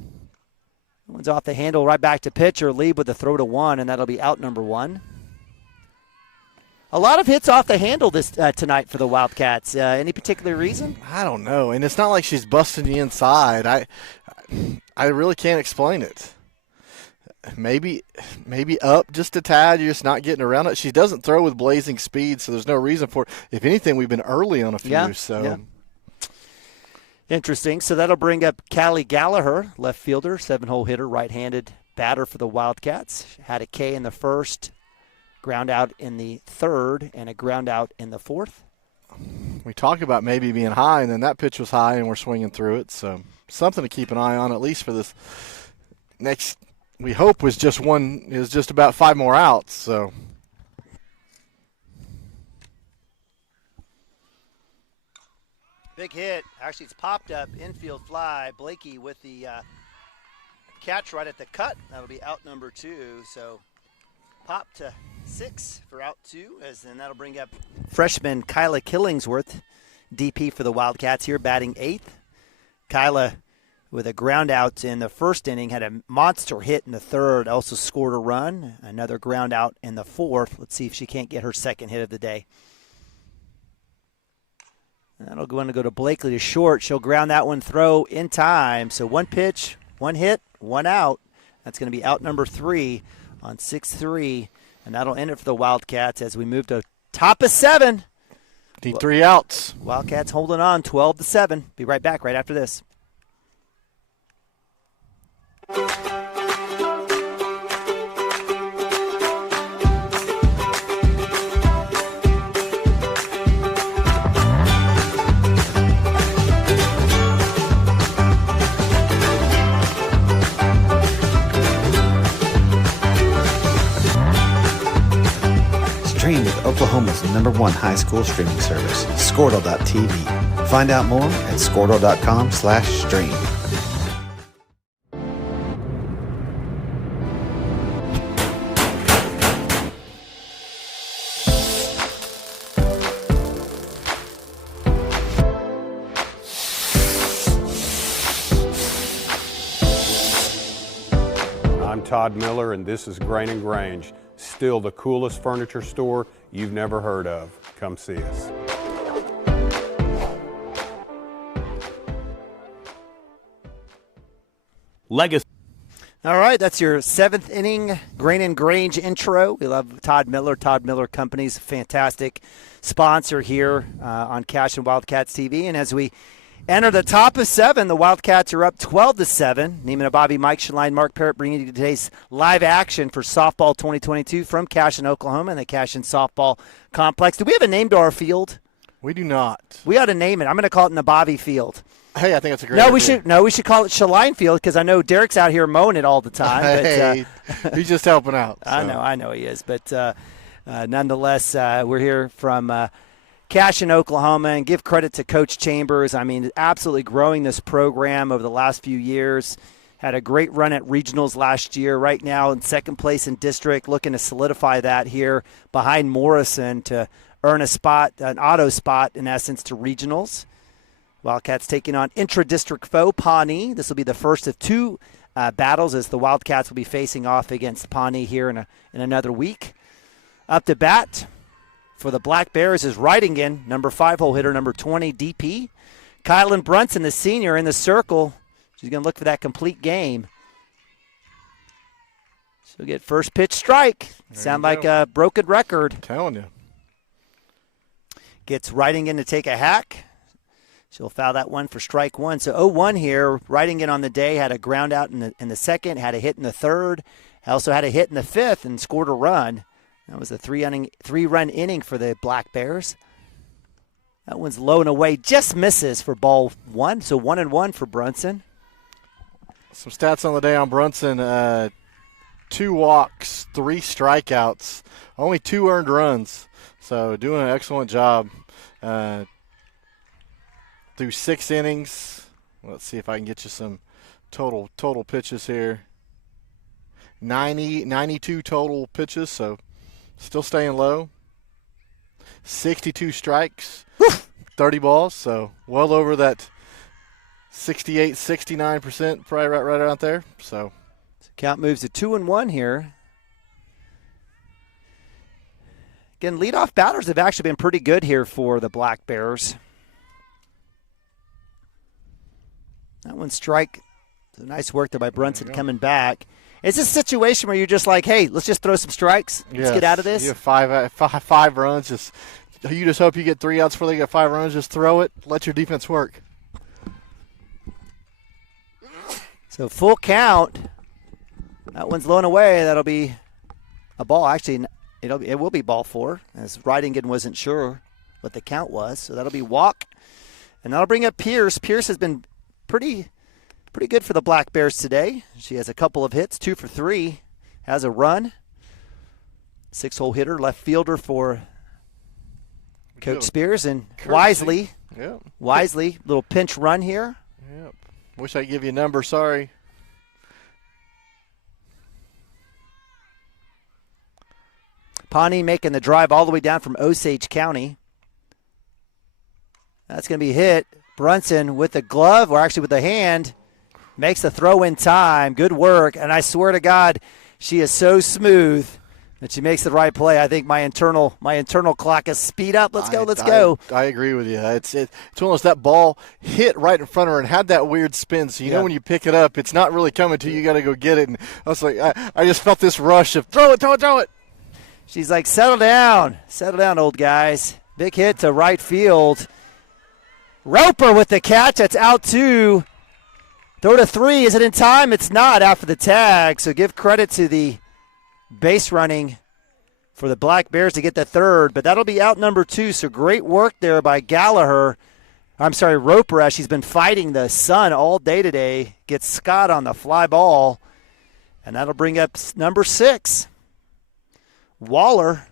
One's off the handle, right back to pitcher. Lead with the throw to 1, and that'll be out number 1. A lot of hits off the handle this tonight for the Wildcats. Any particular reason? I don't know. And it's not like she's busting you inside. I really can't explain it. Maybe up just a tad. You're just not getting around it. She doesn't throw with blazing speed, so there's no reason for it. If anything, we've been early on a few. Yeah. Interesting. So that'll bring up Callie Gallagher, left fielder, 7-hole hitter, right-handed batter for the Wildcats. Had a K in the first, ground out in the third, and a ground out in the fourth. We talk about maybe being high, and then that pitch was high, and we're swinging through it. So something to keep an eye on, at least for this next. We hope was just about 5 more outs. So big hit. Actually, it's popped up infield fly. Blakey with the catch right at the cut. That'll be out number 2. So pop to 6 for out 2, and that'll bring up freshman Kyla Killingsworth, DP for the Wildcats here, batting 8th. Kyla with a ground out in the first inning, had a monster hit in the third, also scored a run, another ground out in the fourth. Let's see if she can't get her second hit of the day. That'll go to Blakely to short. She'll ground that one throw in time. So 1 pitch, 1 hit, one out. That's going to be out number 3 on 6-3, and that'll end it for the Wildcats as we move to top of 7. Need 3 outs. Wildcats holding on 12-7. Be right back right after this. Stream with Oklahoma's #1 high school streaming service, Squirtle.tv. Find out more at Squirtle.com/stream. I'm Todd Miller, and this is Grain and Grange. Still the coolest furniture store you've never heard of. Come see us. Legacy. All right, that's your 7th inning Grain and Grange intro. We love Todd Miller. Todd Miller Company's a fantastic sponsor here on Cashion Wildcats TV. And as we enter the top of 7, the Wildcats are up 12-7. Neiman Ababi, Mike Shaline, Mark Parrott bringing you today's live action for softball 2022 from Cashion, Oklahoma, and the Cashion Softball Complex. Do we have a name to our field? We do not. We ought to name it. I'm going to call it Nabavi Field. Hey, I think that's a great idea. We should call it Shaline Field because I know Derek's out here mowing it all the time. Hey, he's just helping out. So. I know he is. But nonetheless, we're here from Cashion, Oklahoma, and give credit to Coach Chambers. I mean, absolutely growing this program over the last few years. Had a great run at regionals last year. Right now in second place in district, looking to solidify that here behind Morrison to earn a spot, an auto spot in essence, to regionals. Wildcats taking on intra-district foe Pawnee. This will be the first of 2 battles as the Wildcats will be facing off against Pawnee here in another week. Up to bat for the Black Bears is Ridingen, number 5-hole hitter, number 20, DP. Kylan Brunson, the senior, in the circle. She's going to look for that complete game. She'll get first pitch strike. Sound like a broken record. I'm telling you. Gets Ridingen to take a hack. She'll foul that one for strike 1. So 0-1 here. Ridingen on the day had a ground out in the second, had a hit in the third, also had a hit in the 5th and scored a run. That was a 3-run inning for the Black Bears. That one's low and away, just misses for ball 1. So 1-1 for Brunson. Some stats on the day on Brunson: 2 walks, 3 strikeouts, only 2 earned runs. So doing an excellent job. Through 6 innings. Let's see if I can get you some total pitches here. 92 total pitches, so still staying low. 62 strikes, 30 balls, so well over that 68, 69%, probably right around there. So count moves to 2-1 here. Again, leadoff batters have actually been pretty good here for the Black Bears. That one strike. Nice work there by Brunson coming back. Is this a situation where you're just like, hey, let's just throw some strikes? Let's get out of this? You have five runs. You just hope you get 3 outs before they get 5 runs. Just throw it. Let your defense work. So full count. That one's low and away. That'll be a ball. Actually, it will be ball 4, as Ridingen wasn't sure what the count was. So that'll be walk. And that'll bring up Pierce. Pierce has been pretty good for the Black Bears today. She has a couple of hits, 2 for 3, has a run. 6-hole hitter, left fielder for Coach Spears, and Wisely, little pinch run here. Yep. Wish I could give you a number, sorry. Pawnee making the drive all the way down from Osage County. That's going to be hit. Brunson with the glove, or actually with the hand, makes the throw in time. Good work. And I swear to God, she is so smooth. But she makes the right play. I think my internal clock is speed up. Let's go. I agree with you. It's one of those, that ball hit right in front of her and had that weird spin. So you know when you pick it up, it's not really coming to you. You got to go get it. And I was like, I just felt this rush of throw it. She's like, settle down, old guys. Big hit to right field. Roper with the catch. That's out 2. Throw to 3. Is it in time? It's not after the tag. So give credit to the base running for the Black Bears to get the 3rd, but that'll be out number 2. So great work there by Roper, as she's been fighting the sun all day today. Gets Scott on the fly ball, and that'll bring up number 6. Waller.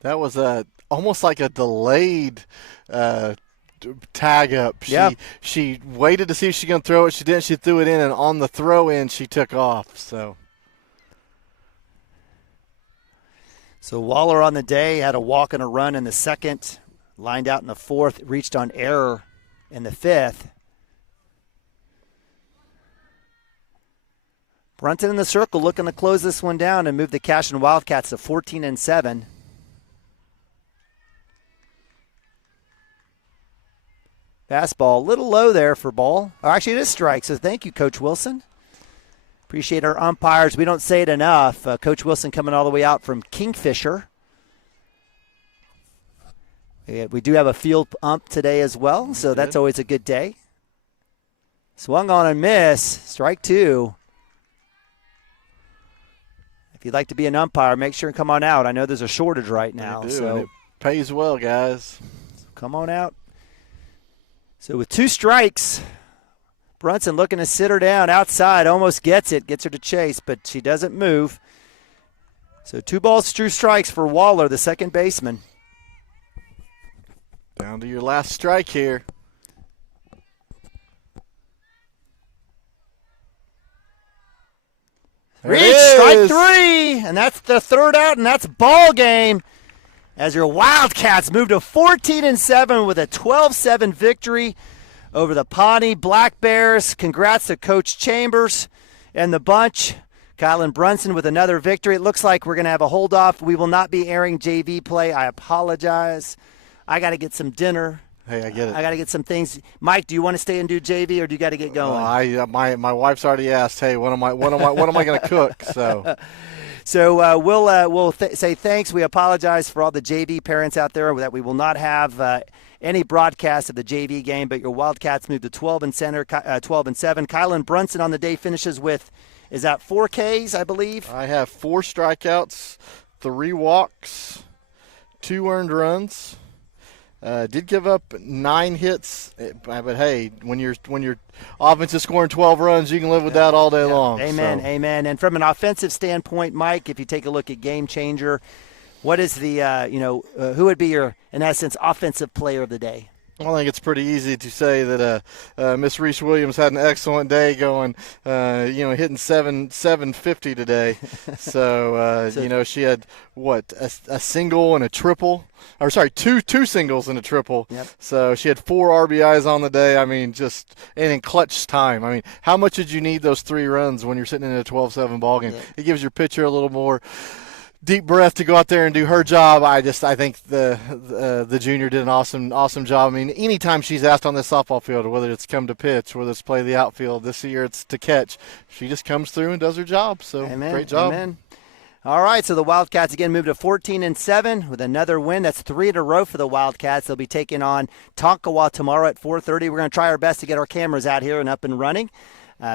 That was almost like a delayed tag up. She waited to see if she was going to throw it. She didn't. She threw it in, and on the throw in, she took off. So Waller on the day had a walk and a run in the 2nd, lined out in the 4th, reached on error in the 5th. Brunson in the circle looking to close this one down and move the Cashion Wildcats to 14-7. Fastball, a little low there for ball. Oh, actually, it is strike, so thank you, Coach Wilson. Appreciate our umpires. We don't say it enough. Coach Wilson coming all the way out from Kingfisher. We do have a field ump today as well, so that's always a good day. Swung on and miss. Strike 2. If you'd like to be an umpire, make sure and come on out. I know there's a shortage right now. So it pays well, guys. Come on out. So with 2 strikes, Brunson looking to sit her down outside, almost gets her to chase, but she doesn't move. So 2 balls, 2 strikes for Waller, the second baseman. Down to your last strike here. Reach, strike 3, and that's the 3rd out, and that's ball game. As your Wildcats move to 14-7 with a 12-7 victory over the Pawnee Black Bears. Congrats to Coach Chambers and the bunch. Kylan Brunson with another victory. It looks like we're going to have a hold-off. We will not be airing JV play. I apologize. I got to get some dinner. Hey, I get it. I got to get some things. Mike, do you want to stay and do JV, or do you got to get going? My wife's already asked. Hey, what am I going to cook? So we'll say thanks. We apologize for all the JV parents out there that we will not have any broadcast of the JV game. But your Wildcats move to 12-7. Kylan Brunson on the day finishes with, is that 4 Ks, I believe? I have 4 strikeouts, 3 walks, 2 earned runs. Did give up 9 hits, but hey, when your offense is scoring 12 runs, you can live with that all day long. Amen, amen. And from an offensive standpoint, Mike, if you take a look at Game Changer, what is the who would be your, in essence, offensive player of the day? I think it's pretty easy to say that Miss Reese Williams had an excellent day going, hitting 750 today. So she had a single and a triple. Or sorry, two singles and a triple. Yep. So she had 4 RBIs on the day. I mean, and in clutch time. I mean, how much did you need those 3 runs when you're sitting in a 12-7 ball game? Yeah. It gives your pitcher a little more deep breath to go out there and do her job. I think the junior did an awesome job. I mean, anytime she's asked on this softball field, whether it's come to pitch, whether it's play the outfield, this year it's to catch, she just comes through and does her job. So Amen. Great job. Amen. All right, so the Wildcats again move to 14-7 with another win. That's 3 in a row for the Wildcats. They'll be taking on Tonkawa tomorrow at 4:30. We're going to try our best to get our cameras out here and up and running.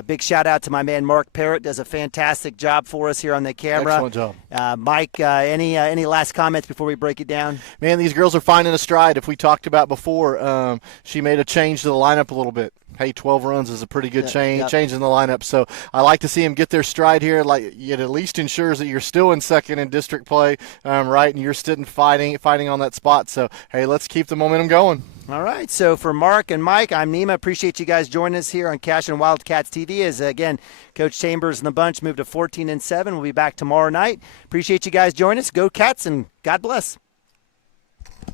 Big shout out to my man Mark Parrott, does a fantastic job for us here on the camera. Excellent job. Mike, any last comments before we break it down? Man, these girls are finding a stride. If we talked about before, she made a change to the lineup a little bit. Hey, 12 runs is a pretty good change in the lineup. So I like to see them get their stride here. Like, it at least ensures that you're still in second in district play, right, and you're sitting fighting on that spot. So, hey, let's keep the momentum going. All right, so for Mark and Mike, I'm Nima. Appreciate you guys joining us here on Cashion Wildcats TV as, again, Coach Chambers and the bunch move to 14-7. We'll be back tomorrow night. Appreciate you guys joining us. Go Cats, and God bless.